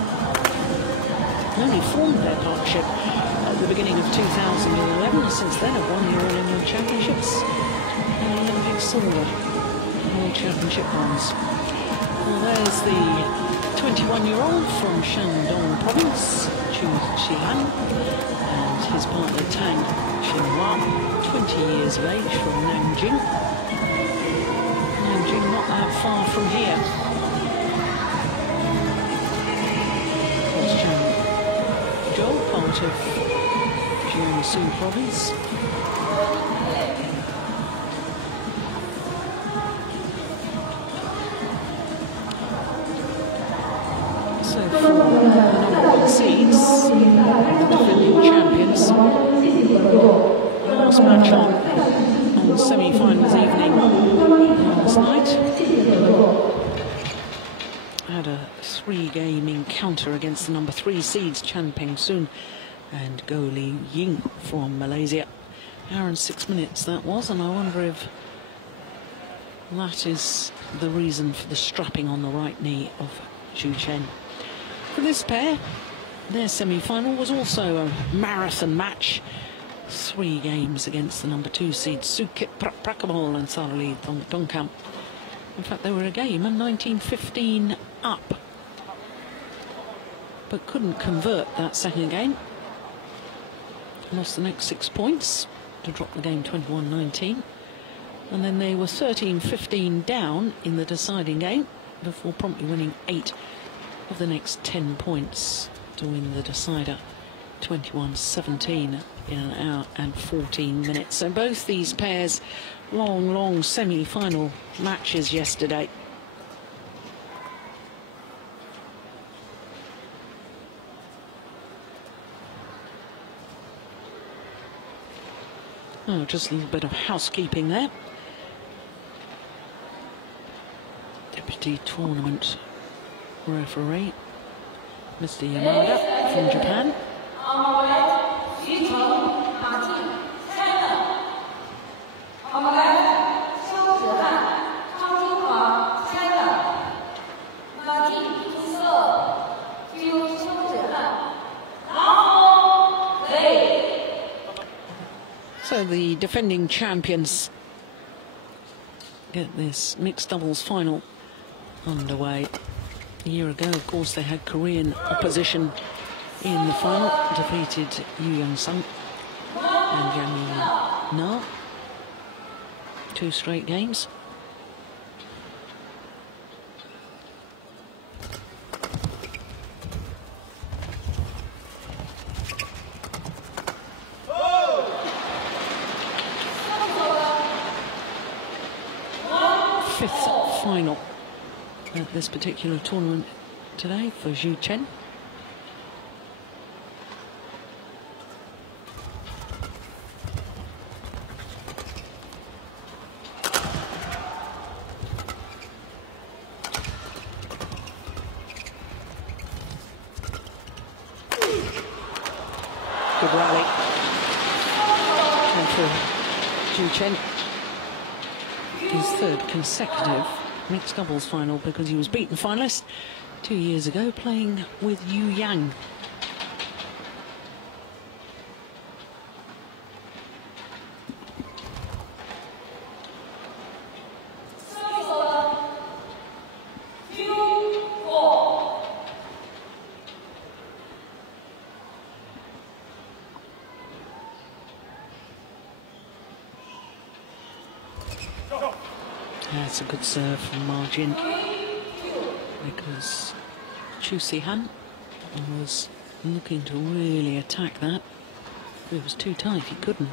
They only formed their partnership at the beginning of 2011. Since then, have won the All England Championships and Olympic silver, World Championship bronze. Well, there's the 21-year-old from Shandong province, Chu Xilan, and his partner Tang Xinhua, 20 years of age, from Nanjing. Nanjing not that far from here. Of course, Changzhou, part of Jiangsu province. So for the number 1 seeds, the defending champions, last match on semi-finals evening last night, had a 3-game encounter against the number 3 seeds, Chan Peng Soon and Go Li Ying from Malaysia. Hour and 6 minutes that was, and I wonder if that is the reason for the strapping on the right knee of Zhu Chen. For this pair, their semi-final was also a marathon match. 3 games against the number 2 seeds, Sukip Prakabol and Sarali Dongkamp. In fact, they were a game and 19-15 up, but couldn't convert that second game. Lost the next 6 points to drop the game 21-19. And then they were 13-15 down in the deciding game before promptly winning 8 of the next 10 points to win the decider 21-17 in an hour and 14 minutes. So both these pairs, long semi-final matches yesterday. Oh, just a little bit of housekeeping there. Deputy tournament referee, Mr. Yamada from Japan. So the defending champions get this mixed doubles final underway. A year ago, of course, they had Korean opposition in the final, defeated Yu Young-sung and Yang Na. 2 straight games. Fifth final at this particular tournament today for Zhu Chen. Good rally. And for Zhu Chen, his third consecutive mixed doubles final, because he was beaten finalist 2 years ago playing with Yu Yang. That's a good serve from Ma Jin, because Chu Si-han was looking to really attack that. If it was too tight, he couldn't.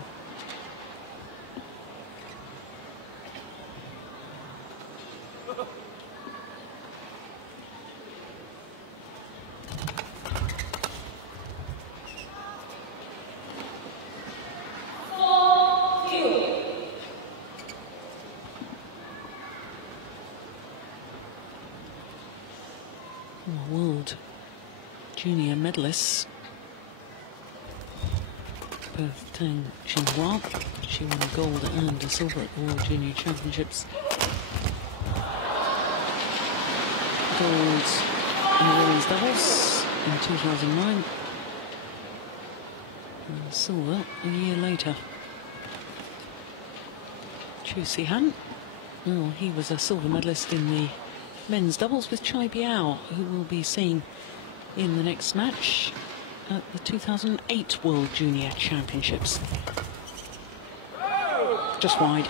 World Junior medalists, both Tang Xinhua, she won a gold and a silver at the World Junior Championships. Gold in the women's doubles in 2009, and silver a year later. Chu Si-han, well, he was a silver medalist in the men's doubles with Chai Biao, who we'll be seeing in the next match at the 2008 World Junior Championships. Just wide.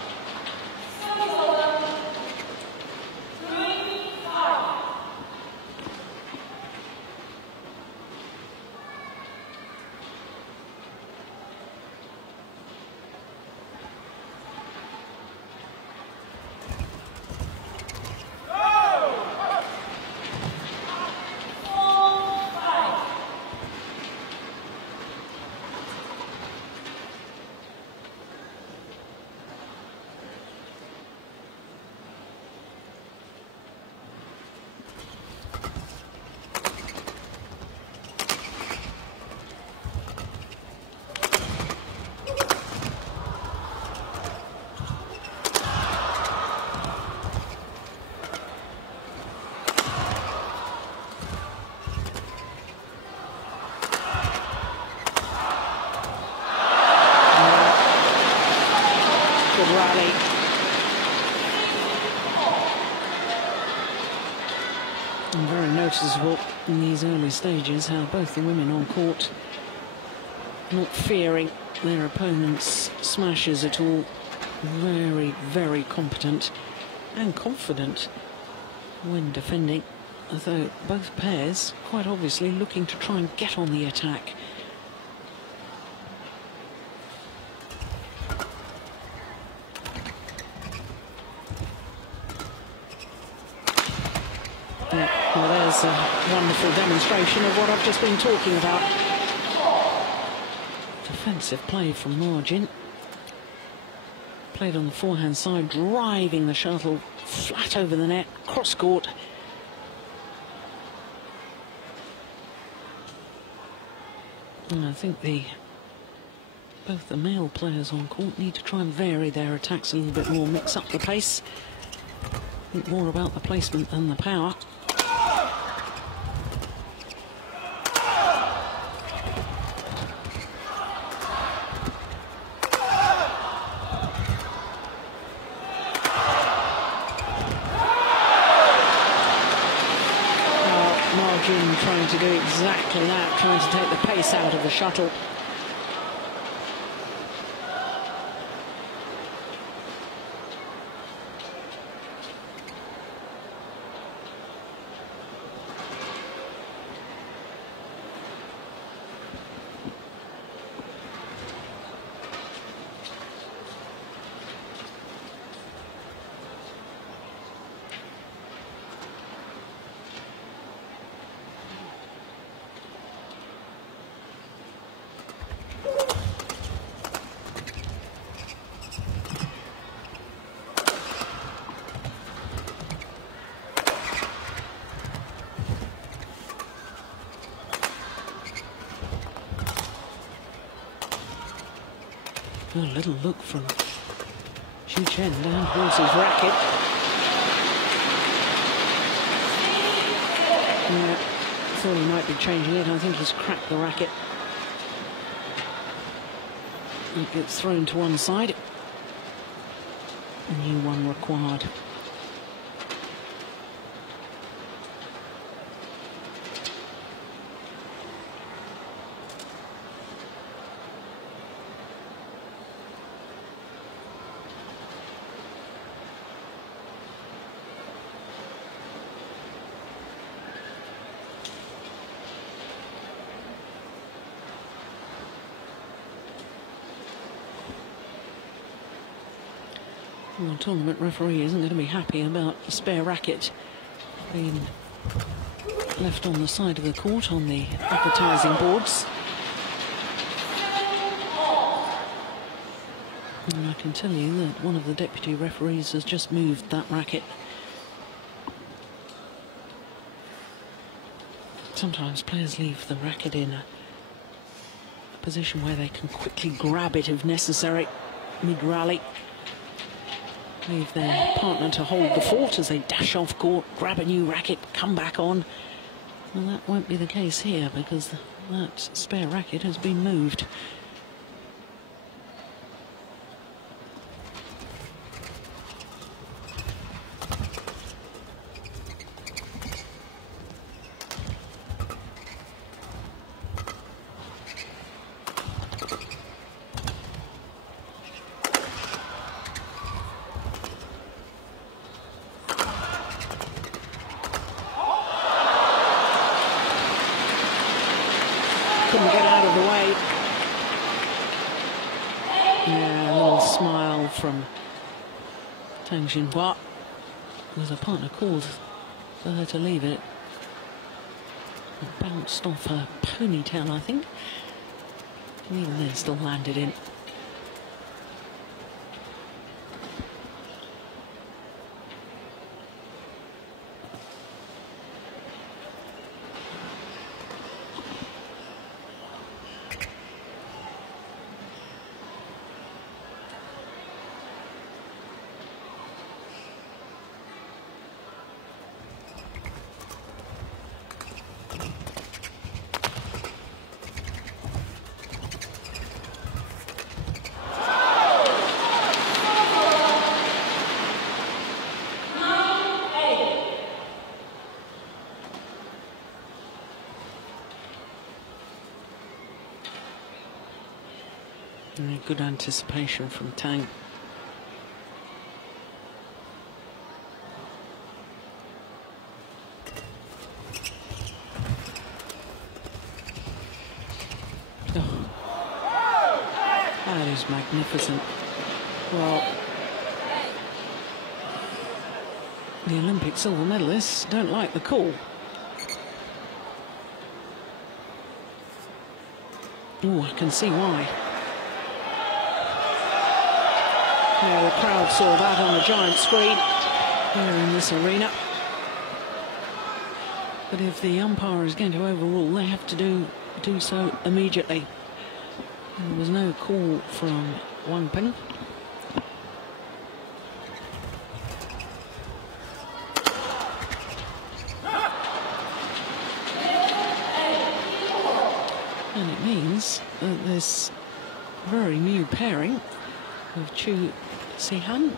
Rally. And very noticeable in these early stages how both the women on court, not fearing their opponents' smashes at all, very, very competent and confident when defending, although both pairs quite obviously looking to try and get on the attack. Well, there's a wonderful demonstration of what I've just been talking about. Defensive play from Ma Jin. Played on the forehand side, driving the shuttle flat over the net, cross court. And I think both the male players on court need to try and vary their attacks a little bit more, mix up the pace. Think more about the placement than the power. Trying to do exactly that, trying to take the pace out of the shuttle. Good little look from Xu Chen down towards his racket. Yeah, thought he might be changing it. I think he's cracked the racket. It gets thrown to one side. A new one required. Well, the tournament referee isn't going to be happy about the spare racket being left on the side of the court on the advertising boards. And I can tell you that one of the deputy referees has just moved that racket. Sometimes players leave the racket in a position where they can quickly grab it if necessary mid-rally. Leave their partner to hold the fort as they dash off court, grab a new racket, come back on. Well, that won't be the case here because that spare racket has been moved. Couldn't get out of the way. Yeah, a little smile from Tang Xinhua. As a partner called for her to leave it. It bounced off her ponytail, I think. And even then, still landed in. Good anticipation from Tang. Oh, that is magnificent. Well, the Olympic silver medalists don't like the call. Oh, I can see why. Yeah, the crowd saw that on the giant screen here in this arena. But if the umpire is going to overrule, they have to do so immediately. There was no call from Wang Ping. And it means that this very new pairing of Chu Sihan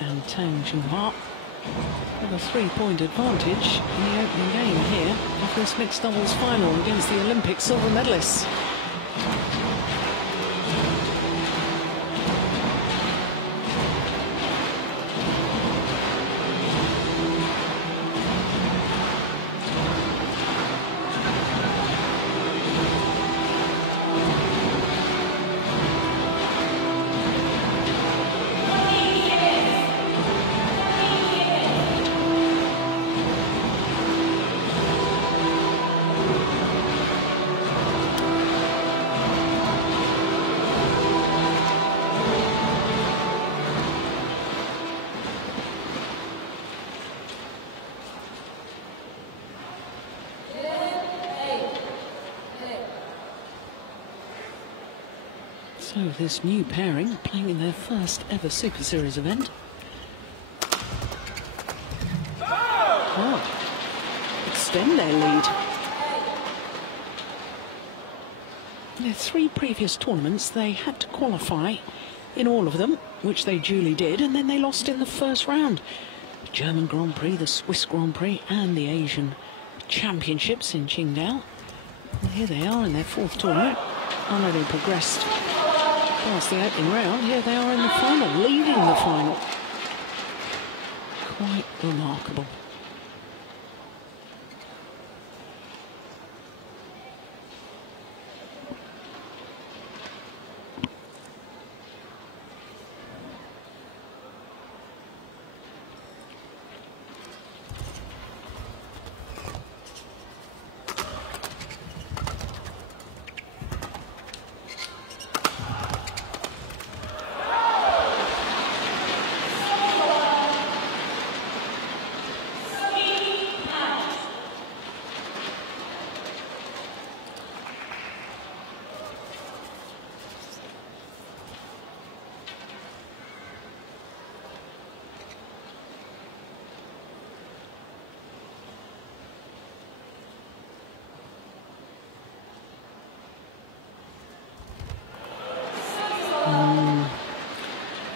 and Tang Xinhua have a 3-point advantage in the opening game here of this mixed doubles final against the Olympic silver medalists. So this new pairing playing in their first ever Super Series event. Oh, extend their lead. In their 3 previous tournaments, they had to qualify in all of them, which they duly did, and then they lost in the first round. The German Grand Prix, the Swiss Grand Prix, and the Asian Championships in Qingdao. And here they are in their 4th tournament, already progressed past the opening round. Here they are in the final, leading the final. Quite remarkable.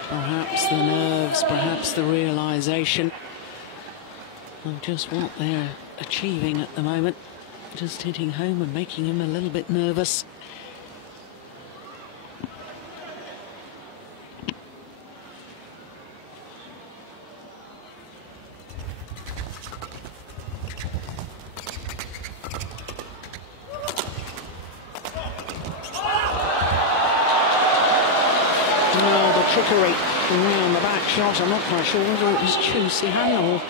Perhaps the nerves, perhaps the realisation of just what they're achieving at the moment. Just hitting home and making him a little bit nervous. Trickery around the back shot. I'm not quite sure whether it was Chu Sihan or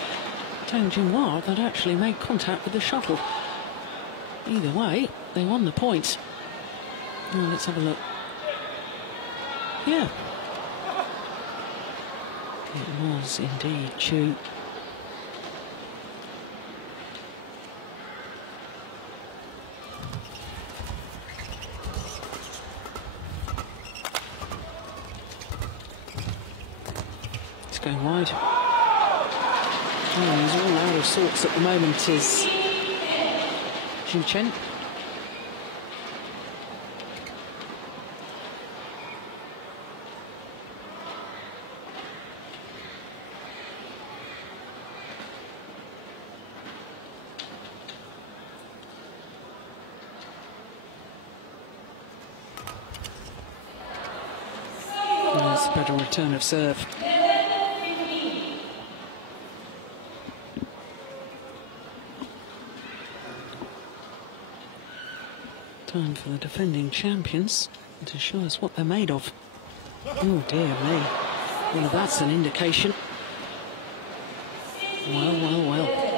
Tang Junhua that actually made contact with the shuttle. Either way, they won the points. Now let's have a look. Yeah. It was indeed Chu. Going wide. Oh, he's all out of sorts at the moment, is Xu Chen. That's a better return of serve. Time for the defending champions to show us what they're made of. Oh dear me. Well, that's an indication. Well, well, well.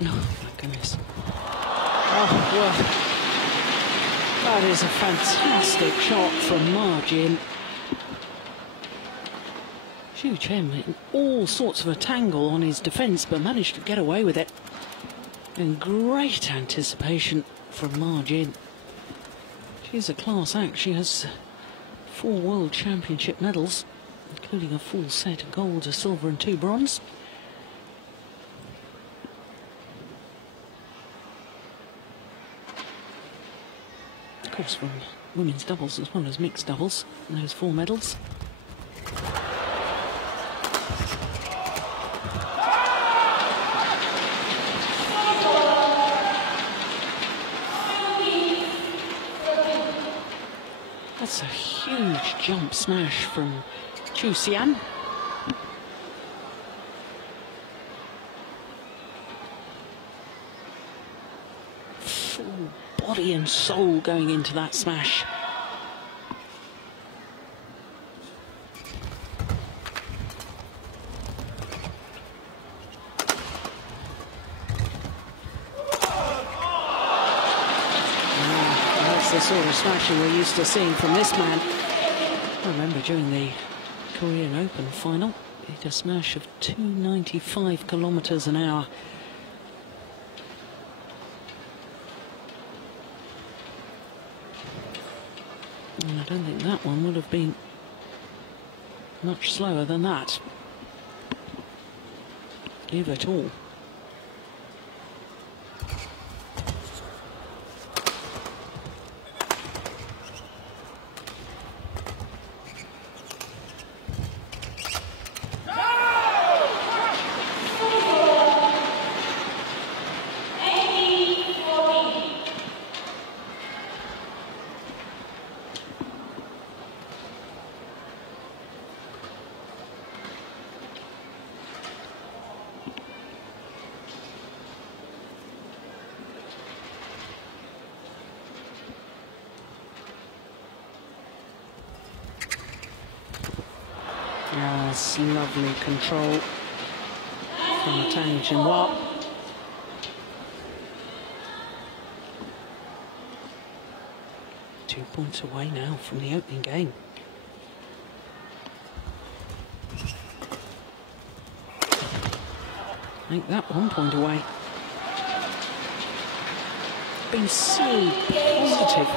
Oh, my goodness. Oh, well, that is a fantastic shot from Ma Jin. Xu Chen in all sorts of a tangle on his defence, but managed to get away with it. And great anticipation from Ma Jin. She's a class act. She has 4 World Championship medals, including a full set of gold, a silver and 2 bronze. Of course, from women's doubles as well as mixed doubles, those 4 medals. That's a huge jump smash from Chu Xian. Full body and soul going into that smash. That's the sort of smashing we're used to seeing from this man. I remember during the Korean Open final, he did a smash of 295 kilometers an hour. And I don't think that one would have been much slower than that, if at all. Yes, lovely control from Changzhou. 2 points away now from the opening game. Make that 1 point away. Been so positive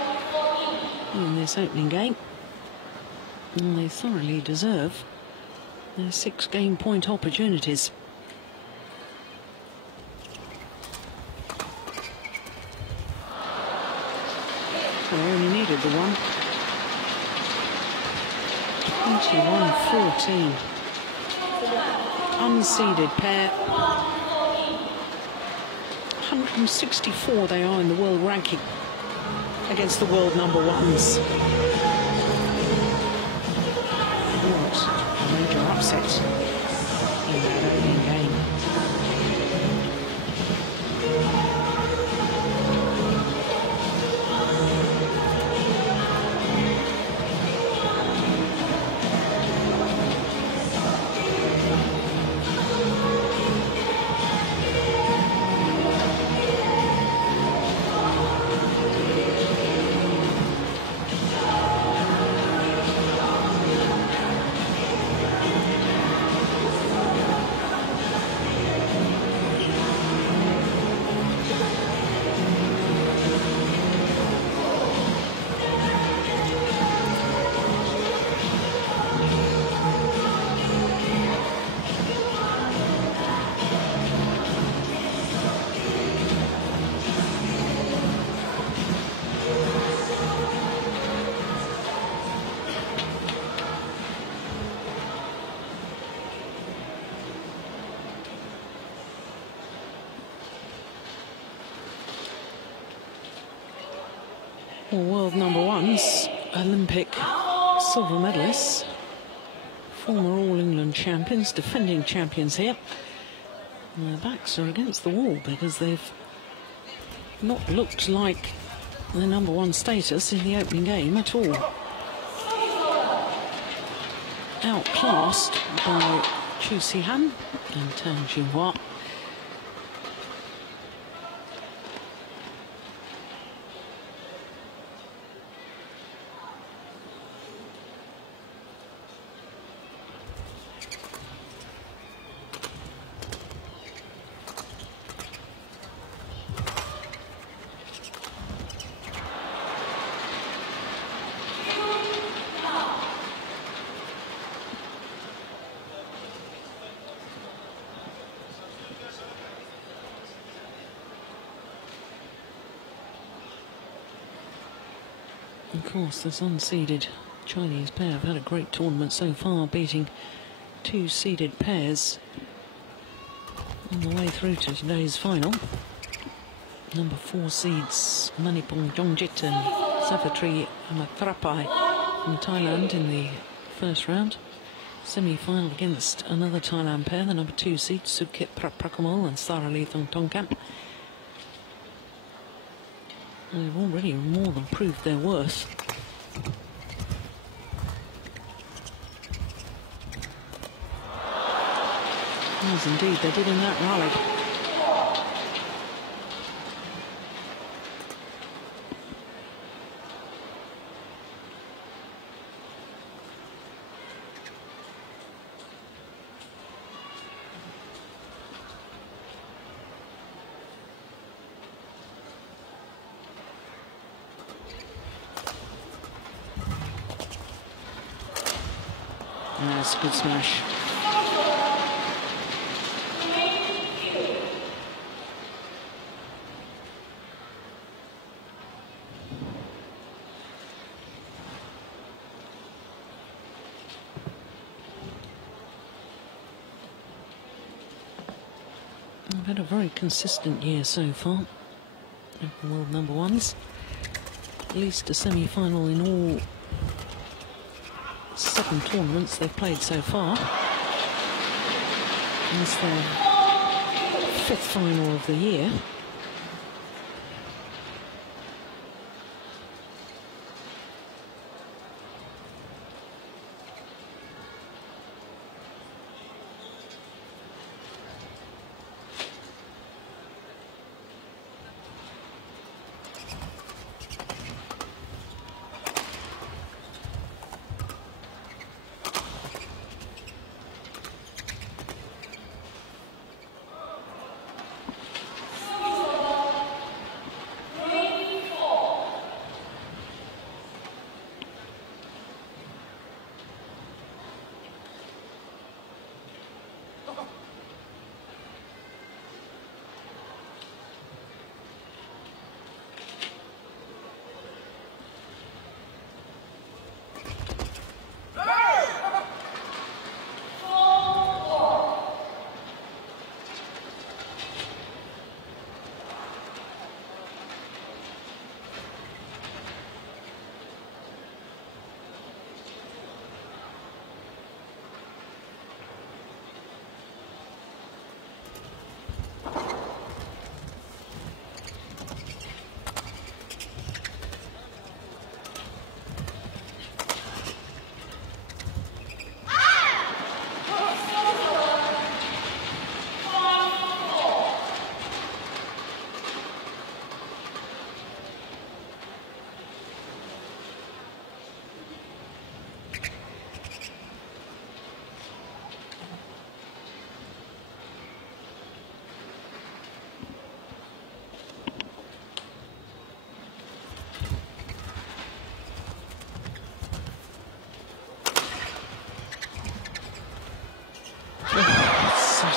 in this opening game, and they thoroughly deserve their 6 game point opportunities. They only needed the one. 21-14. Unseeded pair. 164 they are in the world ranking against the world number ones. What a major upset in that opening game. World number ones, Olympic silver medalists, former All England champions, defending champions here. And their backs are against the wall because they've not looked like the number one status in the opening game at all. Outclassed by Chu Xian and Tan Jinhua. Of course, this unseeded Chinese pair have had a great tournament so far, beating 2 seeded pairs on the way through to today's final. Number 4 seeds Manipong Jongjit and Savitri Amatrapai. from Thailand in the first round. Semi-final against another Thailand pair, the number 2 seed, Sukit Praprakamol and Sarali Thongtongkap. They've already more than proved their worth. Yes, indeed, they did in that rally. That's a good smash. I've had a very consistent year so far. World number ones. At least a semi-final in all 7 tournaments they've played so far. It's their 5th final of the year.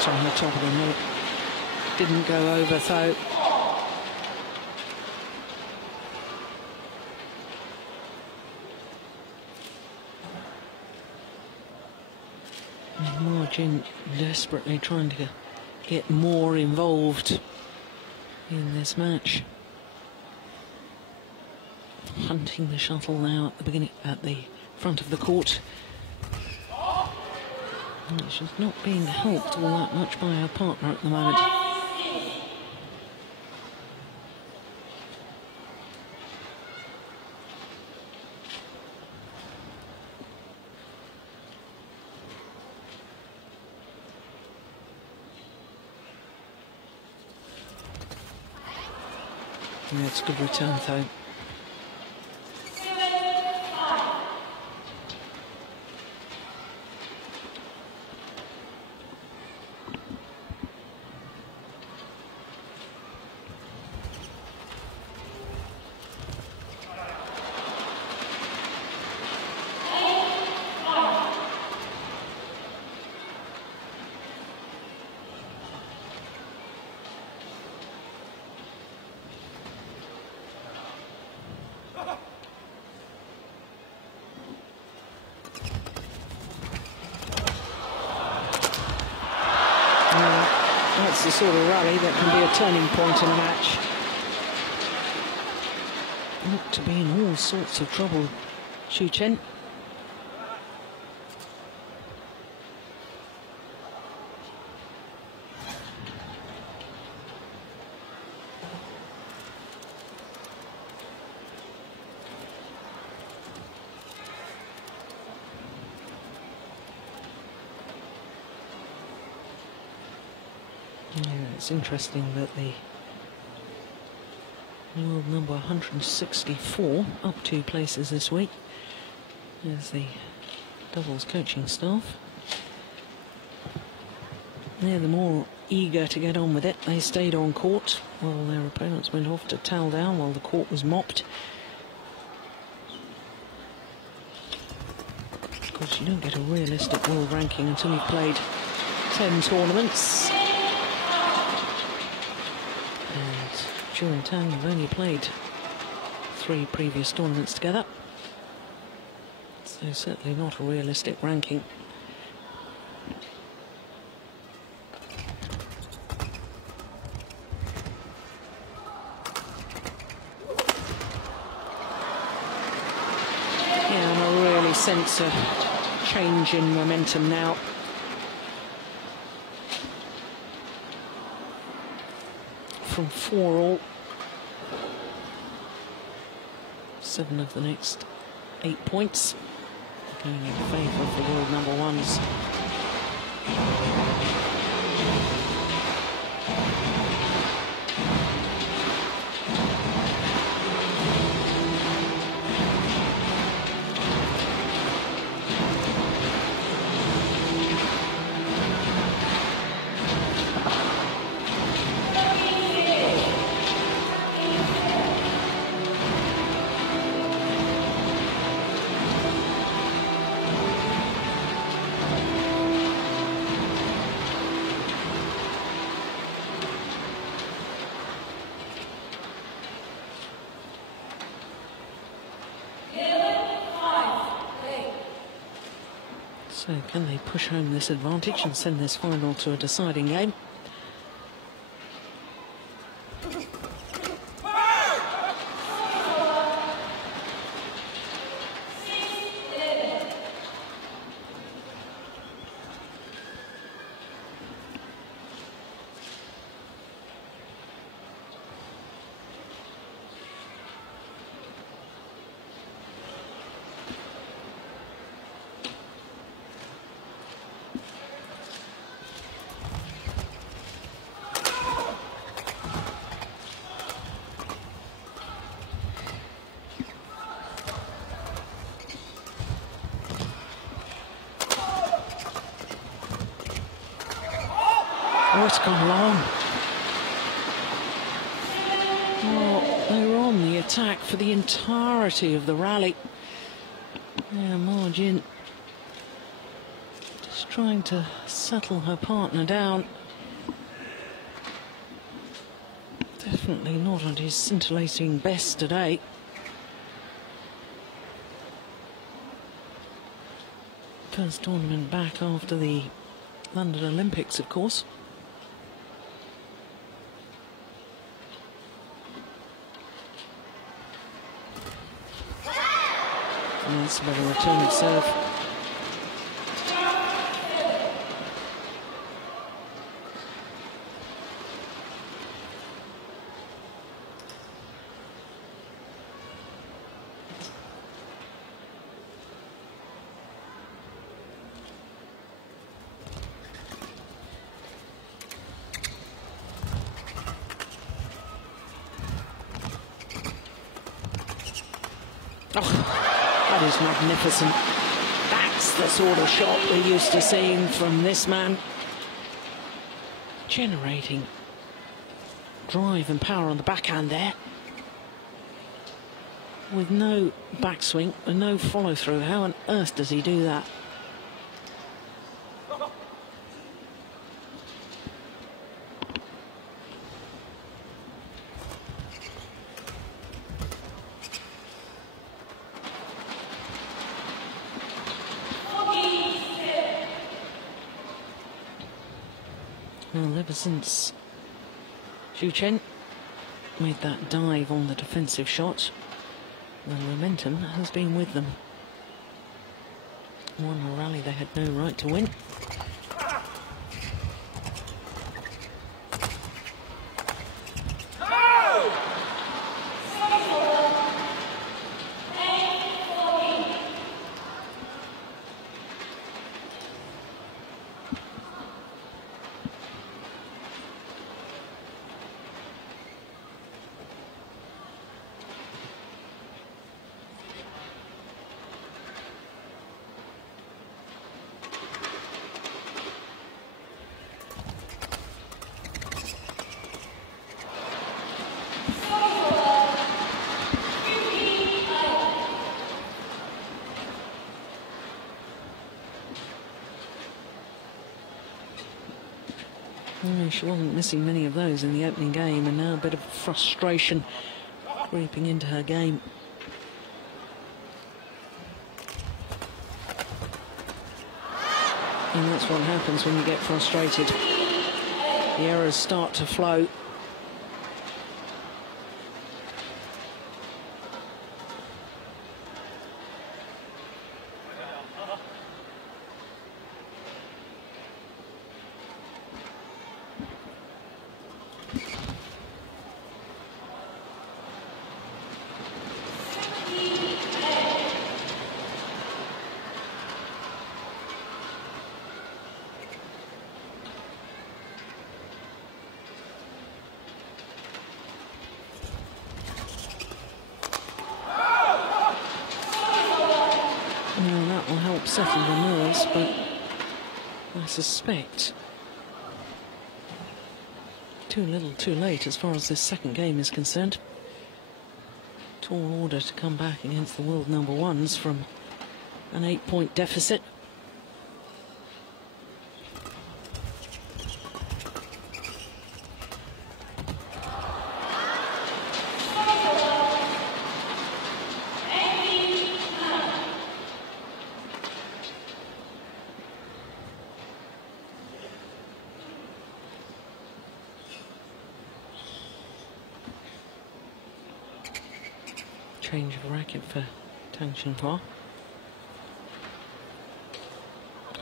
On the top of the net, didn't go over though. Margin desperately trying to get more involved in this match. Hunting the shuttle now at the beginning, at the front of the court. She's not being helped all that much by her partner at the moment. Yeah, it's a good return though. That's the sort of rally that can be a turning point in a match. Look to be in all sorts of trouble, Xu Chen. It's interesting that the world number 164, up 2 places this week, is the doubles coaching staff. They're the more eager to get on with it. They stayed on court while their opponents went off to towel down while the court was mopped. Of course, you don't get a realistic world ranking until you've played 10 tournaments. And during Tang, you've only played 3 previous tournaments together. So certainly not a realistic ranking. Sense a change in momentum now. From 4-all, 7 of the next 8 points going in favour of the world number ones. So can they push home this advantage and send this final to a deciding game? Oh, it's gone long. Oh, they were on the attack for the entirety of the rally. Yeah, Margin just trying to settle her partner down. Definitely not at his scintillating best today. First tournament back after the London Olympics, of course. And that's a better return of serve. That is magnificent. That's the sort of shot we're used to seeing from this man. Generating drive and power on the backhand there. With no backswing and no follow through. How on earth does he do that? Well, ever since Xu Chen made that dive on the defensive shot, the momentum has been with them. Won a rally they had no right to win. she wasn't missing many of those in the opening game, and now a bit of frustration creeping into her game. And that's what happens when you get frustrated. The errors start to flow. Settle the nerves, but I suspect too little too late as far as this second game is concerned. Tall order to come back against the world number ones from an 8-point deficit. Change of racket for Changzhou.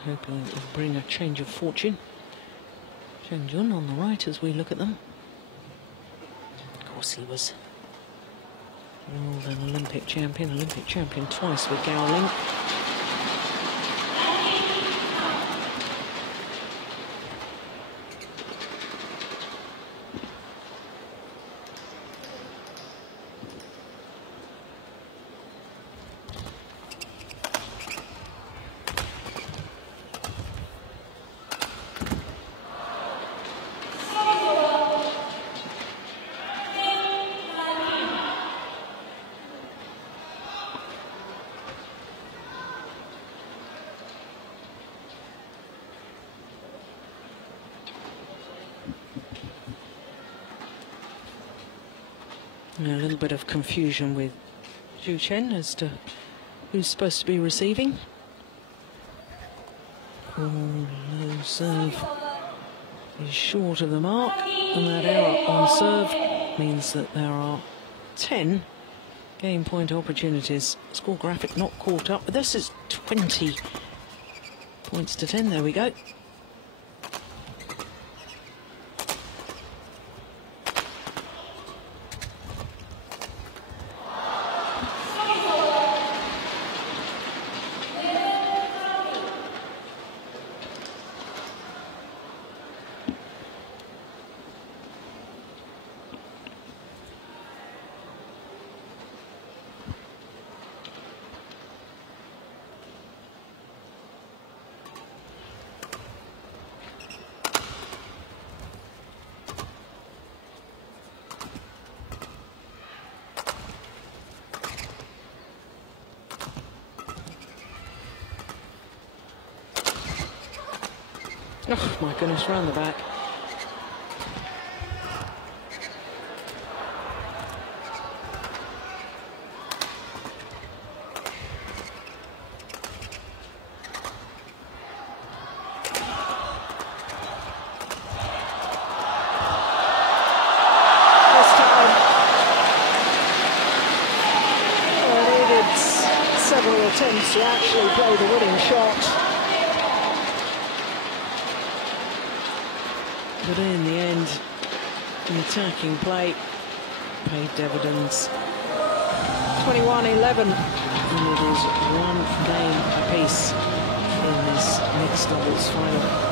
Hoping it will bring a change of fortune. Changzhou on the right as we look at them. Of course, he was more than Olympic champion twice with Gao Ling. A little bit of confusion with Zhu Chen as to who's supposed to be receiving. Oh, low serve is short of the mark, and that error on serve means that there are 10 game point opportunities. Score graphic not caught up, but this is 20 points to 10. There we go. Oh my goodness, round the back. This time, it needed several attempts to actually play the winning shot. But in the end, the attacking play paid dividends. 21-11, and it is one game apiece in this mixed doubles final.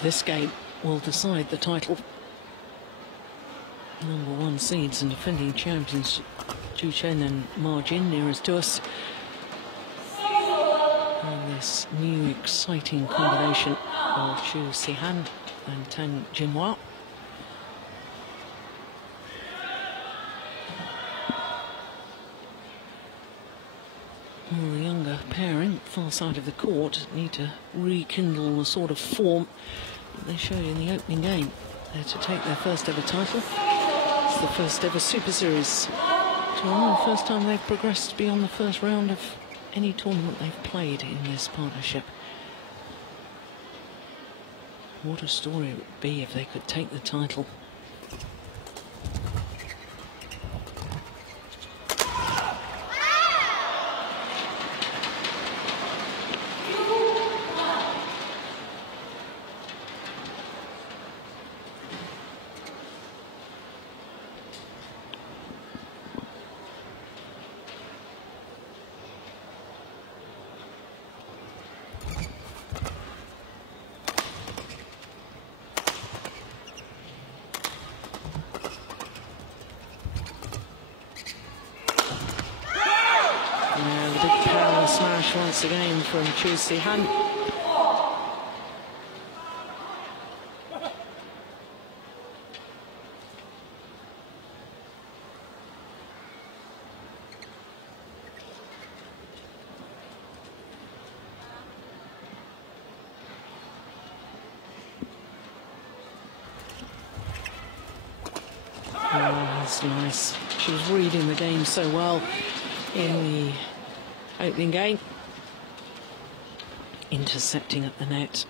This game will decide the title. Number 1 seeds and defending champions Zhu Chen and Ma Jin nearest to us. And this new exciting combination of Chu Sihan and Tang Jinhua. Well, the younger pairing, far side of the court, need to rekindle the sort of form that they showed in the opening game. They're to take their first ever title. It's the first ever Super Series tournament, the first time they've progressed beyond the first round of any tournament they've played in this partnership. What a story it would be if they could take the title. Smash once again from Chu Sihan. Oh, that's nice. She was reading the game so well in the opening game, intercepting at the net.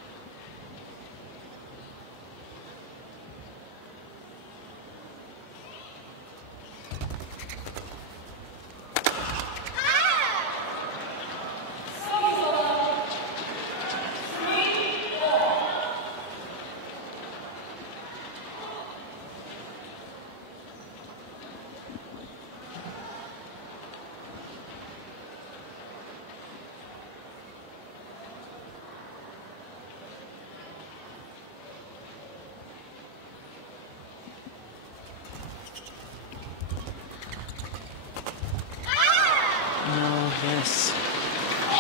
Yes,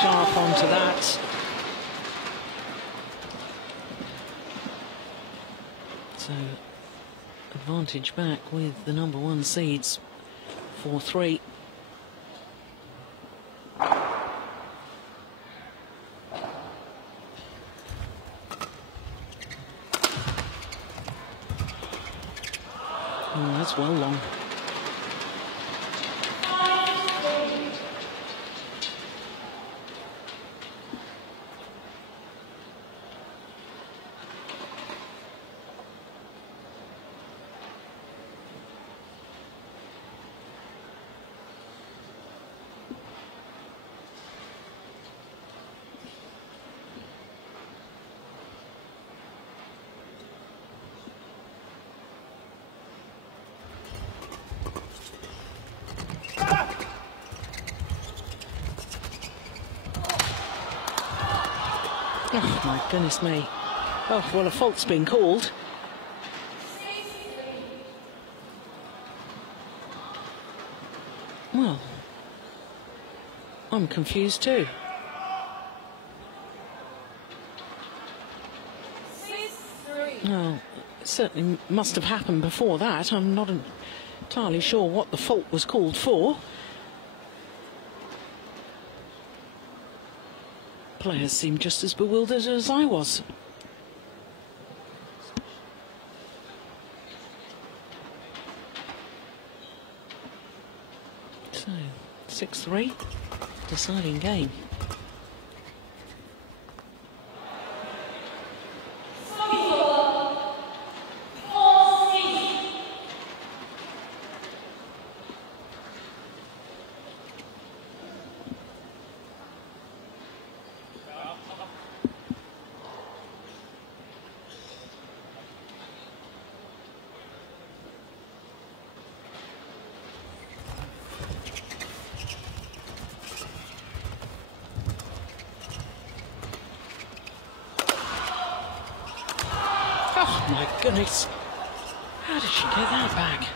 sharp onto that. So, advantage back with the number 1 seeds, 4-3. Oh, that's well long. Oh, my goodness me. Oh, well, a fault's been called. Well, I'm confused too. Well, it certainly must have happened before that. I'm not entirely sure what the fault was called for. Players seem just as bewildered as I was. So, 6-3, deciding game. Oh my goodness. How did she get that back?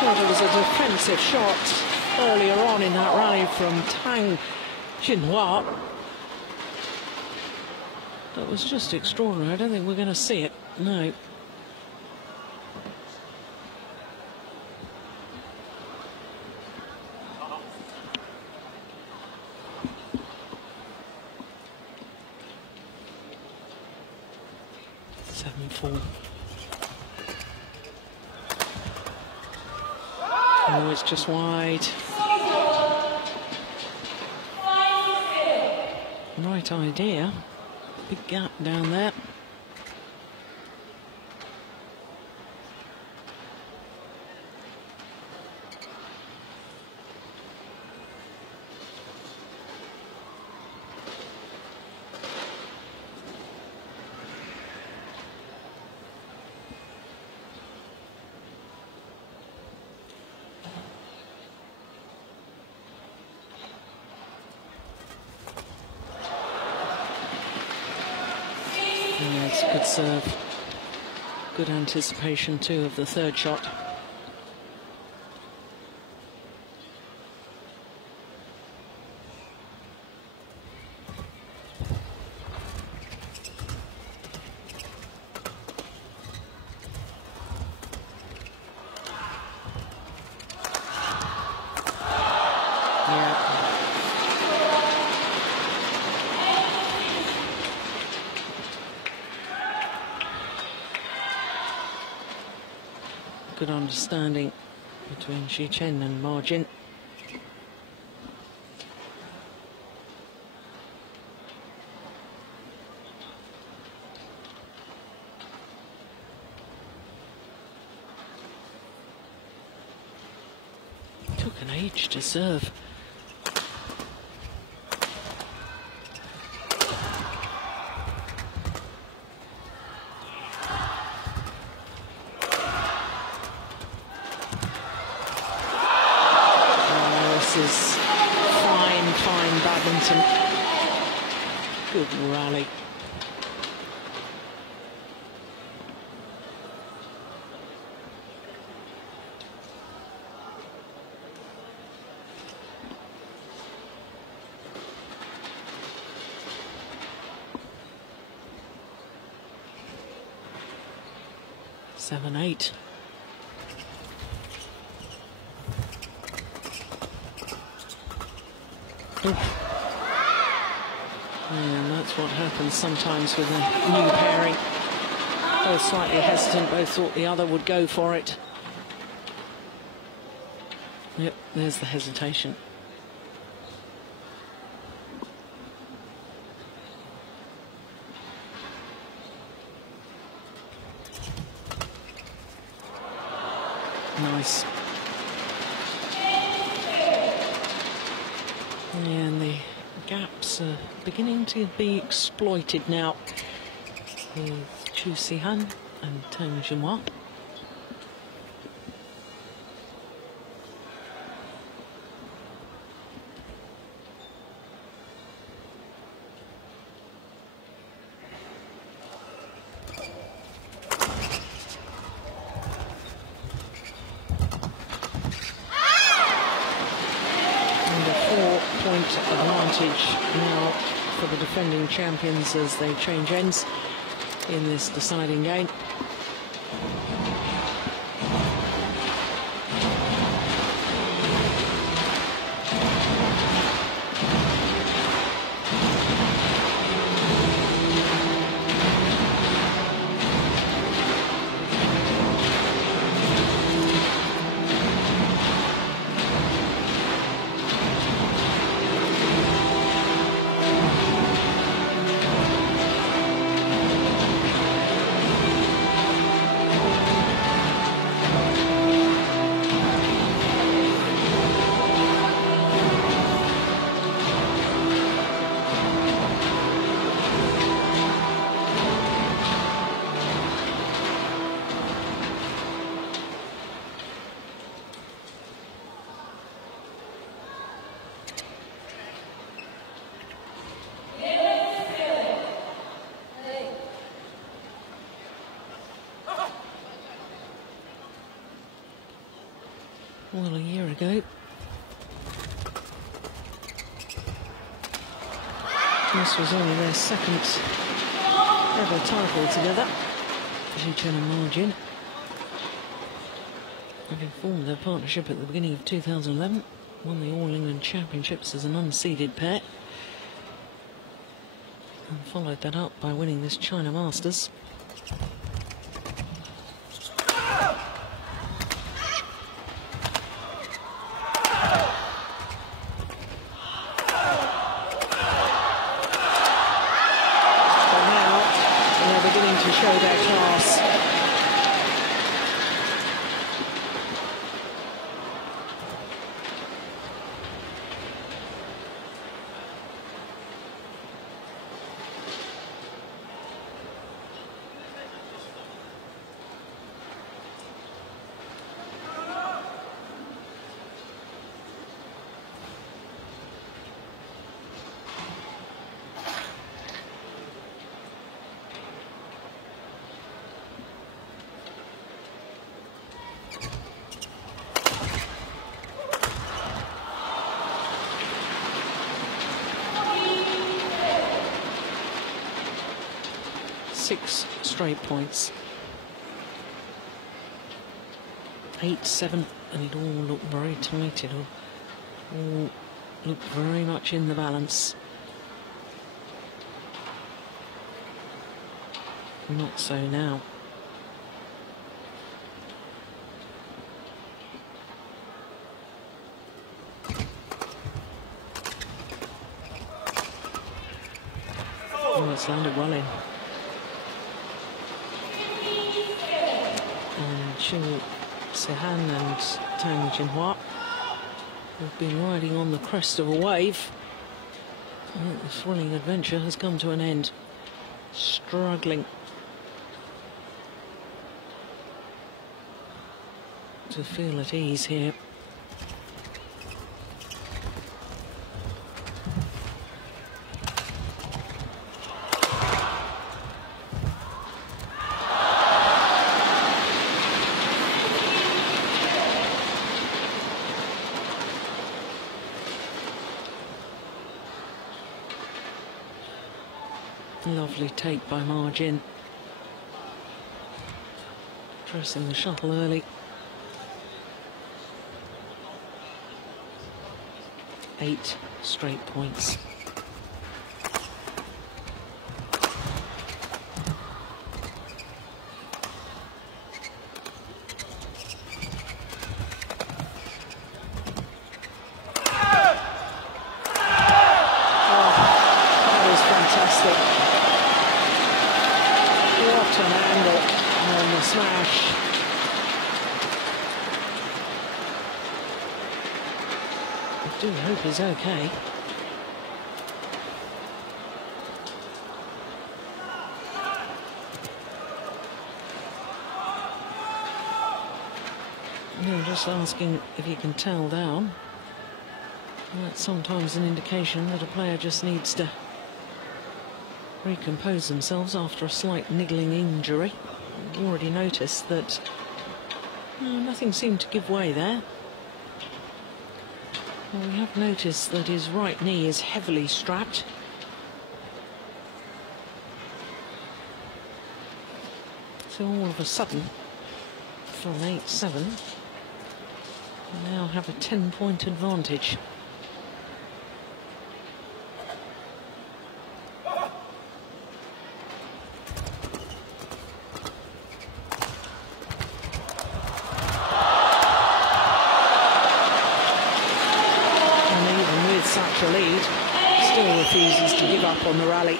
Well, there was a defensive shot earlier on in that rally from Tang Jinhua. That was just extraordinary. I don't think we're going to see it. No. Oh, it's just wide. Right idea. Big gap down there. Yeah, it's a good serve. Good anticipation too of the third shot. Good understanding between Xi Chen and Ma Jin. Took an age to serve. Is fine badminton. Good rally. Seven, eight. And that's what happens sometimes with a new pairing. Both slightly hesitant, both thought the other would go for it. Yep, there's the hesitation. Nice. And the gaps are beginning to be exploited now with Chu Sihan and Tang Jinhua. Advantage now for the defending champions as they change ends in this deciding game. Well, a year ago, this was only their second ever title together. Changzhou and Margin, having formed their partnership at the beginning of 2011, won the All England Championships as an unseeded pair, and followed that up by winning this China Masters. To show their class. Six straight points. 8-7, and it all looked very tight. It all looked very much in the balance. Not so now. Oh, it's landed well in. And Chu Sehan and Tang Jinhua have been riding on the crest of a wave. The thrilling adventure has come to an end. Struggling to feel at ease here. Lovely take by Margin. Pressing the shuttle early. 8 straight points. What an angle on the smash. I do hope he's okay. Yeah, just asking if you can towel down. That's sometimes an indication that a player just needs to recompose themselves after a slight niggling injury. I've already noticed that nothing seemed to give way there. Well, we have noticed that his right knee is heavily strapped. So all of a sudden, from 8-7, we now have a 10-point advantage. Such a lead, still refuses to give up on the rally.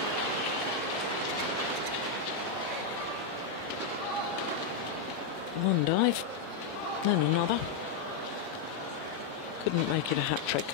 One dive, then another. Couldn't make it a hat-trick.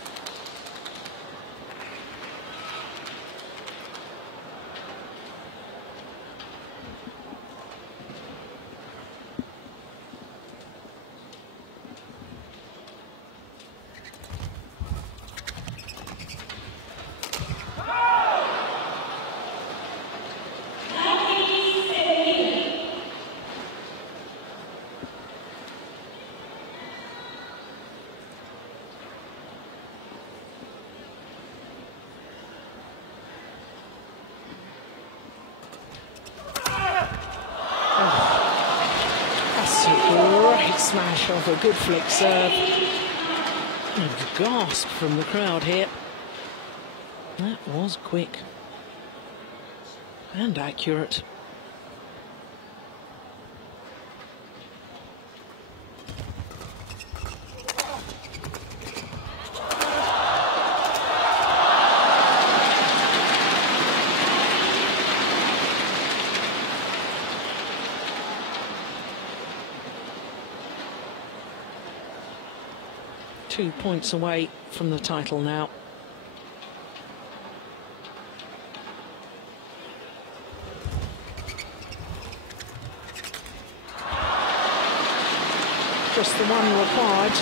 finish off a good flick serve. A gasp from the crowd here. That was quick and accurate. Two points away from the title now. Just the one required.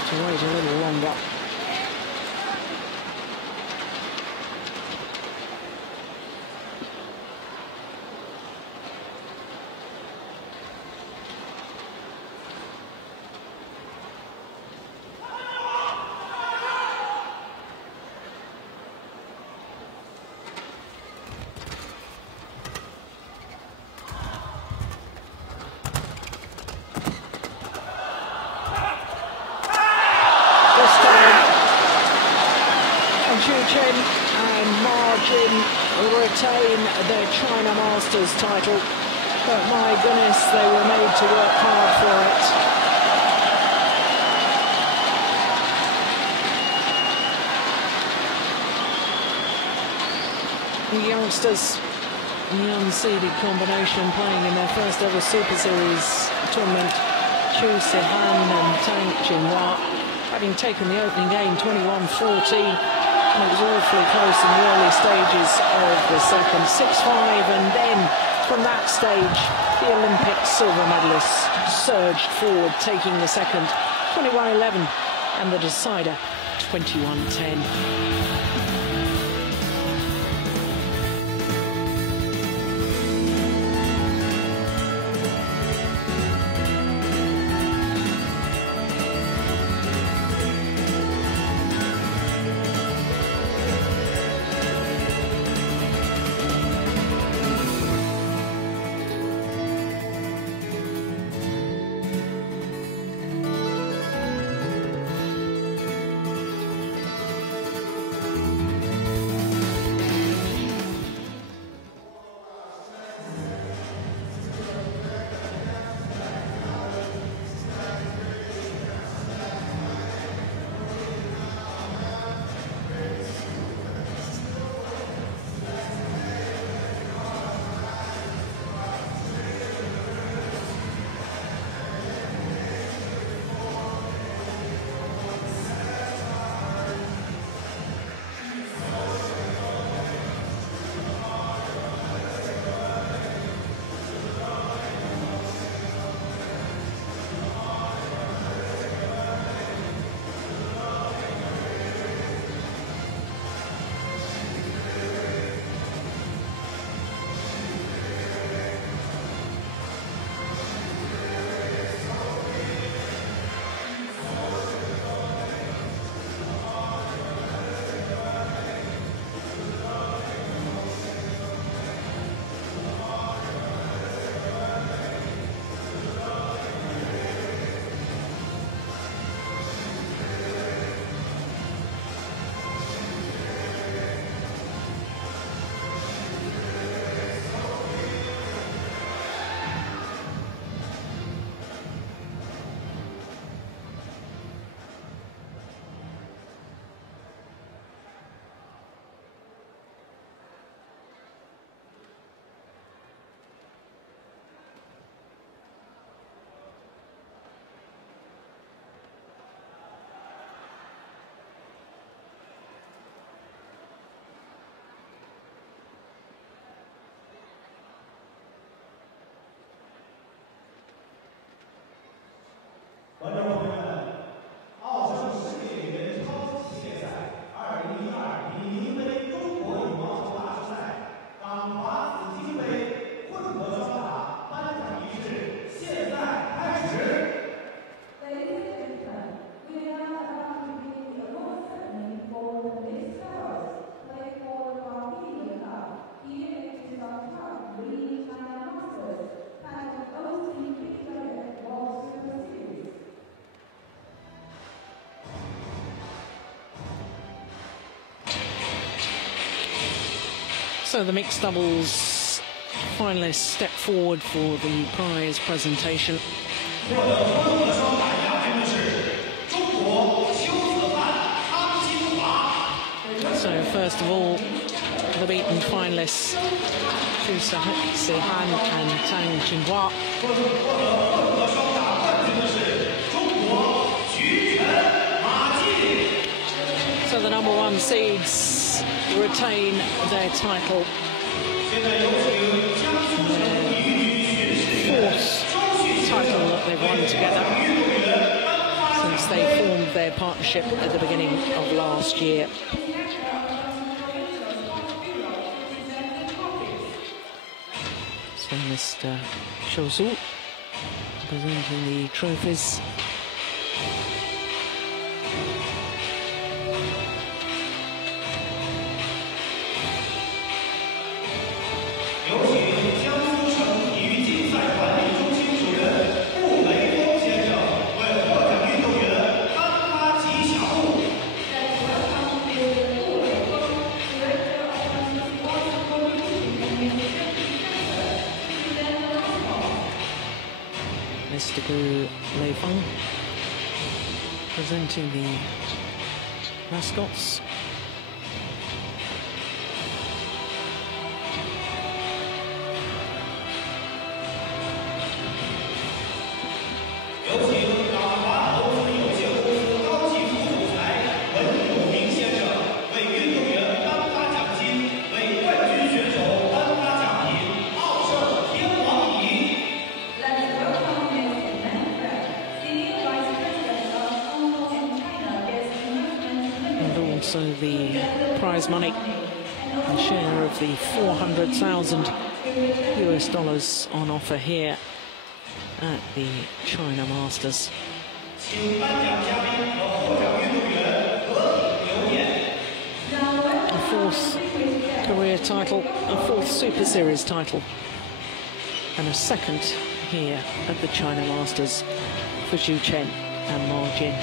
To wait a little longer. And Margin retain their China Masters title, but my goodness, they were made to work hard for it. The youngsters, the unseeded combination playing in their first ever Super Series tournament, Chu Sihan and Tang Jinhua, having taken the opening game 21-14. And it was awfully close in the early stages of the second, 6-5, and then from that stage, the Olympic silver medalists surged forward, taking the second 21-11 and the decider 21-10. So the mixed doubles finalists step forward for the prize presentation. So first of all, the beaten finalists, Xu Sihan and Tang Jinhua. So the number one seeds retain their title. Their fourth title that they've won together since they formed their partnership at the beginning of last year. So Mr. Changzhou presenting the trophies. Mr. Lei Feng presenting the mascots. Also the prize money, a share of the $400,000 US on offer here at the China Masters. A fourth career title, a fourth Super Series title, and a second here at the China Masters for Zhu Chen and Ma Jin.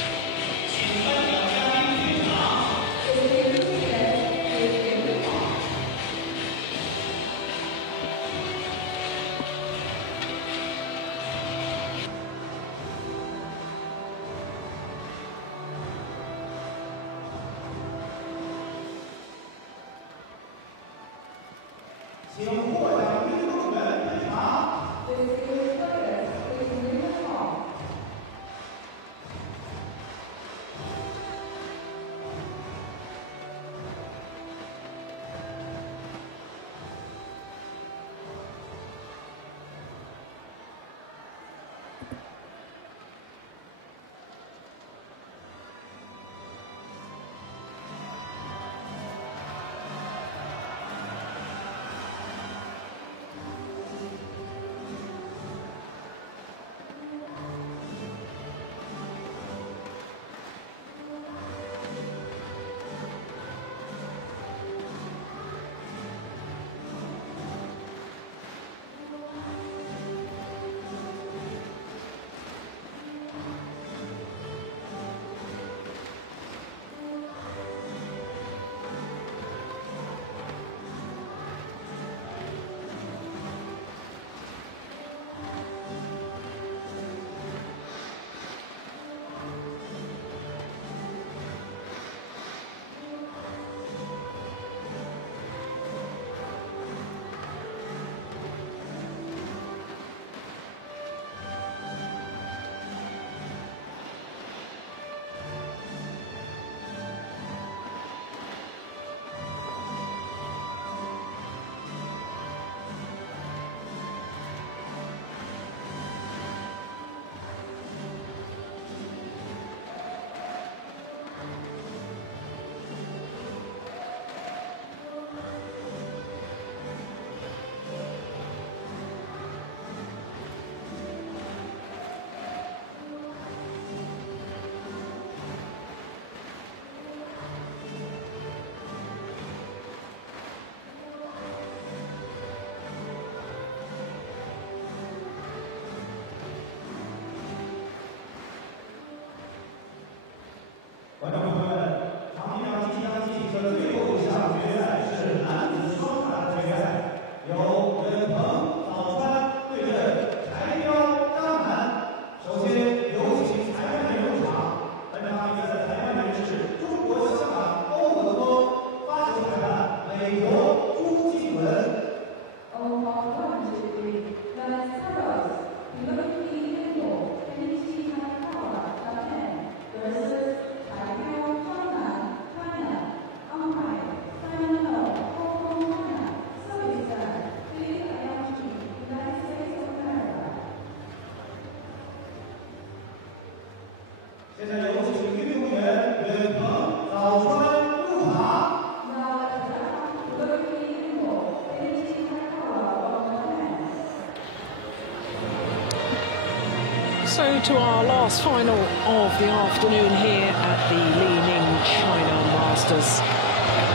So to our last final of the afternoon here at the Li-Ning China Masters.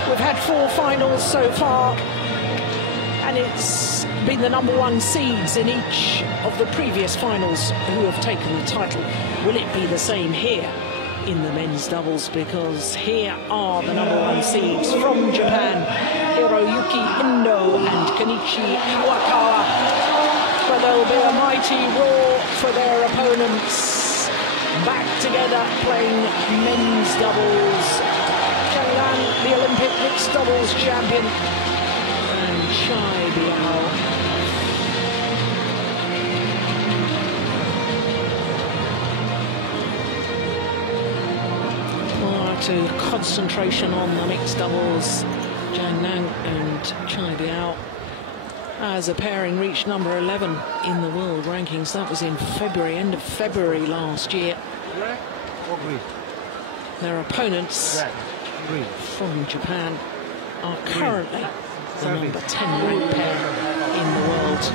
We've had 4 finals so far, and it's been the #1 seeds in each of the previous finals who have taken the title. Will it be the same here in the men's doubles? Because here are the #1 seeds from Japan, Hiroyuki Endo and Kenichi Iwakawa. But there'll be a mighty roar for their opponents. Back together playing men's doubles. Changzhou, the Olympic mixed doubles champion, and Chai Biao. To concentration on the mixed doubles, Zhang Nan and Chai Biao. As a pairing reached number 11 in the world rankings. That was in February, end of February last year. Their opponents from Japan are currently the number 10 ranked pair in the world.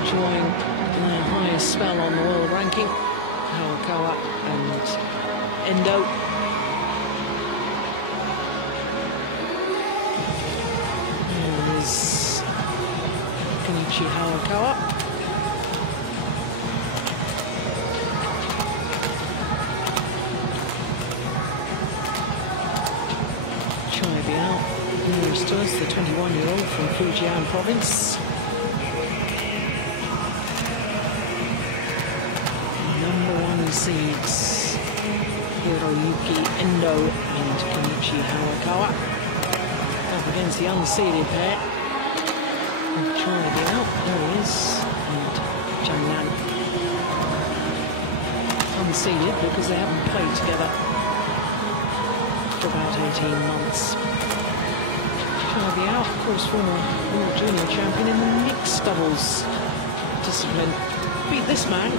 Enjoying their highest spell on the world ranking. Iwakawa and Endo. Here is Kenichi Iwakawa. Chai Biao, nearest to us, the 21-year-old from Fujian province. #1 seeds, Hiroyuki Endo and Kenichi Iwakawa. Up against the unseeded pair. Chai Biao, there he is, and Zhang Nan. Unseeded because they haven't played together for about 18 months. Chai Biao, of course, former World Junior champion in the mixed doubles discipline. Beat this man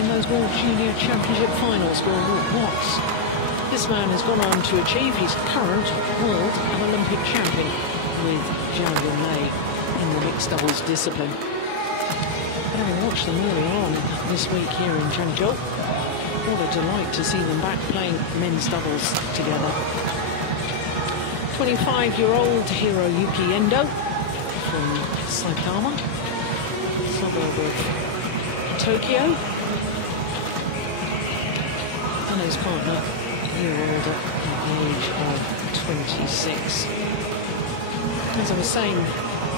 in those World Junior Championship finals. Well, what this man has gone on to achieve, he's current world and Olympic champion with Zhang Yunlei in the mixed doubles discipline. But having watched them early on this week here in Changzhou, what a delight to see them back playing men's doubles together. 25-year-old Hiroyuki Endo from Saitama, suburb of Tokyo. And his partner, a year older, at the age of 26. As I was saying,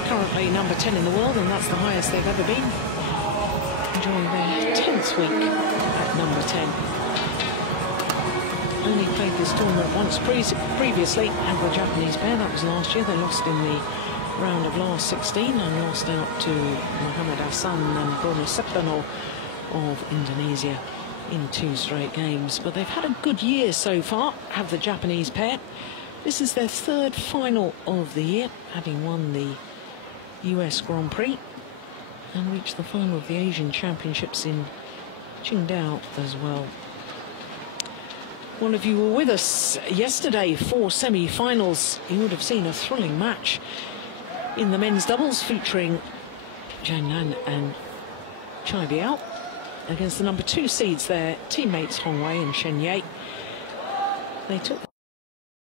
currently number 10 in the world, and that's the highest they've ever been. Enjoying their 10th week at number 10. Only played this tournament once previously, and the Japanese pair, that was last year. They lost in the round of last 16 and lost out to Muhammad Hassan and Bruno Sepano of Indonesia in 2 straight games. But they've had a good year so far, have the Japanese pair. This is their 3rd final of the year, having won the US Grand Prix and reached the final of the Asian Championships in Qingdao as well. One of you were with us yesterday for semi-finals. You would have seen a thrilling match in the men's doubles featuring Zhang Nan and Chai Biao against the number 2 seeds there, teammates Hong Wei and Shen Ye. They took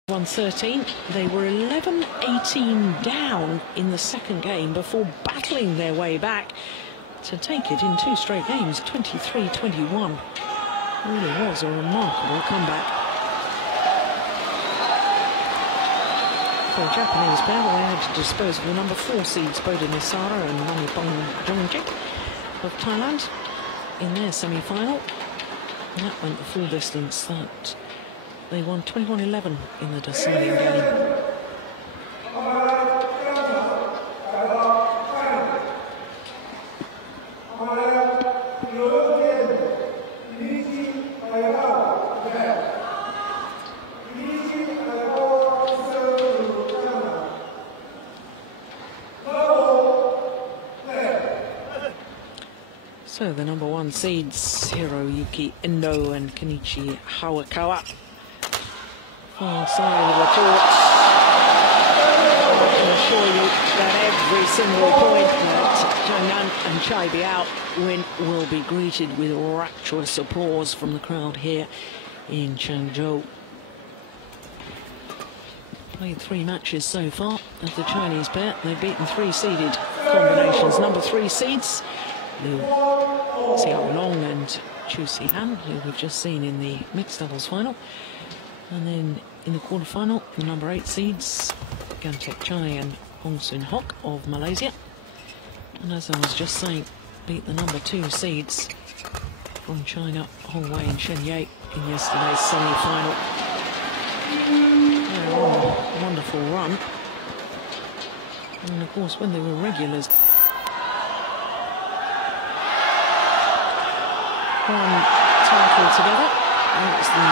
1-13. They were 11-18 down in the 2nd game before battling their way back to take it in 2 straight games, 23-21. Really was a remarkable comeback. For the Japanese pair, they had to dispose of the number 4 seeds, Boda Nisara and Manipong Jongjik of Thailand in their semi-final. And that went the full distance. That they won 21-11 in the deciding game. So the number 1 seeds, Hiroyuki Endo and Kenichi Iwakawa. Far side of the court. I can assure you that every single point that Zhang Nan and Chai Biao win will be greeted with rapturous applause from the crowd here in Changzhou. Played 3 matches so far of the Chinese pair. They've beaten 3 seeded combinations. Number 3 seeds, Liu Xiaolong and Chu Sihan, who we've just seen in the mixed doubles final. And then in the quarterfinal, the number 8 seeds, Gantek Chai and Hong Soon Hock of Malaysia. And as I was just saying, beat the number 2 seeds from China, Hong Wei and Shen Ye, in yesterday's semi-final. They're on a wonderful run. And of course, when they were regulars, one title together. That was the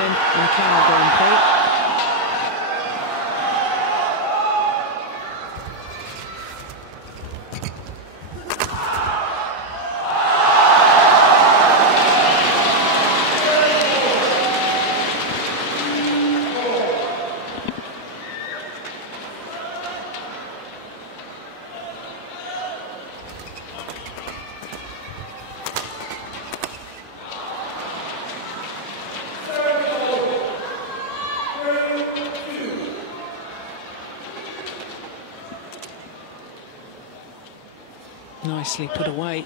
2010 Macau Grand Prix. Nicely put away.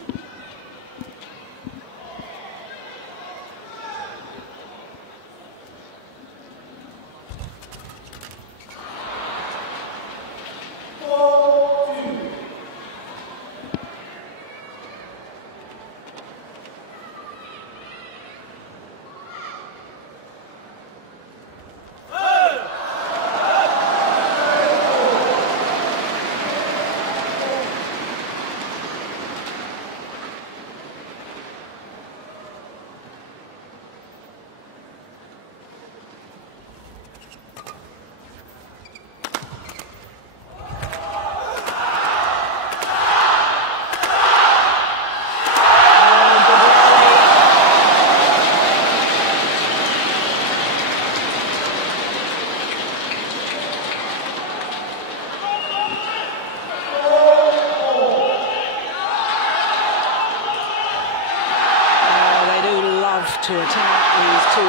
To attack these 2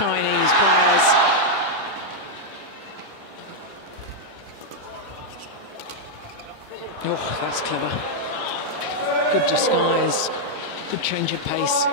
Chinese players. Oh, that's clever. Good disguise, good change of pace.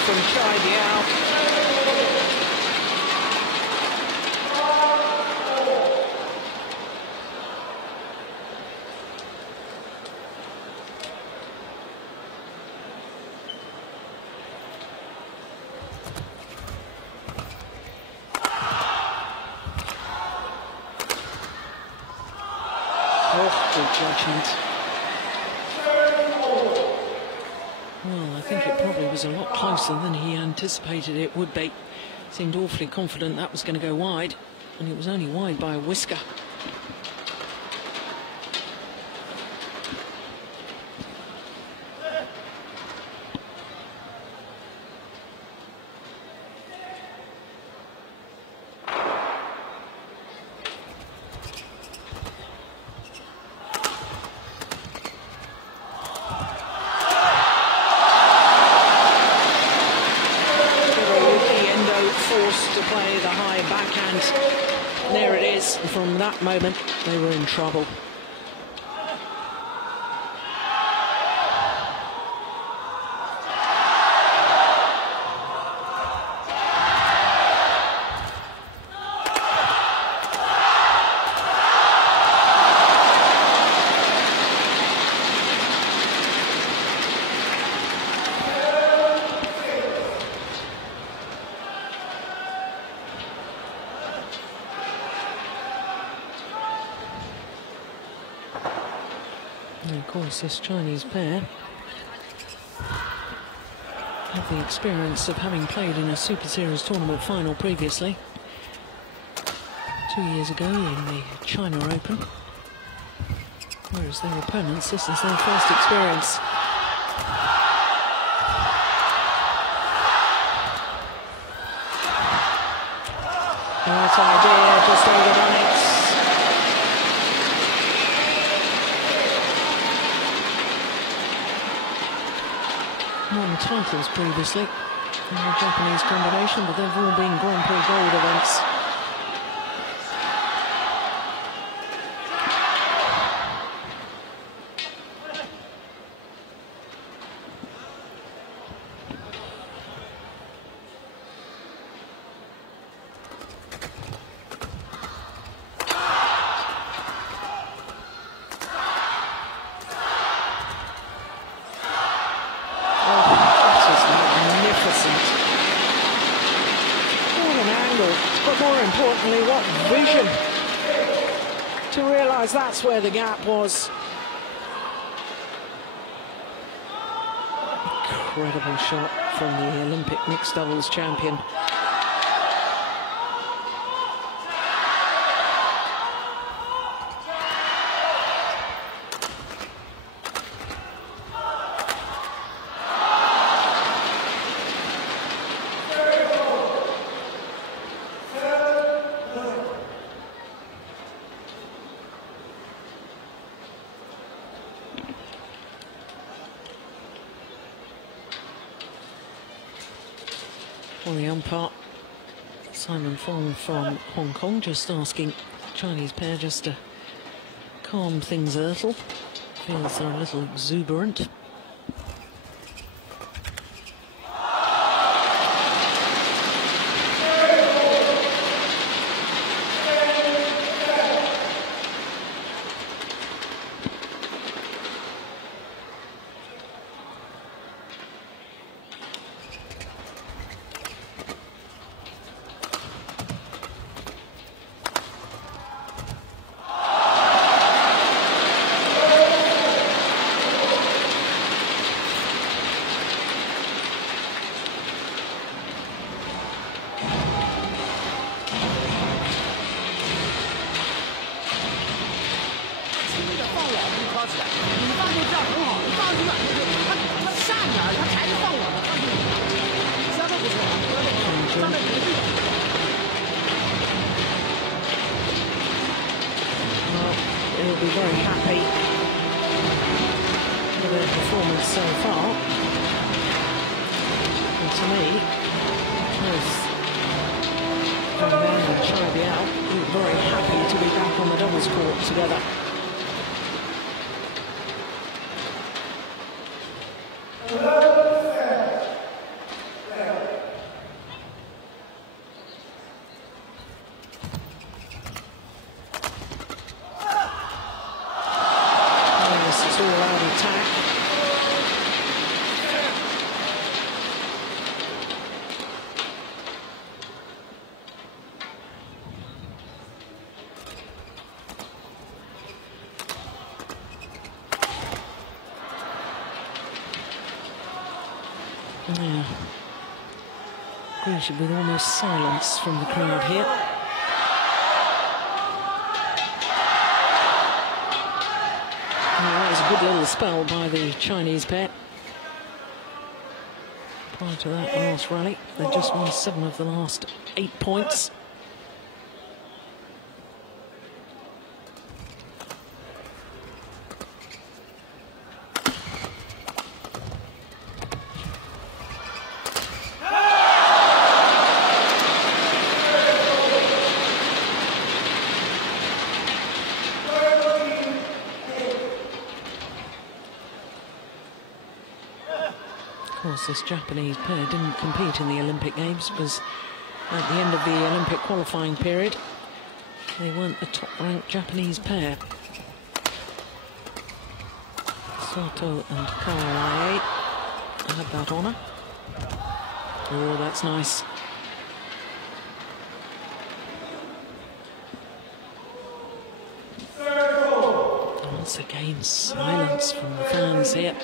From Chai Biao. Oh, good judgment. Well, I think it probably was a lot closer than he anticipated it would be. Seemed awfully confident that was going to go wide, and it was only wide by a whisker. Forced to play the high backhand. There it is. From that moment, they were in trouble. And of course, this Chinese pair have the experience of having played in a Super Series tournament final previously. 2 years ago in the China Open. Whereas their opponents, this is their first experience. Right idea, just overdone it. Won titles previously in the Japanese combination, but they've all been Grand Prix Gold events. That's where the gap was. Incredible shot from the Olympic mixed doubles champion. On the umpire, Simon Fong from Hong Kong, just asking Chinese pair just to calm things a little. Feels they're a little exuberant. He'll be very happy with their performance so far. And to me, both Van and Chai out, we're very happy to be back on the doubles court together. Yeah. Greeted with almost silence from the crowd here. That was a good little spell by the Chinese pair. Prior to that last rally, they just won 7 of the last 8 points. Of course, this Japanese pair didn't compete in the Olympic Games because at the end of the Olympic qualifying period, they weren't the top-ranked Japanese pair. Sato and Kawai had that honour. Oh, that's nice. Once again, silence from the fans here.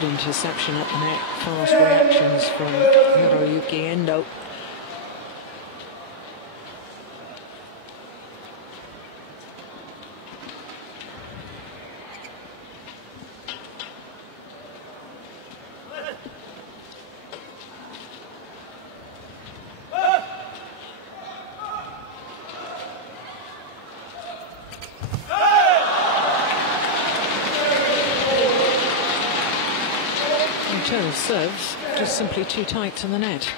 Good interception at the net, fast reactions from Hiroyuki Endo. Serves just simply too tight to the net.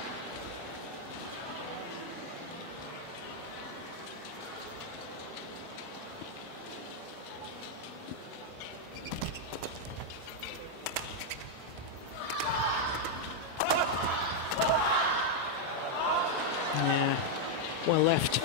Yeah, well left.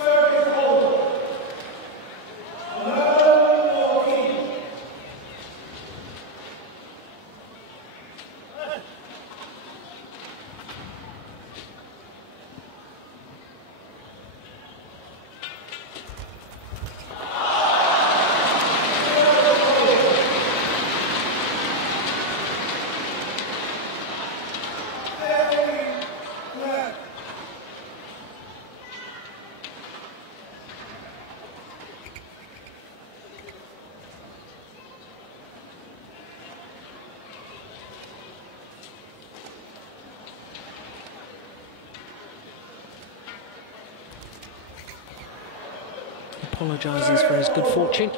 Apologises for his good fortune.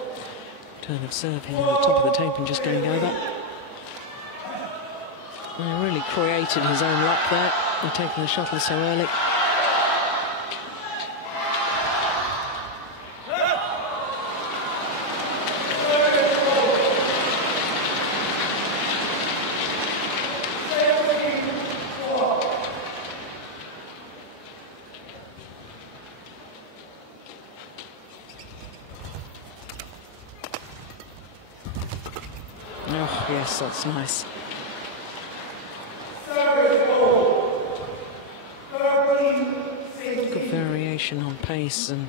Turn of serve here at the top of the tape and just going over. And really created his own luck there and taking the shuttle so early. Oh, yes, that's nice. Good variation on pace and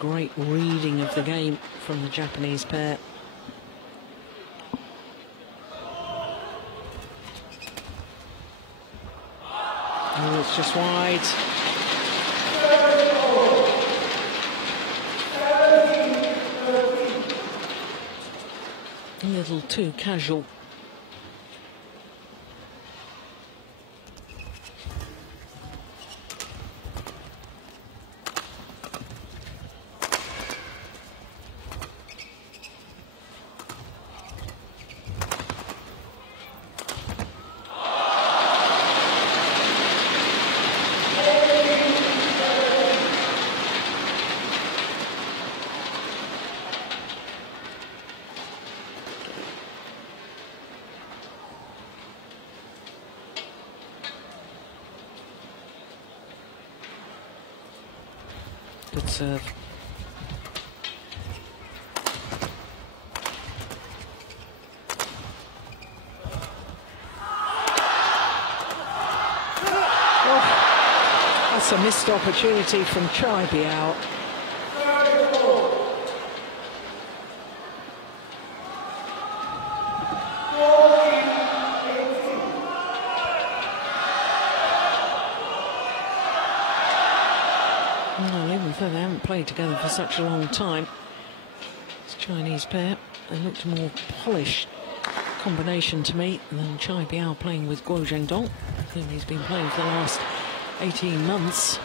great reading of the game from the Japanese pair. Oh, it's just wide. A little too casual. Good serve. Oh, that's a missed opportunity from Chai Biao. Well, even though they haven't played together for such a long time, this Chinese pair, they looked a more polished combination to me than Chai Biao playing with Guo Zhendong, whom he's been playing for the last 18 months.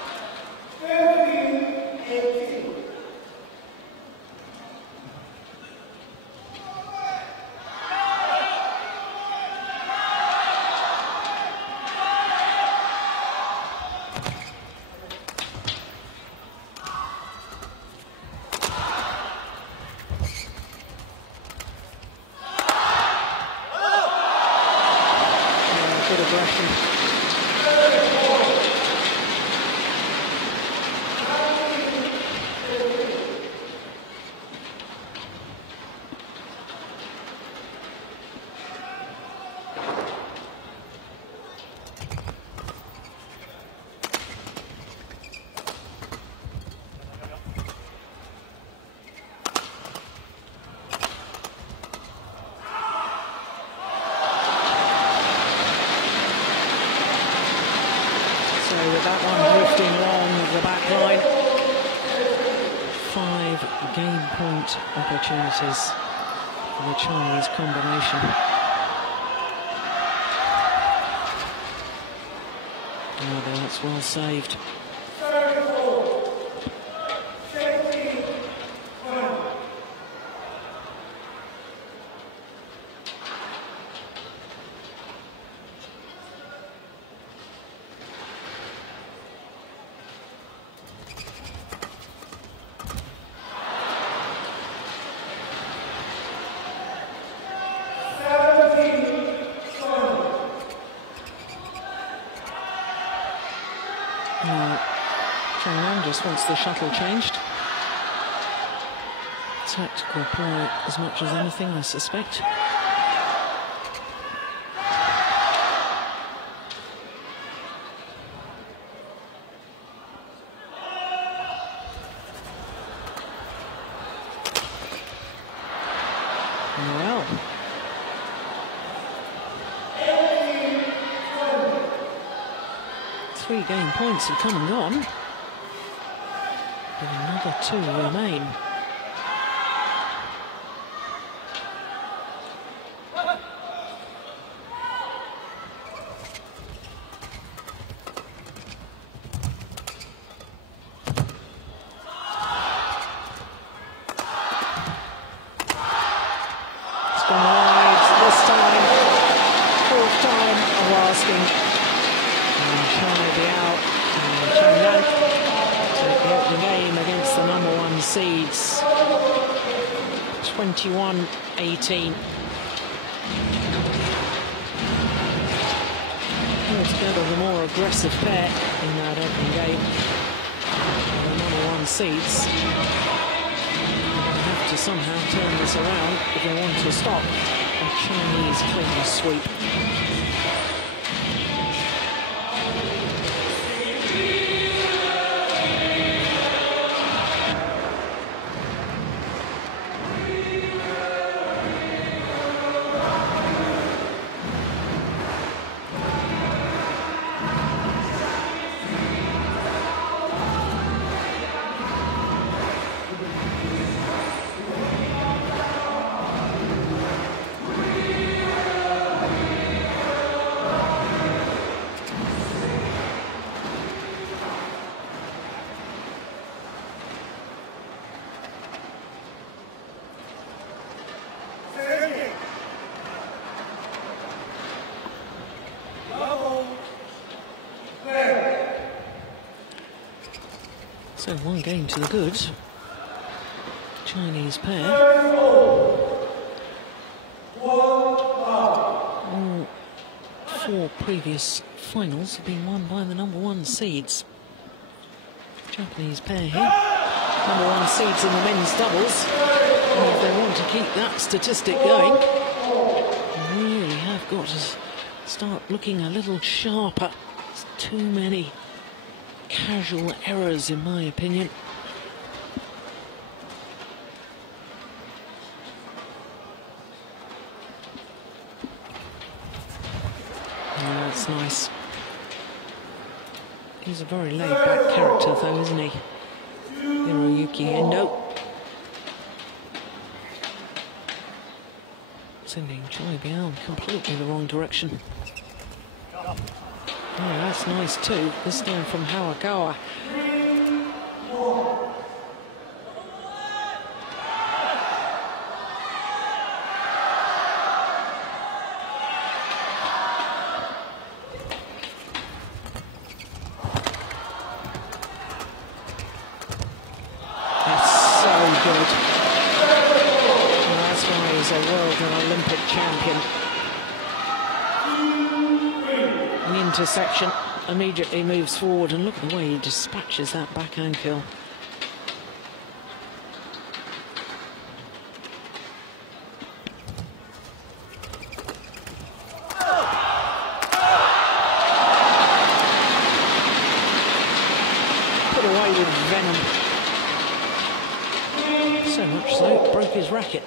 Good aggression. So with that one drifting along the back line, 5 game point opportunities for the Chinese combination. Oh, that's well saved. Changzhou just wants the shuttle changed. Tactical play as much as anything, I suspect. Well. 3 game points have come and gone, but another 2 remain. It's gone wide this time, 4th time of asking. China be out, and Changzhou take the opening game against the #1 seeds, 21-18. Altogether the more aggressive pair in that opening game, the #1 seeds. They have to somehow turn this around if they want to stop a Chinese clean sweep. So 1 game to the good. Chinese pair. All 4 previous finals have been won by the #1 seeds. Japanese pair here. #1 seeds in the men's doubles. And if they want to keep that statistic going, they really have got to start looking a little sharper. There's too many casual errors, in my opinion. Oh, that's nice. He's a very laid-back character, though, isn't he? Hiroyuki Endo. Sending Choi Biao completely the wrong direction. Oh, that's nice too, this time from Hawagawa. That's so good. Well, that's why he's a world and Olympic champion. The intersection, immediately moves forward, and look at the way he dispatches that backhand kill. Put away with venom. So much so, it broke his racket.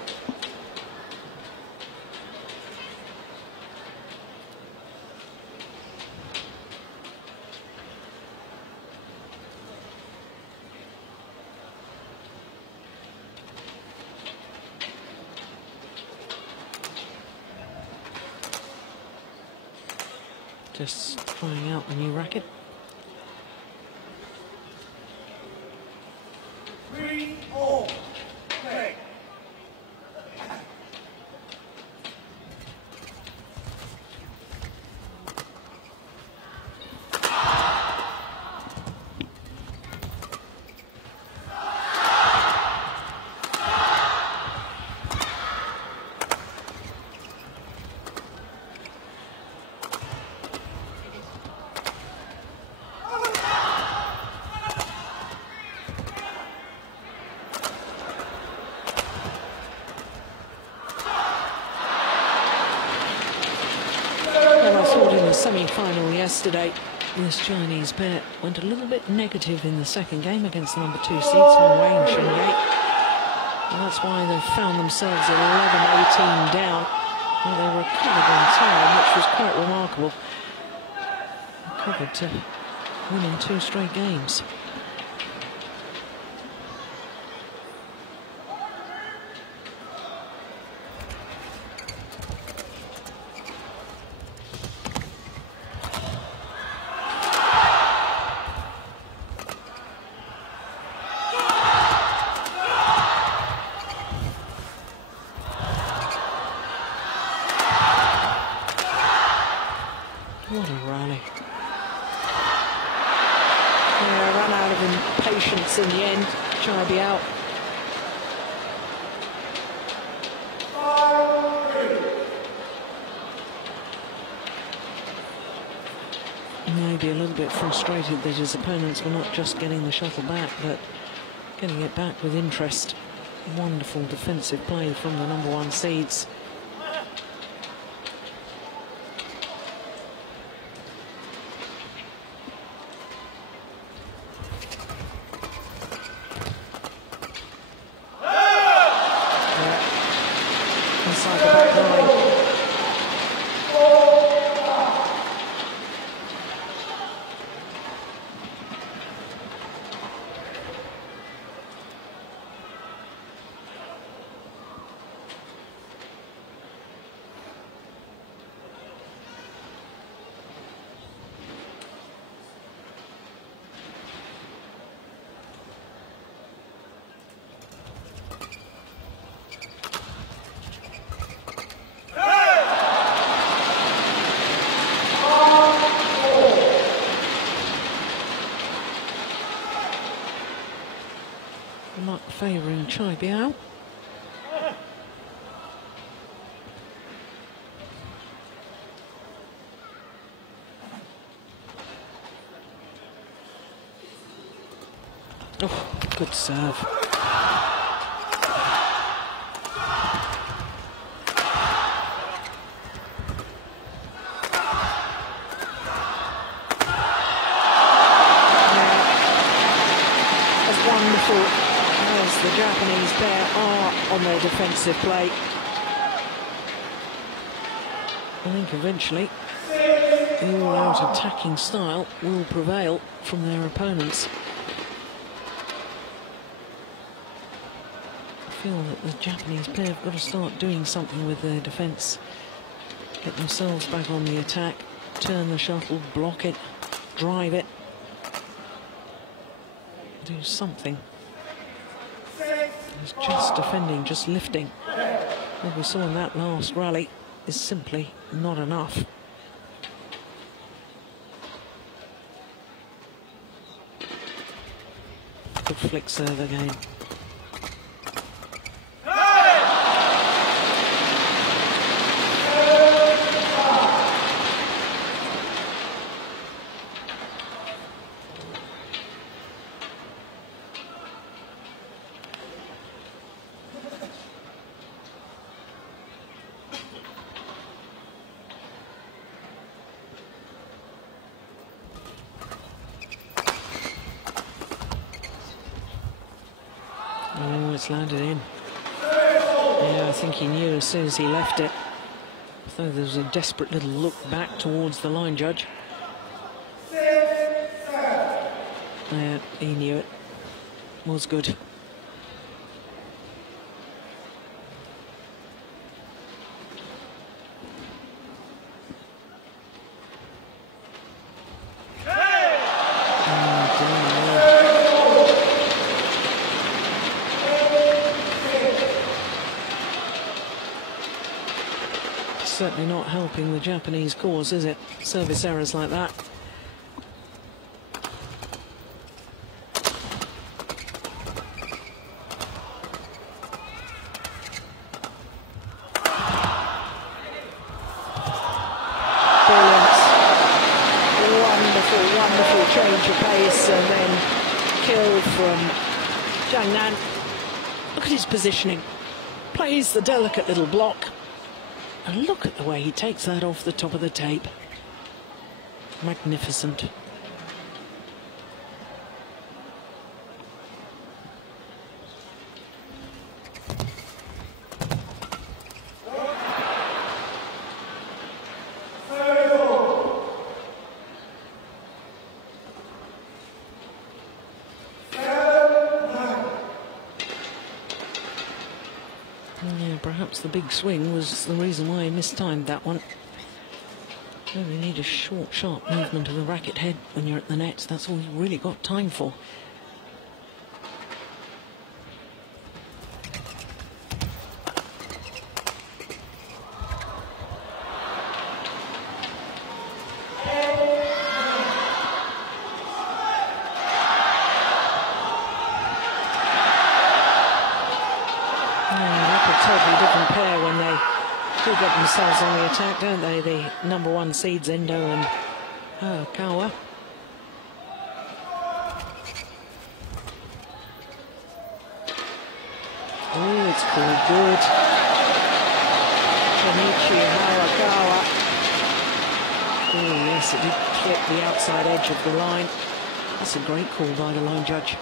Just trying out the new racket. Semi-final yesterday, this Chinese pair went a little bit negative in the second game against the number 2 seeds, Hong Wei and Changzhou. And that's why they've found themselves at 11-18 down. Well, they recovered in time, which was quite remarkable. Recovered to win in 2 straight games. What a rally. Yeah, ran out of impatience in the end. Chai out. Maybe a little bit frustrated that his opponents were not just getting the shuttle back, but getting it back with interest. Wonderful defensive play from the number 1 seeds. Inside the back line. Luck favouring Chai Biao. Oh, good serve. Wonderful as the Japanese pair are on their defensive play. I think eventually the all-out attacking style will prevail from their opponents. I feel that the Japanese pair have got to start doing something with their defence. Get themselves back on the attack, turn the shuttle, block it, drive it. Do something. It's just defending, just lifting. What we saw in that last rally is simply not enough. Good flick serve again. Oh, it's landed in. Yeah, I think he knew as soon as he left it. Though there was a desperate little look back towards the line judge. Yeah, he knew it. Was good. certainly not helping the Japanese cause, is it? Service errors like that. Wonderful change of pace, and then kill from Jiangnan. Look at his positioning. Plays the delicate little block. And look at the way he takes that off the top of the tape. Magnificent. Perhaps the big swing was the reason why he mistimed that one. You only need a short, sharp movement of the racket head when you're at the net. That's all you've really got time for. Totally different pair when they do get themselves on the attack, don't they? The #1 seeds, Endo and Kawa. Oh, it's called good. Shinichi Harakawa. Oh, yes, it did clip the outside edge of the line. That's a great call by the line judge.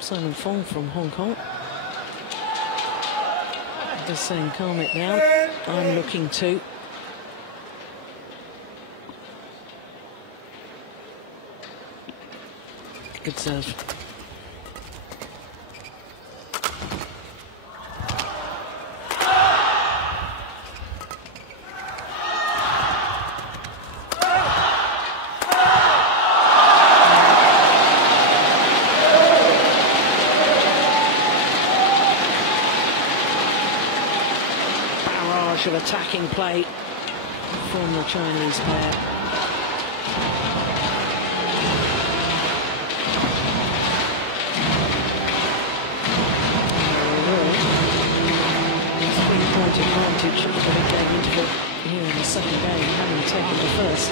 Simon Fong from Hong Kong. Just saying, calm it down. I'm looking to. Good serve. Of attacking play from the Chinese pair. Three-point advantage of the big game interval here in the second game, having taken the first.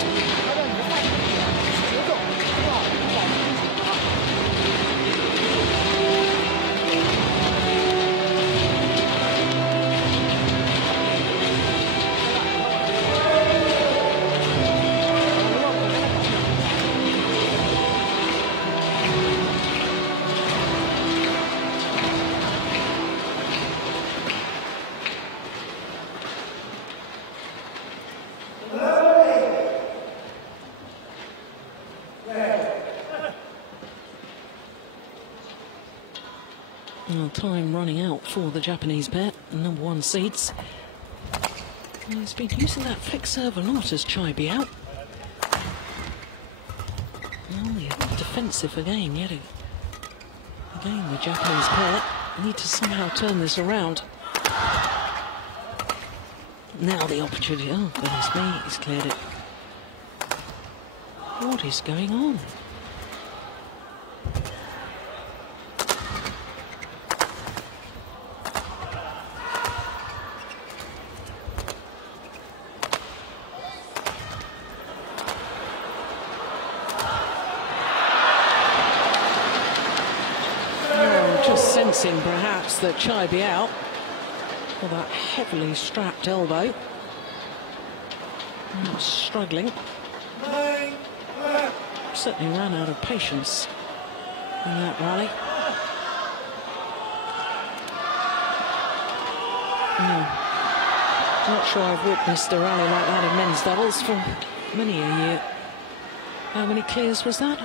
Time running out for the Japanese pair, #1 seeds. He's been using that flick serve a lot as Chai Biao. Only defensive again, yet again the Japanese pair need to somehow turn this around. Now the opportunity. Oh goodness me, he's cleared it. What is going on? Sensing perhaps that Chai Biao for that heavily strapped elbow. Not struggling. Certainly ran out of patience in that rally. Not sure I've witnessed a rally like that in men's doubles for many a year. How many clears was that?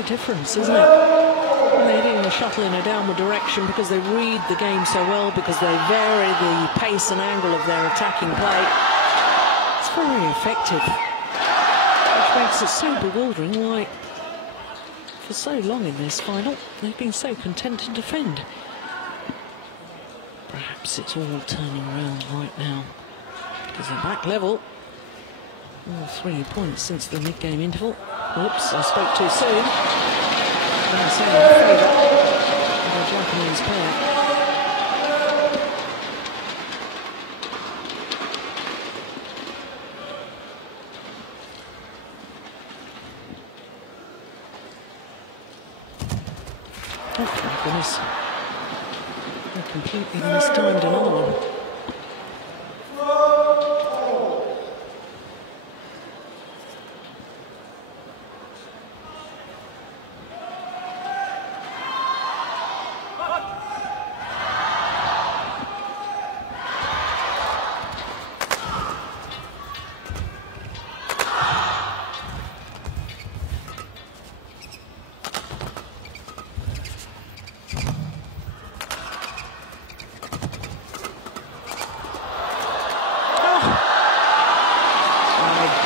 the difference, isn't it? They're hitting the shuttle in a downward direction because they read the game so well, because they vary the pace and angle of their attacking play. It's very effective, which makes it so bewildering why, for so long in this final, they've been so content to defend. Perhaps it's all turning around right now, because they're back level. All 3 points since the mid-game interval. Oops, I spoke too soon. I'm saying in favour of the Japanese pair. Oh, my goodness. I completely mistimed another one.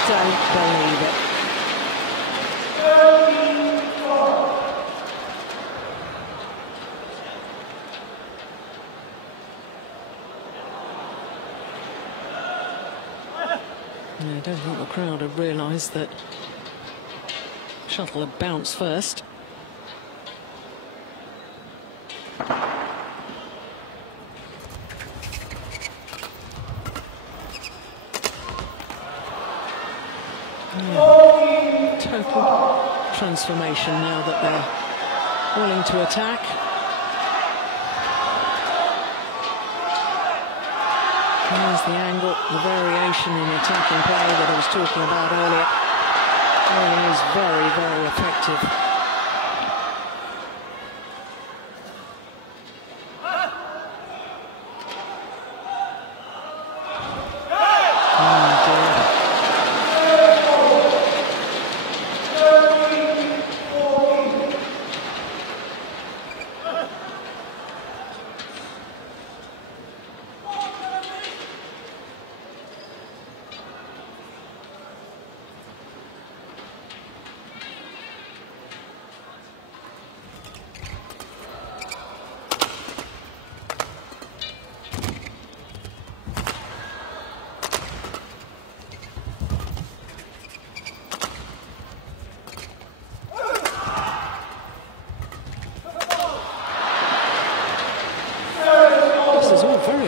Don't believe it. I don't think the crowd had realised that shuttle had bounced first. Total transformation now that they're willing to attack. There's the angle, the variation in attacking play that I was talking about earlier. Really is very, very effective.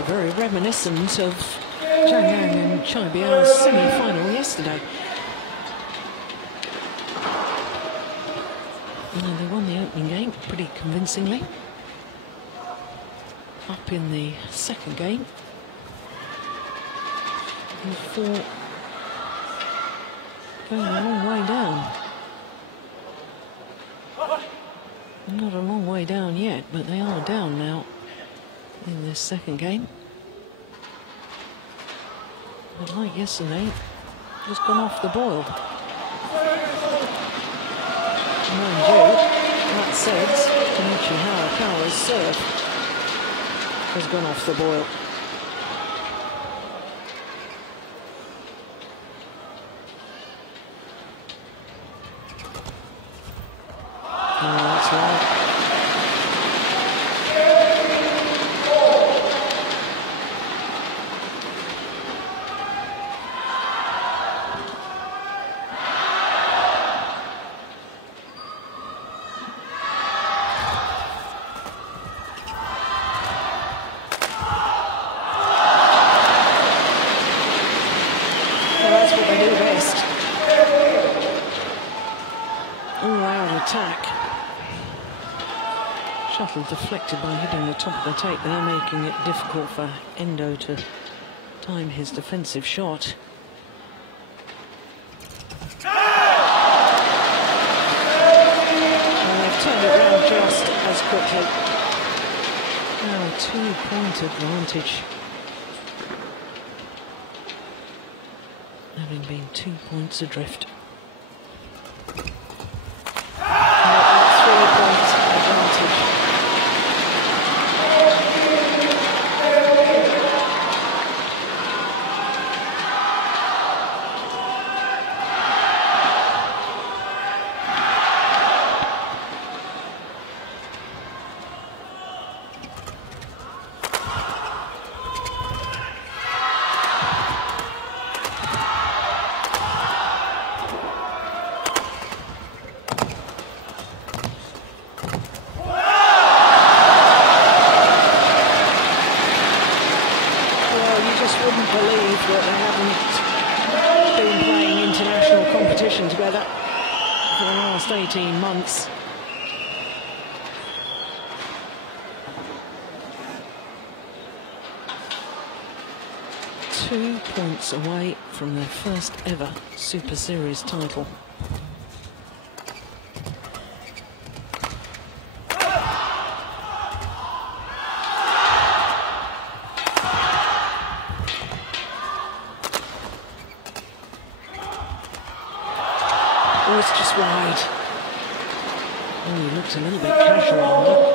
Very reminiscent of Changzhou and Chaibiao's semi-final yesterday. And they won the opening game pretty convincingly. Up in the second game, before going a long way down. Not a long way down yet, but they are down now in this second game. But like yesterday, just gone off the boil. Mind you, that said, Kenichi Harakawa's serve has gone off the boil. Oh, that's right. Shuttle deflected by hitting the top of the tape there, making it difficult for Endo to time his defensive shot. And they've turned it around just as quickly. Now a 2-point advantage, having been 2 points adrift. weather for the last 18 months. Two points away from their first ever Super Series title. Oh, it's just wide. Oh, he looked a little bit casual on that.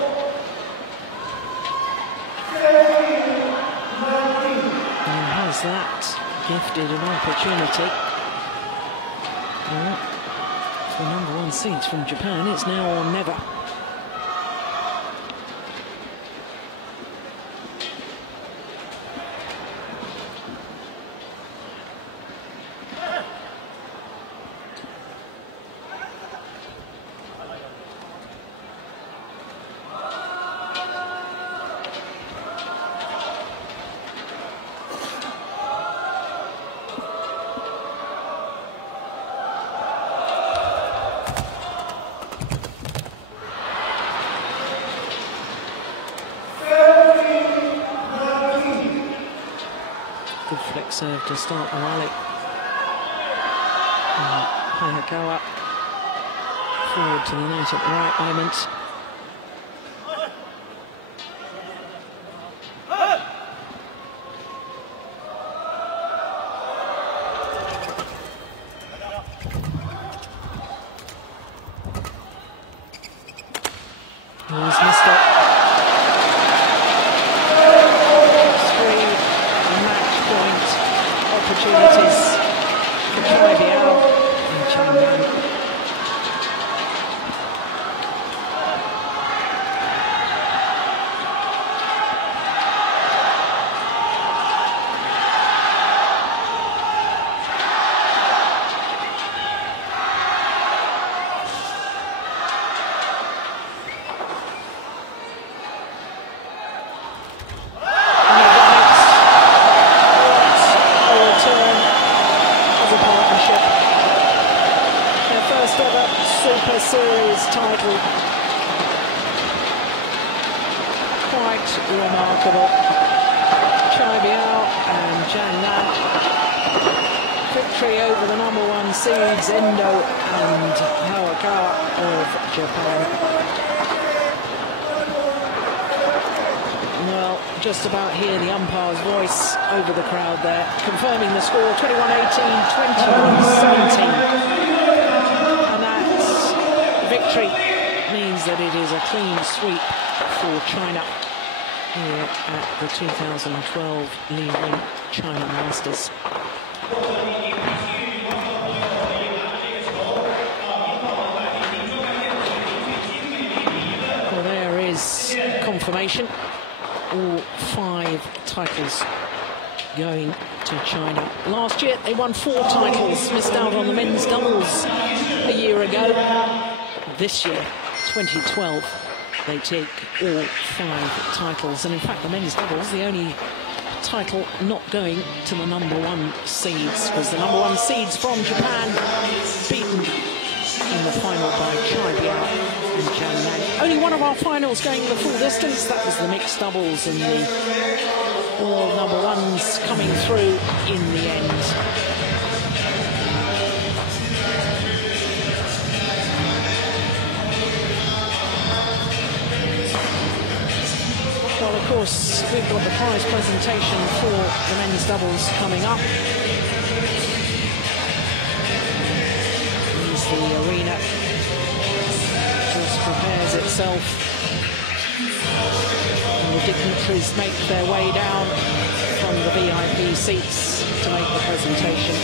That gifted an opportunity for #1 seeds from Japan. It's now or never. Good flick serve to start the rally. Hayakawa forward to the net at the right moment. He's missed it. Opportunities for Chai and Changzhou. Super Series title. Quite remarkable. Chai and Zhang Nan. Victory over the #1 seeds, Endo and Hayakawa of Japan. Well, just about hear the umpire's voice over the crowd there, confirming the score, 21-18, 21-17. Victory means that it is a clean sweep for China here at the 2012 Li-Ning China Masters. Well, there is confirmation. All 5 titles going to China. Last year they won 4 titles, missed out on the men's doubles a year ago. This year, 2012, they take all 5 titles. And in fact, the men's doubles, the only title not going to the #1 seeds, because the #1 seeds from Japan beaten in the final by Chai and Zhang Nan. Only one of our finals going the full distance. That was the mixed doubles, and the all #1s coming through in the end. Well, of course, we've got the prize presentation for the men's doubles coming up. Here's the arena. Just prepares itself. And the dignitaries make their way down from the VIP seats to make the presentation.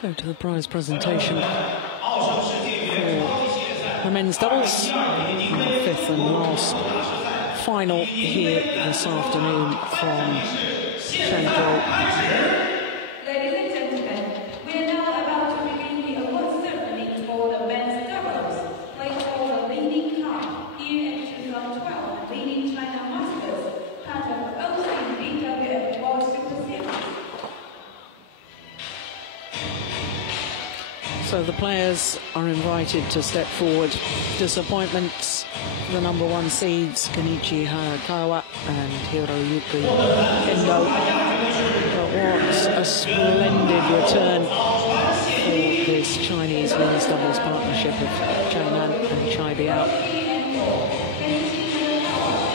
So to the prize presentation for the men's doubles, our fifth and last final here this afternoon from Changzhou. Ladies and gentlemen, we are now about to begin the award ceremony for the men's doubles, played for the Li-Ning Cup here in 2012, Li-Ning China Masters, part of OSIM BWF World Superseries. So the players are invited to step forward. Disappointments for the number one seeds, Kenichi Harakawa and Hiroyuki Endo. But what a splendid return for this Chinese men's doubles partnership of Changnan and Chai Biao.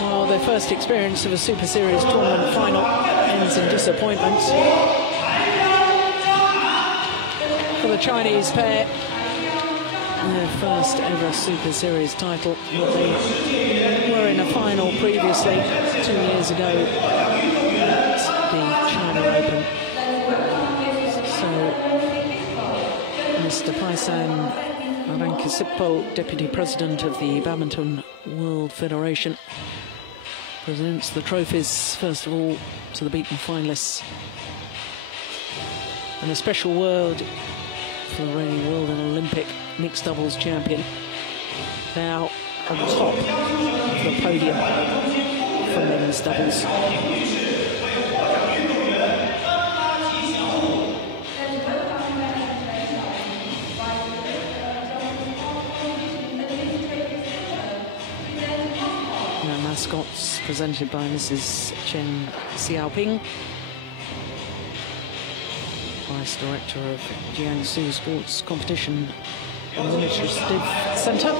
Well, their first experience of a Super Series tournament final ends in disappointment. For the Chinese pair, their first ever Super Series title. They were in a final previously 2 years ago at the China Open. So Mr. Paisan Arankisipo, Deputy President of the Badminton World Federation, presents the trophies first of all to the beaten finalists. And a special word for the reigning world and Olympic mixed doubles champion, now on top of the podium for men's doubles. Now mascots presented by Mrs. Chen Xiaoping, Vice Director of Jiangsu Sports Competition Administrative Centre.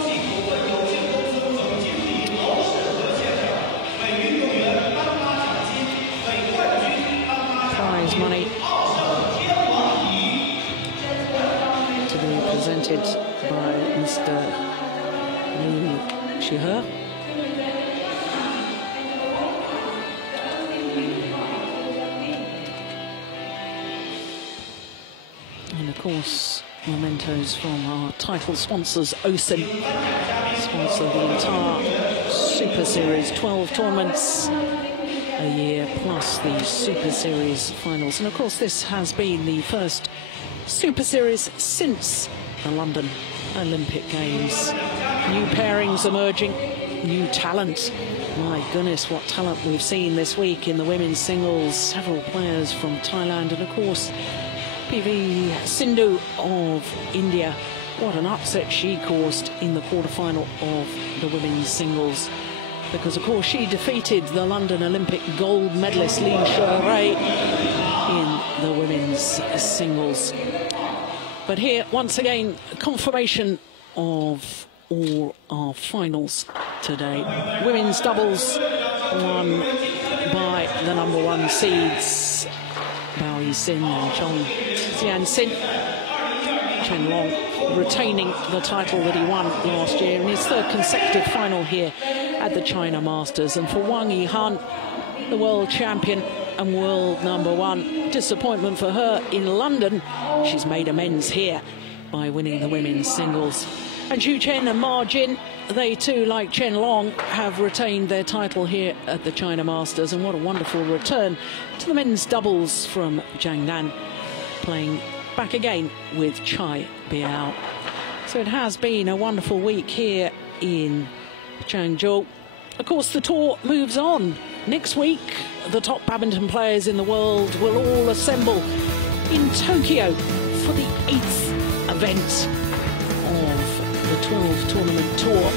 Prize money to be presented by Mr. Liu Shihe. And of course, mementos from our title sponsors, OSIM, sponsor the entire Super Series, 12 tournaments a year, plus the Super Series finals. And of course, this has been the first Super Series since the London Olympic Games. New pairings emerging, new talent. My goodness, what talent we've seen this week in the women's singles. Several players from Thailand, and of course, PV Sindhu of India. What an upset she caused in the quarterfinal of the women's singles, because of course she defeated the London Olympic gold medalist Li Ning in the women's singles. But here, once again, confirmation of all our finals today. Women's doubles won by the number one seeds, Bao Yixin and Chong Xianxin. Chen Long retaining the title that he won last year in his third consecutive final here at the China Masters. And for Wang Yihan, the world champion and world number one, disappointment for her in London. She's made amends here by winning the women's singles. And Zhu Chen and Ma Jin, they too, like Chen Long, have retained their title here at the China Masters. And what a wonderful return to the men's doubles from Jiang Nan, playing back again with Chai Biao. So it has been a wonderful week here in Changzhou. Of course, the tour moves on. Next week, the top badminton players in the world will all assemble in Tokyo for the 8th event of the 12 tournament tour,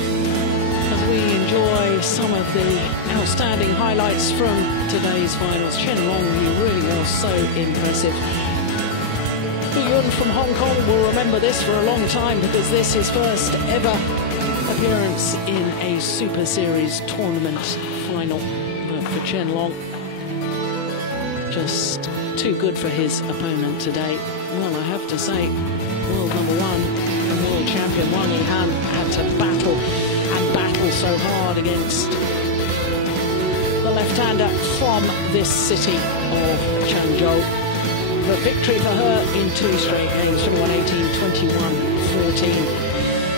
as we enjoy some of the outstanding highlights from today's finals. Chen Long, who really was so impressive. Hu Yun from Hong Kong will remember this for a long time, because this is his first ever appearance in a Super Series tournament final. But for Chen Long, just too good for his opponent today. Well, I have to say, world number one and world champion Wang Yihan had to battle and battle so hard against the left-hander from this city of Changzhou. a victory for her in 2 straight games, 21-18, 21-14.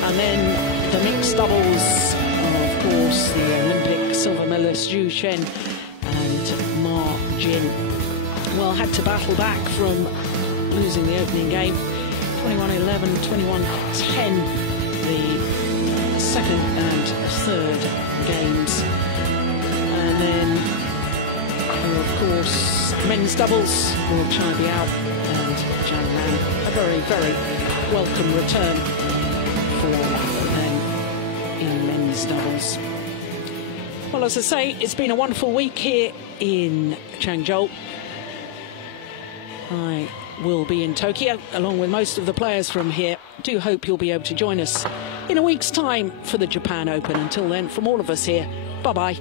And then the mixed doubles, of course, the Olympic silver medalist Zhu Shen and Ma Jin, well, had to battle back from losing the opening game, 21-11, 21-10, the second and third games. And then, of course, men's doubles, will Chai Biao and Zhang Nan, a very, very welcome return for them in men's doubles. Well, as I say, it's been a wonderful week here in Changzhou. I will be in Tokyo along with most of the players from here. Do hope you'll be able to join us in a week's time for the Japan Open. Until then, from all of us here, bye-bye.